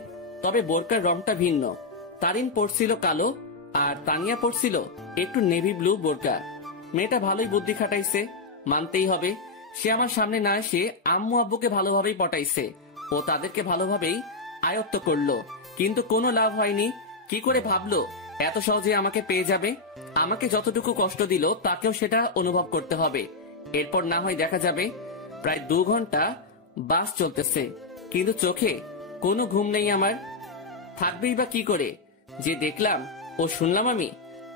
তবে বোরকার রংটা ভিন্ন। তারিন পরছিল কালো আর তানিয়া পরছিল একটু নেভি ব্লু বোরকা। মেয়েটা ভালোই বুদ্ধি খাটাইছে, মানতেই হবে। সে আমার সামনে না এসে আম্মু আব্বুকে ভালোভাবেই পটাইছে ও তাদেরকে ভালোভাবেই আয়ত্ত করলো, কিন্তু কোনো লাভ হয়নি। কি করে ভাবলো এত সহজে আমাকে পেয়ে যাবে? আমাকে যতটুকু কষ্ট দিল তাকেও সেটা অনুভব করতে হবে। এরপর না হয় দেখা যাবে। প্রায় 2 ঘন্টা বাস চলতেছে, কিন্তু চোখে কোনো ঘুম নেই আমার। থাকবেই বা কি করে? যে দেখলাম ও শুনলাম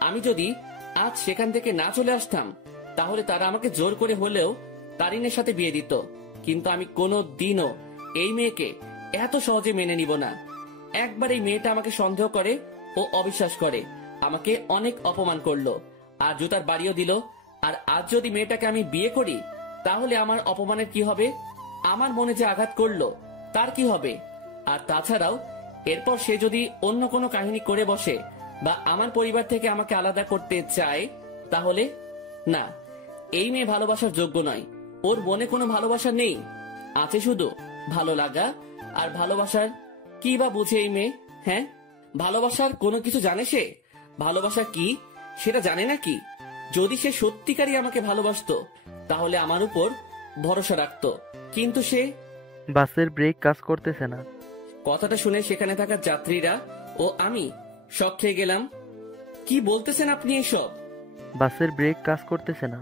আমি যদি আজ সেখান থেকে না চলে আসতাম, তাহলে তারা আমাকে জোর করে হলেও তারিনের সাথে বিয়ে দিত। কিন্তু আমি কোনো দিনও এই মেয়েকে এত সহজে মেনে নিব না। একবার এই মেয়েটা আমাকে সন্দেহ করে ও অবিশ্বাস করে, আমাকে অনেক অপমান করলো আর জুতার বাড়িও দিল। আর আজ যদি মেয়েটাকে আমি বিয়ে করি, তাহলে আমার অপমানের কি হবে? আমার মনে যে আঘাত করলো তার কি হবে? আর তাছাড়াও এরপর সে যদি অন্য কোনো কাহিনী করে বসে বা আমার পরিবার থেকে আমাকে আলাদা করতে চায়, তাহলে না, এই মেয়ে ভালোবাসার যোগ্য নয়। ওর মনে কোনো ভালোবাসা নেই, আছে শুধু ভালো লাগা। আর ভালোবাসার কি বা বুঝে এই মেয়ে? হ্যাঁ, ভালোবাসার কোনো কিছু জানে সে? ভালোবাসা কি সেটা জানে নাকি? যদি সে সত্যিকারই আমাকে ভালোবাসতো, তাহলে আমার উপর ভরসা রাখতো, কিন্তু সে বাসের ব্রেক কাজ করতেছে না। কথাটা শুনে সেখানে থাকা যাত্রীরা ও আমি শক খেয়ে গেলাম। কি বলতেছেন আপনি এসব? বাসের ব্রেক কাজ করতেছে না,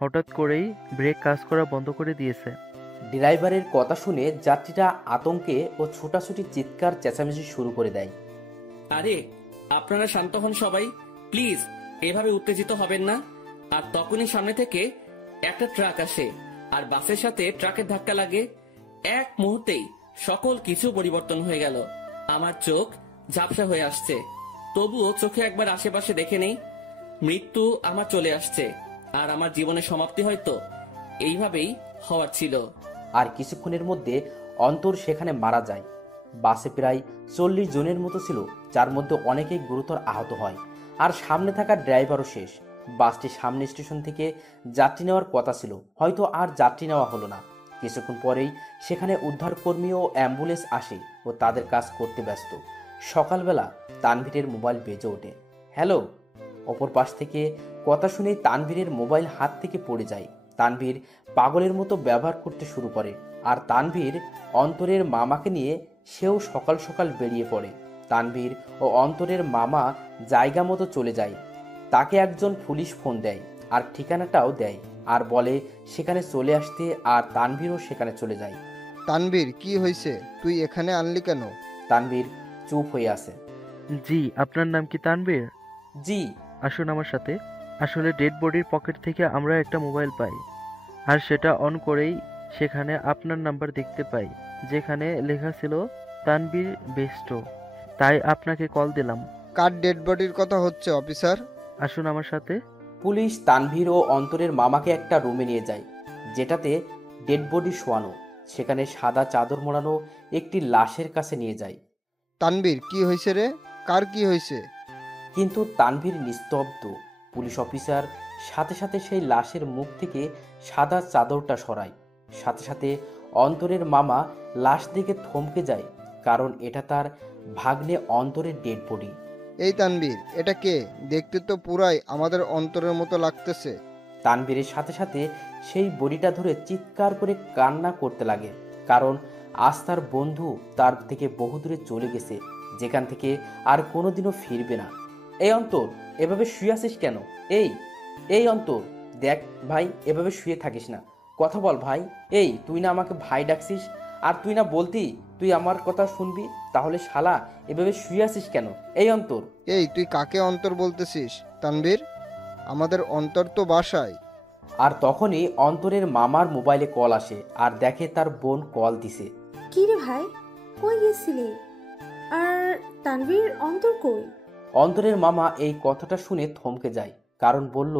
হঠাৎ করেই ব্রেক কাজ করা বন্ধ করে দিয়েছে। ড্রাইভারের কথা শুনে যাত্রীরা আতঙ্কে ও ছোটাছুটি চিৎকার চেঁচামেচি শুরু করে দেয়। আরে আপনারা শান্ত হন সবাই, প্লিজ এভাবে উত্তেজিত হবেন না। আর তখনই সামনে থেকে একটা ট্রাক আসে আর বাসের সাথে ট্রাকের ধাক্কা লাগে। এক মুহূর্তেই সকল কিছু পরিবর্তন হয়ে গেল। আমার চোখ ঝাপসা হয়ে আসছে, তবুও চোখে একবার আশেপাশে দেখে নেই। মৃত্যু আমার চলে আসছে আর আমার জীবনের সমাপ্তি হয়তো এইভাবেই হওয়ার ছিল। আর কিছুক্ষণের মধ্যে অন্তর সেখানে মারা যায়। বাসে প্রায় 40 জনের মতো ছিল, যার মধ্যে অনেকেই গুরুতর আহত হয়। আর সামনে থাকা ড্রাইভারও শেষ। বাসটি সামনে স্টেশন থেকে যাত্রী নেওয়ার কথা ছিল, হয়তো আর যাত্রী নেওয়া হলো না। কিছুক্ষণ পরেই সেখানে উদ্ধারকর্মী ও অ্যাম্বুলেন্স আসে ও তাদের কাজ করতে ব্যস্ত। সকালবেলা তানভীরের মোবাইল বেজে ওঠে। হ্যালো। অপর পাশ থেকে কথা শুনেই তানভীরের মোবাইল হাত থেকে পড়ে যায়। তানভীর পাগলের মতো ব্যবহার করতে শুরু করে। আর তানভীর অন্তরের মামাকে নিয়ে সেও সকাল সকাল বেরিয়ে পড়ে। তানভীর ও অন্তরের মামা জায়গা মতো চলে যায়। তাকে একজন পুলিশ ফোন দেয় আর ঠিকানাটাও দেয় আর বলে সেখানে চলে আসতে, আর তানভীরও সেখানে চলে যায়। তানভীর, কি হয়েছে? তুই এখানে আনলি কেন? তানভীর চুপ হয়ে আছে। জি, আপনার নাম কি তানভীর? জি। আসুন আমার সাথে। আসলে ডেড বডির পকেট থেকে আমরা একটা মোবাইল পাই, আর সেটা অন করেই সেখানে আপনার নাম্বার দেখতে পাই, যেখানে লেখা ছিল তানভীর বেস্টো। তাই আপনাকে কল দিলাম। কার ডেড বডির কথা হচ্ছে অফিসার? আসুন আমার সাথে। পুলিশ তানভীর ও অন্তরের মামাকে একটা রুমে নিয়ে যায়, যেটাতে ডেড বডি শোয়ানো। সেখানে সাদা চাদর মোড়ানো একটি লাশের কাছে নিয়ে যায়। তানভীর, কি হয়েছে রে? কার কি হয়েছে? কিন্তু তানভীর নিস্তব্ধ। পুলিশ অফিসার সাথে সাথে সেই লাশের মুখ থেকে সাদা চাদরটা সরায়। সাথে সাথে অন্তরের মামা লাশ দেখে থমকে যায়, কারণ এটা তার ভাগ্নে অন্তরের ডেড বডি। এই তানভীর, এটা কে? দেখতে তো পুরাই আমাদের অন্তরের মতো লাগতেছে। তানভীরের সাথে সাথে সেই বডিটা ধরে চিৎকার করে কান্না করতে লাগে, কারণ আজ তার বন্ধু তার থেকে বহু দূরে চলে গেছে, যেখান থেকে আর কোনোদিনও ফিরবে না। এই অন্তর, এভাবে শুয়ে আছিস কেন? এই অন্তর, দেখ ভাই, এভাবে শুয়ে থাকিস না, কথা বল ভাই। তুই না আমাকে ভাই ডাকছিস, আর তুই না বলতি তুই আমার কথা শুনবি, তাহলে শালা এভাবে শুয়ে আছিস কেন? এই অন্তর। তুই কাকে অন্তর বলতেছিস তানভীর? আমাদের অন্তর তো বাসায়। আর তখনই অন্তরের মামার মোবাইলে কল আসে আর দেখে তার বোন কল দিছে। কি রে ভাই, কই গেছিলি? আর তানভীর, অন্তর কই? অন্তরের মামা এই কথাটা শুনে থমকে যায়, কারণ বলল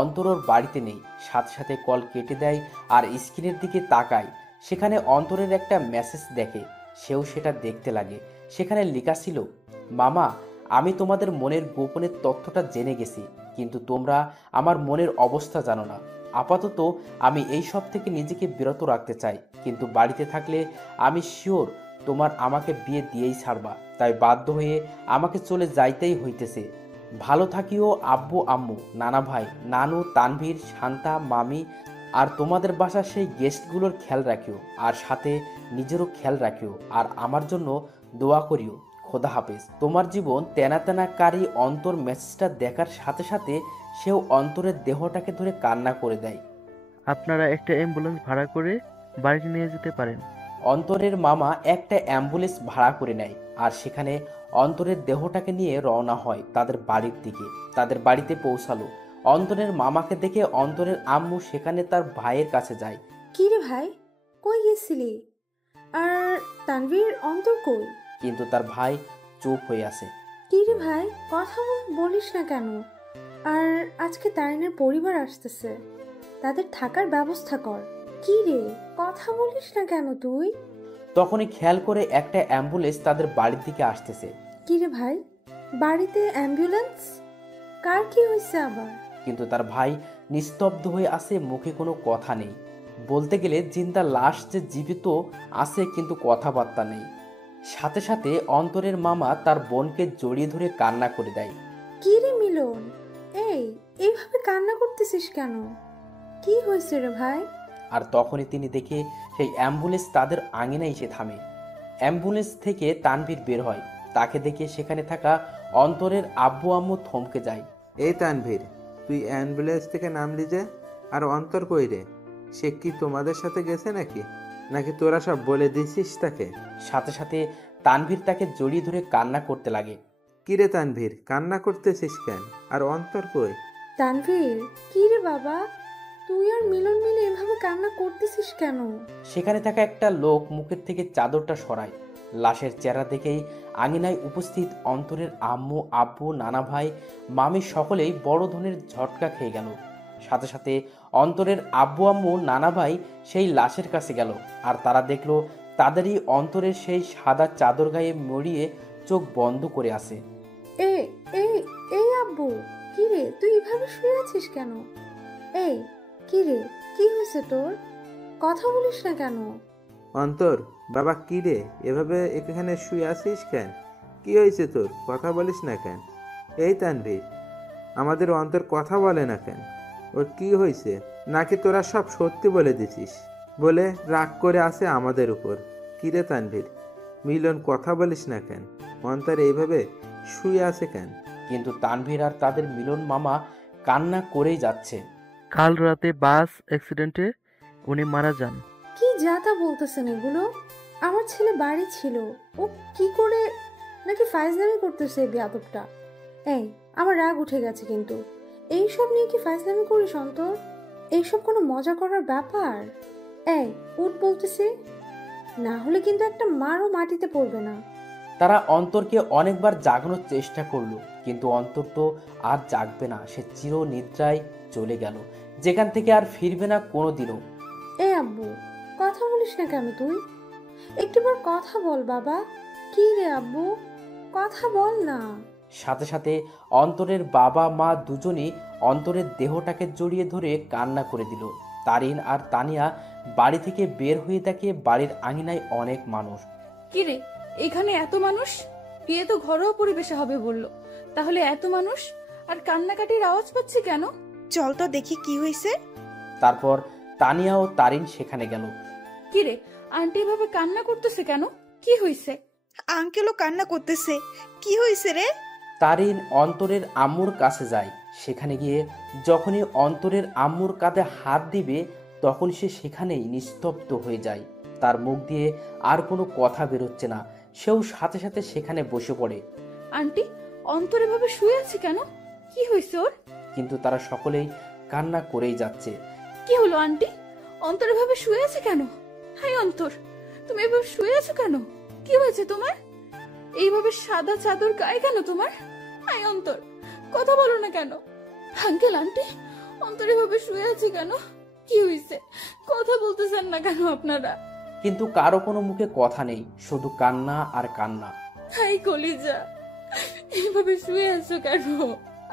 অন্তর ওর বাড়িতে নেই। সাথে সাথে কল কেটে দেয় আর স্ক্রিনের দিকে তাকায়। সেখানে অন্তরের একটা মেসেজ দেখে। সেও সেটা দেখতে লাগে। সেখানে লেখা ছিল, মামা, আমি তোমাদের মনের গোপনের তথ্যটা জেনে গেছি, কিন্তু তোমরা আমার মনের অবস্থা জানো না। আপাতত আমি এই সব থেকে নিজেকে বিরত রাখতে চাই, কিন্তু বাড়িতে থাকলে আমি শিওর তোমার আমাকে বিয়ে দিয়েই ছাড়বা, তাই বাধ্য হয়ে আমাকে চলে যাইতেই হইতেছে। ভালো থাকিও আব্বু আম্মু, নানা ভাই, নানু, তানভীর, শান্তা, মামি, আর তোমাদের বাসার সেই গেস্টগুলোর খেয়াল রাখিও, আর সাথে নিজেরও খেয়াল রাখিও, আর আমার জন্য দোয়া করিও। খোদা হাফেজ। তোমার জীবন তেনা তেনা কারি। অন্তর মেসেজটা দেখার সাথে সাথে সেও অন্তরের দেহটাকে ধরে কান্না করে দেয়। আপনারা একটা অ্যাম্বুলেন্স ভাড়া করে বাড়িতে নিয়ে যেতে পারেন। অন্তরের মামা একটা অ্যাম্বুলেন্স ভাড়া করে নেয় আর সেখানে অন্তরের দেহটাকে নিয়ে রওনা হয় তাদের বাড়ির দিকে। তাদের বাড়িতে পৌঁছালো। অন্তরের মামাকে দেখে অন্তরের আম্মু সেখানে তার ভাইয়ের কাছে যায়। কি রে ভাই, কই গেছিলি? আর তানভীর, অন্তর কই? কিন্তু তার ভাই চুপ হয়ে আছে। কি রে ভাই, কথা বলিস না কেন? আর আজকে তারিনের পরিবার আসতেছে, তাদের থাকার ব্যবস্থা কর। কি রে, কথা বলিস না কেন তুই? তখনই খেয়াল করে একটা অ্যাম্বুলেন্স তাদের বাড়ির দিকে আসতেছে। কি রে ভাই, বাড়িতে অ্যাম্বুলেন্স? কার কি হয়েছে আবার? কিন্তু তার ভাই নিস্তব্ধ হয়ে আছে, মুখে কোনো কথা নেই। বলতে গেলে জিন্দা লাশ যে জীবিত আছে, কিন্তু কথাবার্তা নেই। সাথে সাথে অন্তরের মামা তার বোনকে জড়িয়ে ধরে কান্না করে দেয়। কি রে মিলন, এইভাবে কান্না করতেছিস কেন? কি হয়েছে রে ভাই? আর তখনই তিনি দেখে সেই অ্যাম্বুলেন্স তাদের আঙিনায় এসে থামে। অ্যাম্বুলেন্স থেকে তানভীর বের হয়। তাকে দেখে সেখানে থাকা অন্তরের আব্বু আম্মু থমকে যায়। এই তানভীর, তুই অ্যাম্বুলেন্স থেকে নামলি যে? আর অন্তর কই রে? সে কি তোমাদের সাথে গেছে নাকি? নাকি তোরা সব বলে দিছিস তাকে? সাথে সাথে তানভীর তাকে জড়িয়ে ধরে কান্না করতে লাগে। কিরে তানভীর, কান্না করতেছিস কেন? আর অন্তর কই? তানভীর, কি রে বাবা, তুই আর মিলন মিলে এভাবে কান্না করতেছিস কেন? সেখানে থাকা একটা লোক মুখের থেকে চাদরটা সরায়। লাশের চেহারা দেখেই আঙিনায় উপস্থিত অন্তরের আম্মু আব্বু নানা ভাই মামি সকলেই বড় ধরনের ঝটকা খেয়ে গেল। সাথে সাথে অন্তরের আব্বু আম্মু নানা ভাই সেই লাশের কাছে গেল। আর তারা দেখলো তাদেরই অন্তরের সেই সাদা চাদর গায়ে মরিয়ে চোখ বন্ধ করে আছে। এই এই এই আব্বু, কি রে তুই এভাবে শুয়ে আছিস কেন? এই কি রে, কি হয়েছে তোর? কথা বলিস না কেন? অন্তর, বাবা কি রে, এভাবে এখানে শুয়ে আছিস কেন? কি হয়েছে তোর? কথা বলিস না কেন? এই তানভীর, আমাদের অন্তর কথা বলে না কেন? ওর কি হয়েছে? নাকি তোরা সব সত্যি বলে দিছিস বলে রাগ করে আছে আমাদের উপর? কি রে তানভীর, মিলন কথা বলিস না কেন? অন্তর এইভাবে শুয়ে আছে কেন? কিন্তু তানভীর আর তাদের মিলন মামা কান্না করেই যাচ্ছে। কাল রাতে বাস অ্যাক্সিডেন্টে উনি মারা যান। কি যাতা বলতেছেন এগুলো? আমার ছেলে বাড়ি ছিল, ও কি করে নাকি ফাইজলামি করতেছে এই বেয়াদবটা। এই, আমার রাগ উঠে গেছে কিন্তু। এইসব নিয়ে কি ফাইজলামি করিস অন্তর? এইসব কোনো মজা করার ব্যাপার? এই উঠ বলতেছি, না হলে কিন্তু একটা মারও মাটিতে পড়বে না। তারা অন্তরকে অনেকবার জাগানোর চেষ্টা করলো, কিন্তু অন্তর তো আর জাগবে না। সে চির নিদ্রায় চলে গেল, যেখান থেকে আর ফিরবে না কোনোদিনও। এ আব্বু, কথা বলিস না কেন তুই? একটিবার কথা বল বাবা। কি রে আব্বু, কথা বল না। সাথে সাথে অন্তরের বাবা মা দুজনই অন্তরের দেহটাকে জড়িয়ে ধরে কান্না করে দিল। তারিন আর তানিয়া বাড়ি থেকে বের হয়ে দেখে বাড়ির আঙিনায় অনেক মানুষ। কিরে, এখানে এত মানুষ? বিয়ে তো ঘরোয়া পরিবেশে হবে বললো, তাহলে এত মানুষ আর কান্নাকাটির আওয়াজ পাচ্ছি কেন? চল তো দেখি কি হয়েছে। তারপর তানিয়া ও তারিন সেখানে গেল। কিরে, আন্টি এভাবে কান্না করতেছে কেন? কি হয়েছে? আঙ্কেলও কান্না করতেছে। কি হয়েছে রে? তারিন অন্তরের আম্মুর কাছে যায়। সেখানে গিয়ে যখনই অন্তরের আম্মুর কাঁধে হাত দিবে, তখন সে সেখানেই নিস্তব্ধ হয়ে যায়। তার মুখ দিয়ে আর কোনো কথা বেরোচ্ছে না। সেও সাথে সাথে সেখানে বসে পড়ে। আন্টি, অন্তর এভাবে শুয়ে আছে কেন? কি হয়েছে ওর? কিন্তু তারা সকলেই কান্না করেই যাচ্ছে। কি হলো আন্টি? অন্তর এভাবে শুয়ে আছে কেন? হাই অন্তর, তুমি এভাবে শুয়ে আছো কেন? কি হয়েছে তোমার? এইভাবে সাদা চাদর গায়ে কেন তোমার? হাই অন্তর, কথা বলো না কেন? আঙ্কেল আন্টি, অন্তর এভাবে শুয়ে আছে কেন? কি হয়েছে? কথা বলতেছেন না কেন আপনারা? কিন্তু কারো কোনো মুখে কথা নেই, শুধু কান্না আর কান্না। হাই কলিজা, এইভাবে শুয়ে আছো কেন?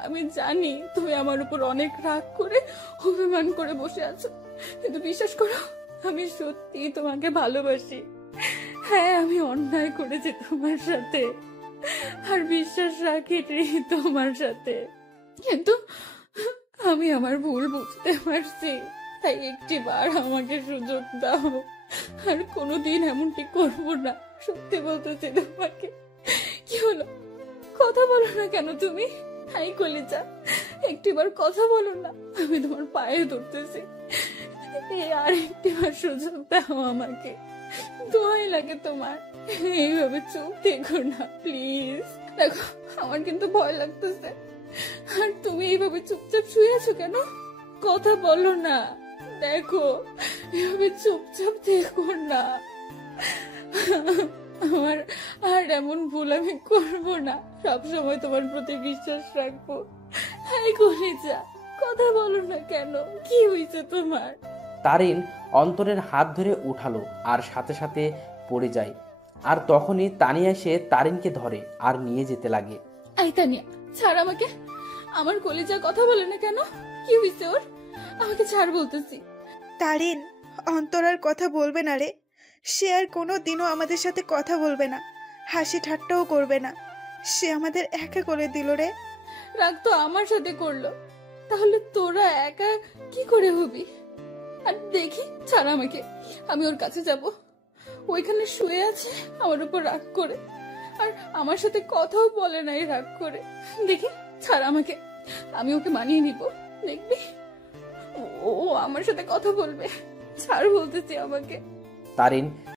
আমি জানি তুমি আমার উপর অনেক রাগ করে অভিমান করে বসে আছো, কিন্তু বিশ্বাস করো, আমি সত্যি তোমাকে ভালোবাসি। হ্যাঁ, আমি অন্যায় করেছি তোমার সাথে, আর বিশ্বাস রাখি তোমার সাথে, কিন্তু আমি আমার ভুল বুঝতে পারছি। তাই একটিবার আমাকে সুযোগ দাও, আর কোনোদিন এমনটি করবো না। সত্যি বলতেছি তোমাকে। কি হলো, কথা বলো না কেন তুমি? হাই কলিজা, একটিবার কথা বলো না, আমি তোমার পায়ে ধরতেছি। আর একটিবার সুযোগ দাও আমাকে, দোয়াই লাগে তোমার। এইভাবে চুপ থেকো না প্লিজ। দেখো, আমার কিন্তু ভয় লাগতেছে। আর তুমি এইভাবে চুপচাপ শুয়ে আছো কেন? কথা বলো না। দেখো, এভাবে চুপচাপ থেকো না। আমার আর এমন ভুল আমি করবো না। সবসময় তোমার প্রতি বিশ্বাস রাখবো। হাই কলিজা, কথা বলো না কেন? কি হয়েছে তোমার? তারিন অন্তরের হাত ধরে উঠালো আর সাথে সাথে পড়ে যায়। আর তখনই তানিয়া এসে তারিনকে ধরে আর নিয়ে যেতে লাগে। আই তানিয়া, ছাড় আমাকে। আমার কলিজা কথা বলে না কেন? কি হয়েছে ওর? আমাকে ছাড় বলতেছি। তারিন, অন্তর আর কথা বলবে না রে। সে আর কোনো দিনও আমাদের সাথে কথা বলবে না, হাসি ঠাট্টাও করবে না। সে আমাদের একা করে দিল রে। রাগ তো আমার সাথে করলো, তাহলে তোরা একা কি করে হবি? আর দেখি, ছাড় আমাকে, আমি ওর কাছে যাব। ওইখানে শুয়ে আছে আমার উপর রাগ করে, আর আমার সাথে কথাও বলে নাই রাগ করে। দেখি, ছাড় আমাকে, আমি ওকে মানিয়ে নিব, দেখবি ও আমার সাথে কথা বলবে। ছাড় বলতেছি আমাকে। তারিন